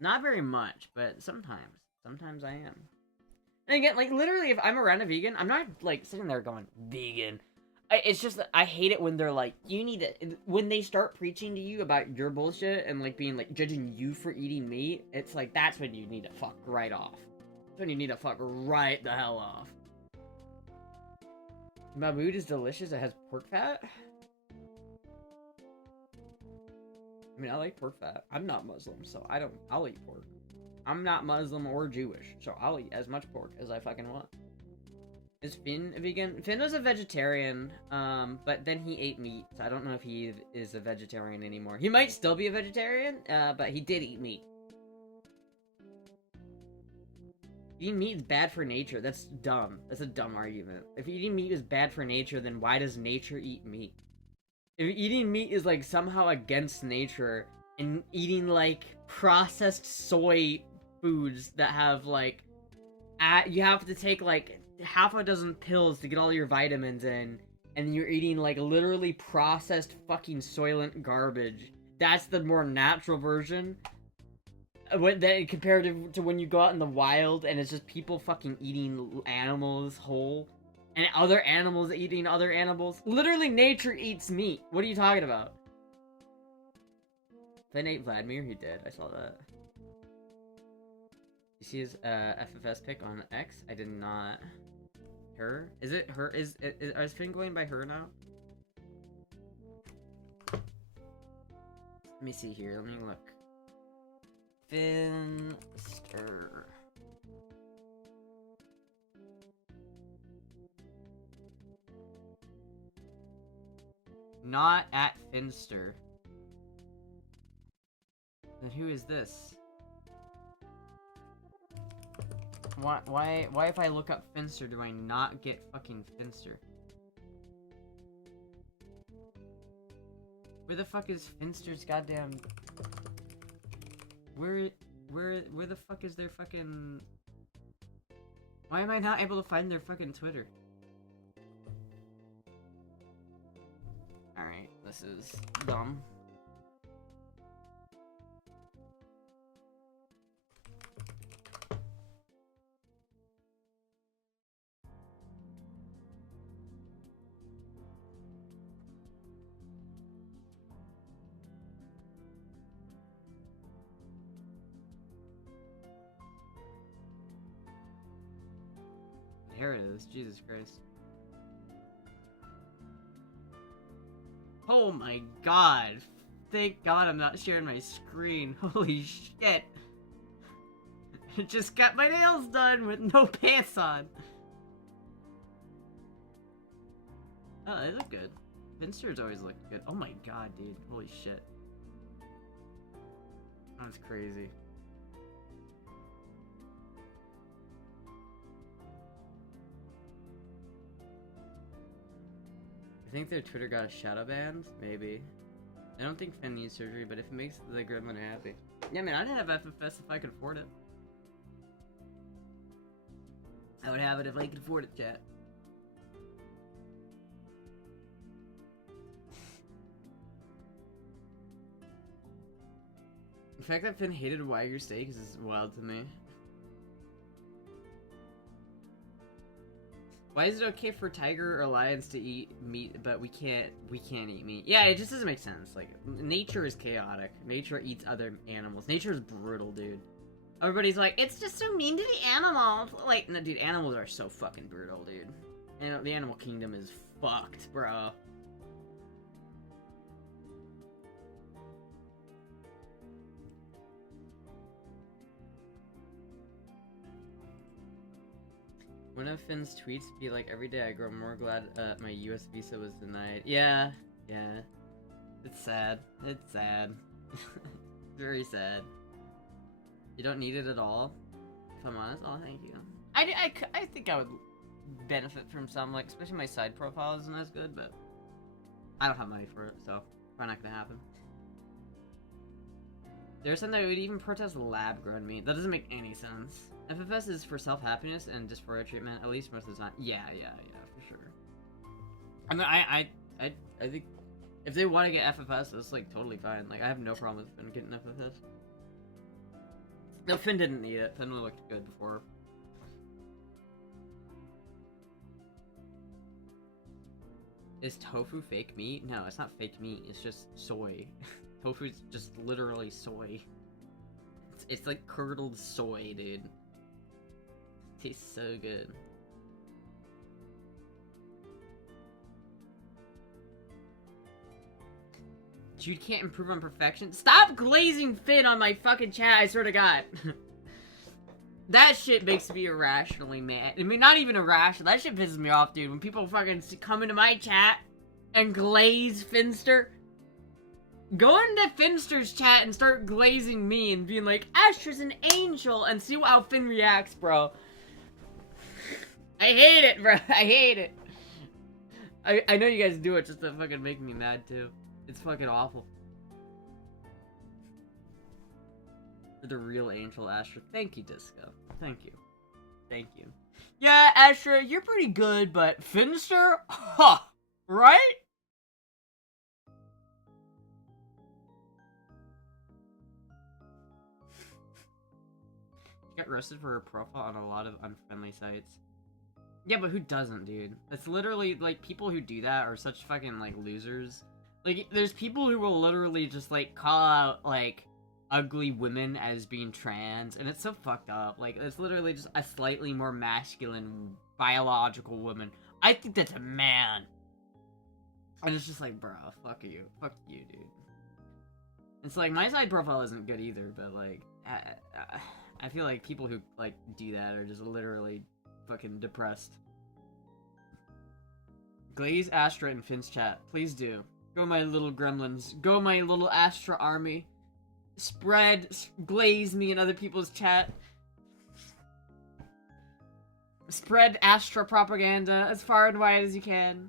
Not very much, but sometimes. Sometimes I am. And again, like, literally, if I'm around a vegan, I'm not, like, sitting there going, vegan. It's just that I hate it when they're like, you need to... When they start preaching to you about your bullshit and, like, being, like, judging you for eating meat, it's like, that's when you need to fuck right off. That's when you need to fuck right the hell off. Mahmood is delicious. It has pork fat. I mean, I like pork fat. I'm not Muslim, so I'll eat pork. I'm not Muslim or Jewish, so I'll eat as much pork as I fucking want. Is Finn a vegan? Finn was a vegetarian, but then he ate meat, so I don't know if he is a vegetarian anymore. He might still be a vegetarian, but he did eat meat. Eating meat is bad for nature. That's dumb. That's a dumb argument. If eating meat is bad for nature, then why does nature eat meat? If eating meat is, like, somehow against nature, and eating like processed soy foods that have like you have to take like half a dozen pills to get all your vitamins in, and you're eating like literally processed fucking soylent garbage. That's the more natural version. Compared to when you go out in the wild and it's just people fucking eating animals whole, and other animals eating other animals. Literally, nature eats meat. What are you talking about? Then ate Vladimir. He did. I saw that. You see his FFS pic on X? I did not. Her? Is it her? Is Finn going by her now? Let me see here. Let me look. Finster. Not at Finster. Then who is this? Why if I look up Finster do I not get fucking Finster? Where the fuck is Finster's goddamn... Where the fuck is their fucking... Why am I not able to find their fucking Twitter? Alright, this is dumb. Here it is, Jesus Christ. Oh my god. Thank God I'm not sharing my screen. Holy shit. I just got my nails done with no pants on. Oh, they look good. Finster's always looked good. Oh my god, dude. Holy shit. That's crazy. I think their Twitter got a shadow banned? Maybe. I don't think Finn needs surgery, but if it makes the gremlin happy. Yeah, man, I'd have FFS if I could afford it. I would have it if I could afford it, chat. The fact that Finn hated Wagyu steak is wild to me. Why is it okay for tiger or lions to eat meat, but we can't eat meat? Yeah, it just doesn't make sense. Like, nature is chaotic. Nature eats other animals. Nature is brutal, dude. Everybody's like, it's just so mean to the animals. Like, no, dude, animals are so fucking brutal, dude. And the animal kingdom is fucked, bro. One of Finn's tweets be like, every day I grow more glad my US visa was denied. Yeah, yeah. It's sad. It's sad. Very sad. You don't need it at all? If I'm honest, oh, thank you. I think I would benefit from some, like, especially my side profile isn't as good, but I don't have money for it, so probably not gonna happen. There's some that would even protest lab-grown meat. That doesn't make any sense. FFS is for self-happiness and dysphoria treatment, at least most of the time. Yeah, for sure. I mean, I think if they want to get FFS, that's, like, totally fine. Like, I have no problem with Finn getting FFS. No, Finn didn't need it. Finn looked good before. Is tofu fake meat? No, it's not fake meat. It's just soy. Tofu's just literally soy. It's like curdled soy, dude. Tastes so good. Jude can't improve on perfection. Stop glazing Finn on my fucking chat, I swear to God. That shit makes me irrationally mad. I mean, not even irrational. That shit pisses me off, dude. When people fucking come into my chat and glaze Finster. Go into Finster's chat and start glazing me and being like, Astra's an angel, and see how Finn reacts, bro. I hate it, bro. I hate it. I know you guys do it just to fucking make me mad, too. It's fucking awful. You're the real angel, Astra. Thank you, Disco. Thank you. Thank you. Yeah, Astra, you're pretty good, but Finster? Huh! Right? She got roasted for her profile on a lot of unfriendly sites. Yeah, but who doesn't, dude? It's literally, like, people who do that are such fucking, like, losers. Like, there's people who will literally just, like, call out, like, ugly women as being trans, and it's so fucked up. Like, it's literally just a slightly more masculine, biological woman. I think that's a man. And it's just like, bro, fuck you. Fuck you, dude. It's like, my side profile isn't good either, but, like, I feel like people who, like, do that are just literally fucking depressed. Glaze Astra in Finn's chat. Please do. Go my little gremlins. Go my little Astra army. Glaze me in other people's chat. Spread Astra propaganda as far and wide as you can.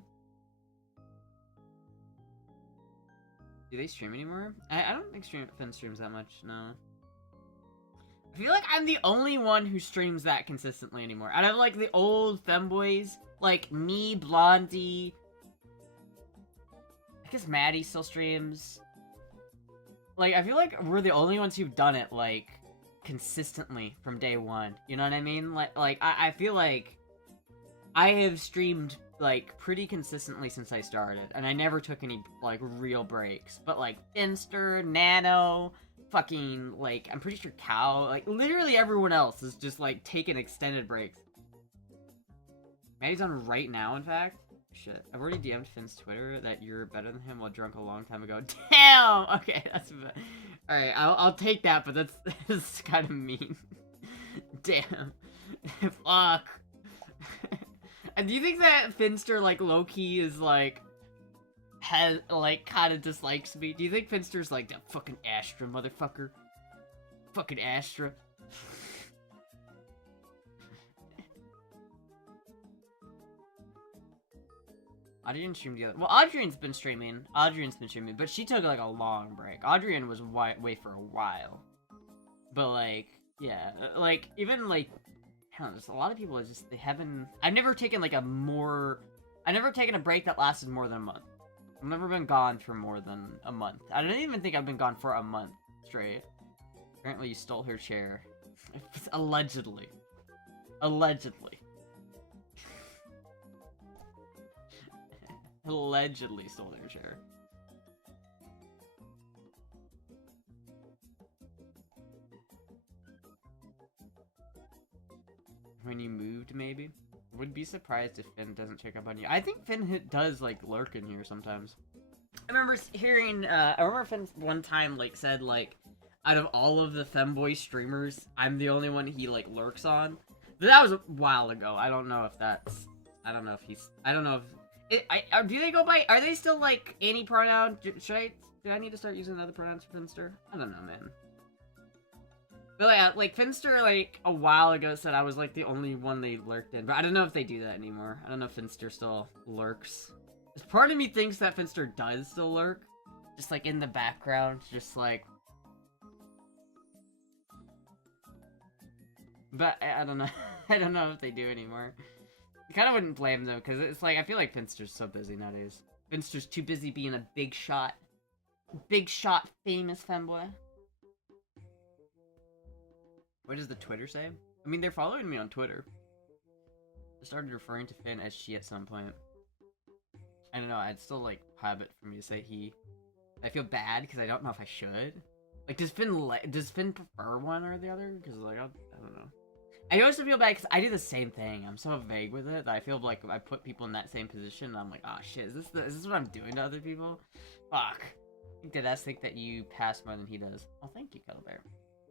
Do they stream anymore? I don't think Finn streams that much, no. I feel like I'm the only one who streams that consistently anymore. Out of, like, the old femboys, like, me, Blondie... I guess Maddie still streams. Like, I feel like we're the only ones who've done it, like, consistently from day one. You know what I mean? Like I feel like I have streamed, like, pretty consistently since I started. And I never took any, like, real breaks. But, like, Finster, Nano... fucking, like, I'm pretty sure Cow, like, literally everyone else is just, like, taking extended breaks. Maddie's on right now, in fact. Shit. I've already DM'd Finn's Twitter that you're better than him while drunk a long time ago. Damn! Okay, that's... Alright, I'll take that, but that's kind of mean. Damn. Fuck. And do you think that Finster, like, low-key is, like... has, like, kind of dislikes me? Do you think Finster's like, that fucking Astra, motherfucker? Fucking Astra. Adrian streamed the other... Well, Adrian's been streaming, but she took, like, a long break. Adrian was away for a while. But, like, yeah, like, even, like, I don't know, there's a lot of people that just, they haven't... I've never taken, like, I've never taken a break that lasted more than a month. I've never been gone for more than a month. I don't even think I've been gone for a month straight. Apparently you stole her chair. Allegedly. Allegedly. Allegedly stole their chair. When you moved, maybe? Would be surprised if Finn doesn't check up on you. I think Finn does, like, lurk in here sometimes. I remember hearing, I remember Finn one time, like, said, like, out of all of the femboy streamers, I'm the only one he, like, lurks on. But that was a while ago. I don't know if that's, I don't know if, do they go by, are they still, like, any pronoun? Do I need to start using other pronouns for Finster? I don't know, man. But yeah, like, Finster, like, a while ago said I was, like, the only one they lurked in. But I don't know if they do that anymore. I don't know if Finster still lurks. Part of me thinks that Finster does still lurk. Just, like, in the background. Just, like... But, I don't know. I don't know if they do anymore. I kind of wouldn't blame them, because it's like, I feel like Finster's so busy nowadays. Finster's too busy being a big shot. Big shot, famous femboy. What does the Twitter say? I mean, they're following me on Twitter. I started referring to Finn as she at some point. I don't know, I'd still, like, habit for me to say he. I feel bad, because I don't know if I should. Like, does Finn prefer one or the other? Because, like, I don't know. I also feel bad, because I do the same thing. I'm so vague with it, that I feel like I put people in that same position, and I'm like, oh shit, is this what I'm doing to other people? Fuck. I think Deadass think that you pass more than he does. Oh, thank you, Cuddle Bear.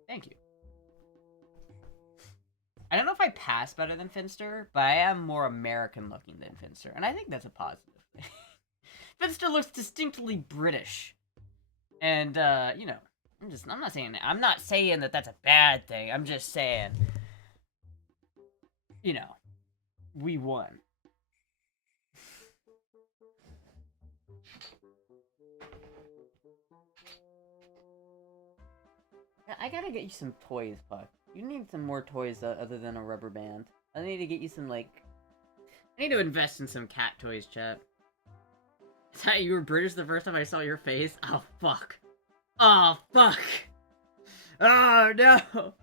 Thank you. I don't know if I pass better than Finster, but I am more American looking than Finster, and I think that's a positive. Finster looks distinctly British, and you know, I'm not saying that that's a bad thing. I'm just saying, you know, we won. I gotta get you some toys, Puck. You need some more toys other than a rubber band. I need to get you some, like... I need to invest in some cat toys, chat. Is that you were British the first time I saw your face? Oh, fuck. Oh, fuck. Oh, no.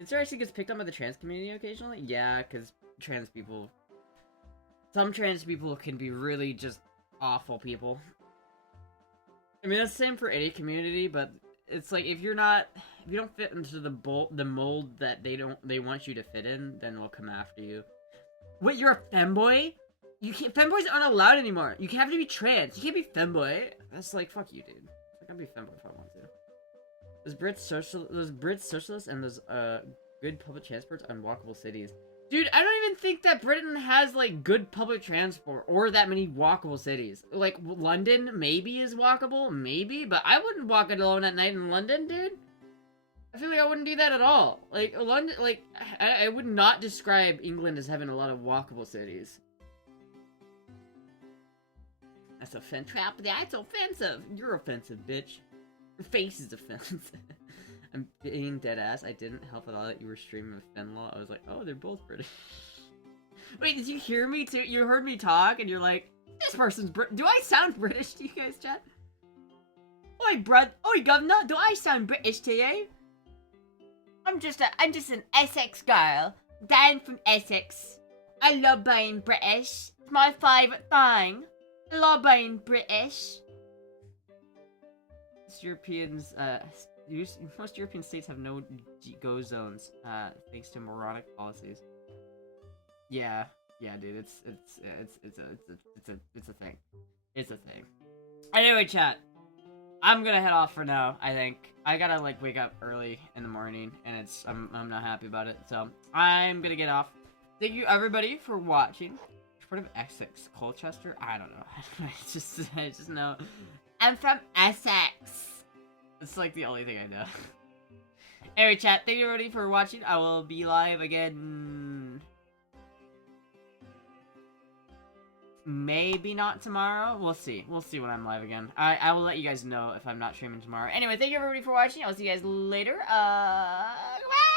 It actually gets picked up by the trans community occasionally? Yeah, because trans people... Some trans people can be really just awful people. I mean, that's the same for any community, but it's like, if you don't fit into the mold that they want you to fit in, then they'll come after you. Wait, you're a femboy? You can't, femboys aren't allowed anymore. You have to be trans. You can't be femboy. That's like, fuck you, dude. I can be femboy if I want to. Those Brits socialists and those good public transports are unwalkable cities. Dude, I don't even think that Britain has, like, good public transport or that many walkable cities. Like, London maybe is walkable, maybe, but I wouldn't walk it alone at night in London, dude. I feel like I wouldn't do that at all. Like, London, like, I would not describe England as having a lot of walkable cities. That's offensive. That's offensive. You're offensive, bitch. Your face is offensive. I'm being dead ass. I didn't help at all that you were streaming with Fenlaw. I was like, oh, they're both British. Wait, did you hear me too? You heard me talk and you're like, this person's Do I sound British to you guys, chat? Oi, governor, do I sound British to you? I'm just an Essex girl. Down from Essex. I love being British. It's my favourite thing. I love being British. Europeans, most European states have no go zones, thanks to moronic policies. Yeah, dude, it's a thing. It's a thing. Anyway, chat, I'm gonna head off for now. I think I gotta like wake up early in the morning, and I'm not happy about it. So I'm gonna get off. Thank you everybody for watching. Part of Essex, Colchester. I don't know. I just know. I'm from Essex. It's like the only thing I know. Anyway, chat, thank you everybody for watching. I will be live again. Maybe not tomorrow. We'll see. We'll see when I'm live again. I will let you guys know if I'm not streaming tomorrow. Anyway, thank you everybody for watching. I'll see you guys later. Goodbye!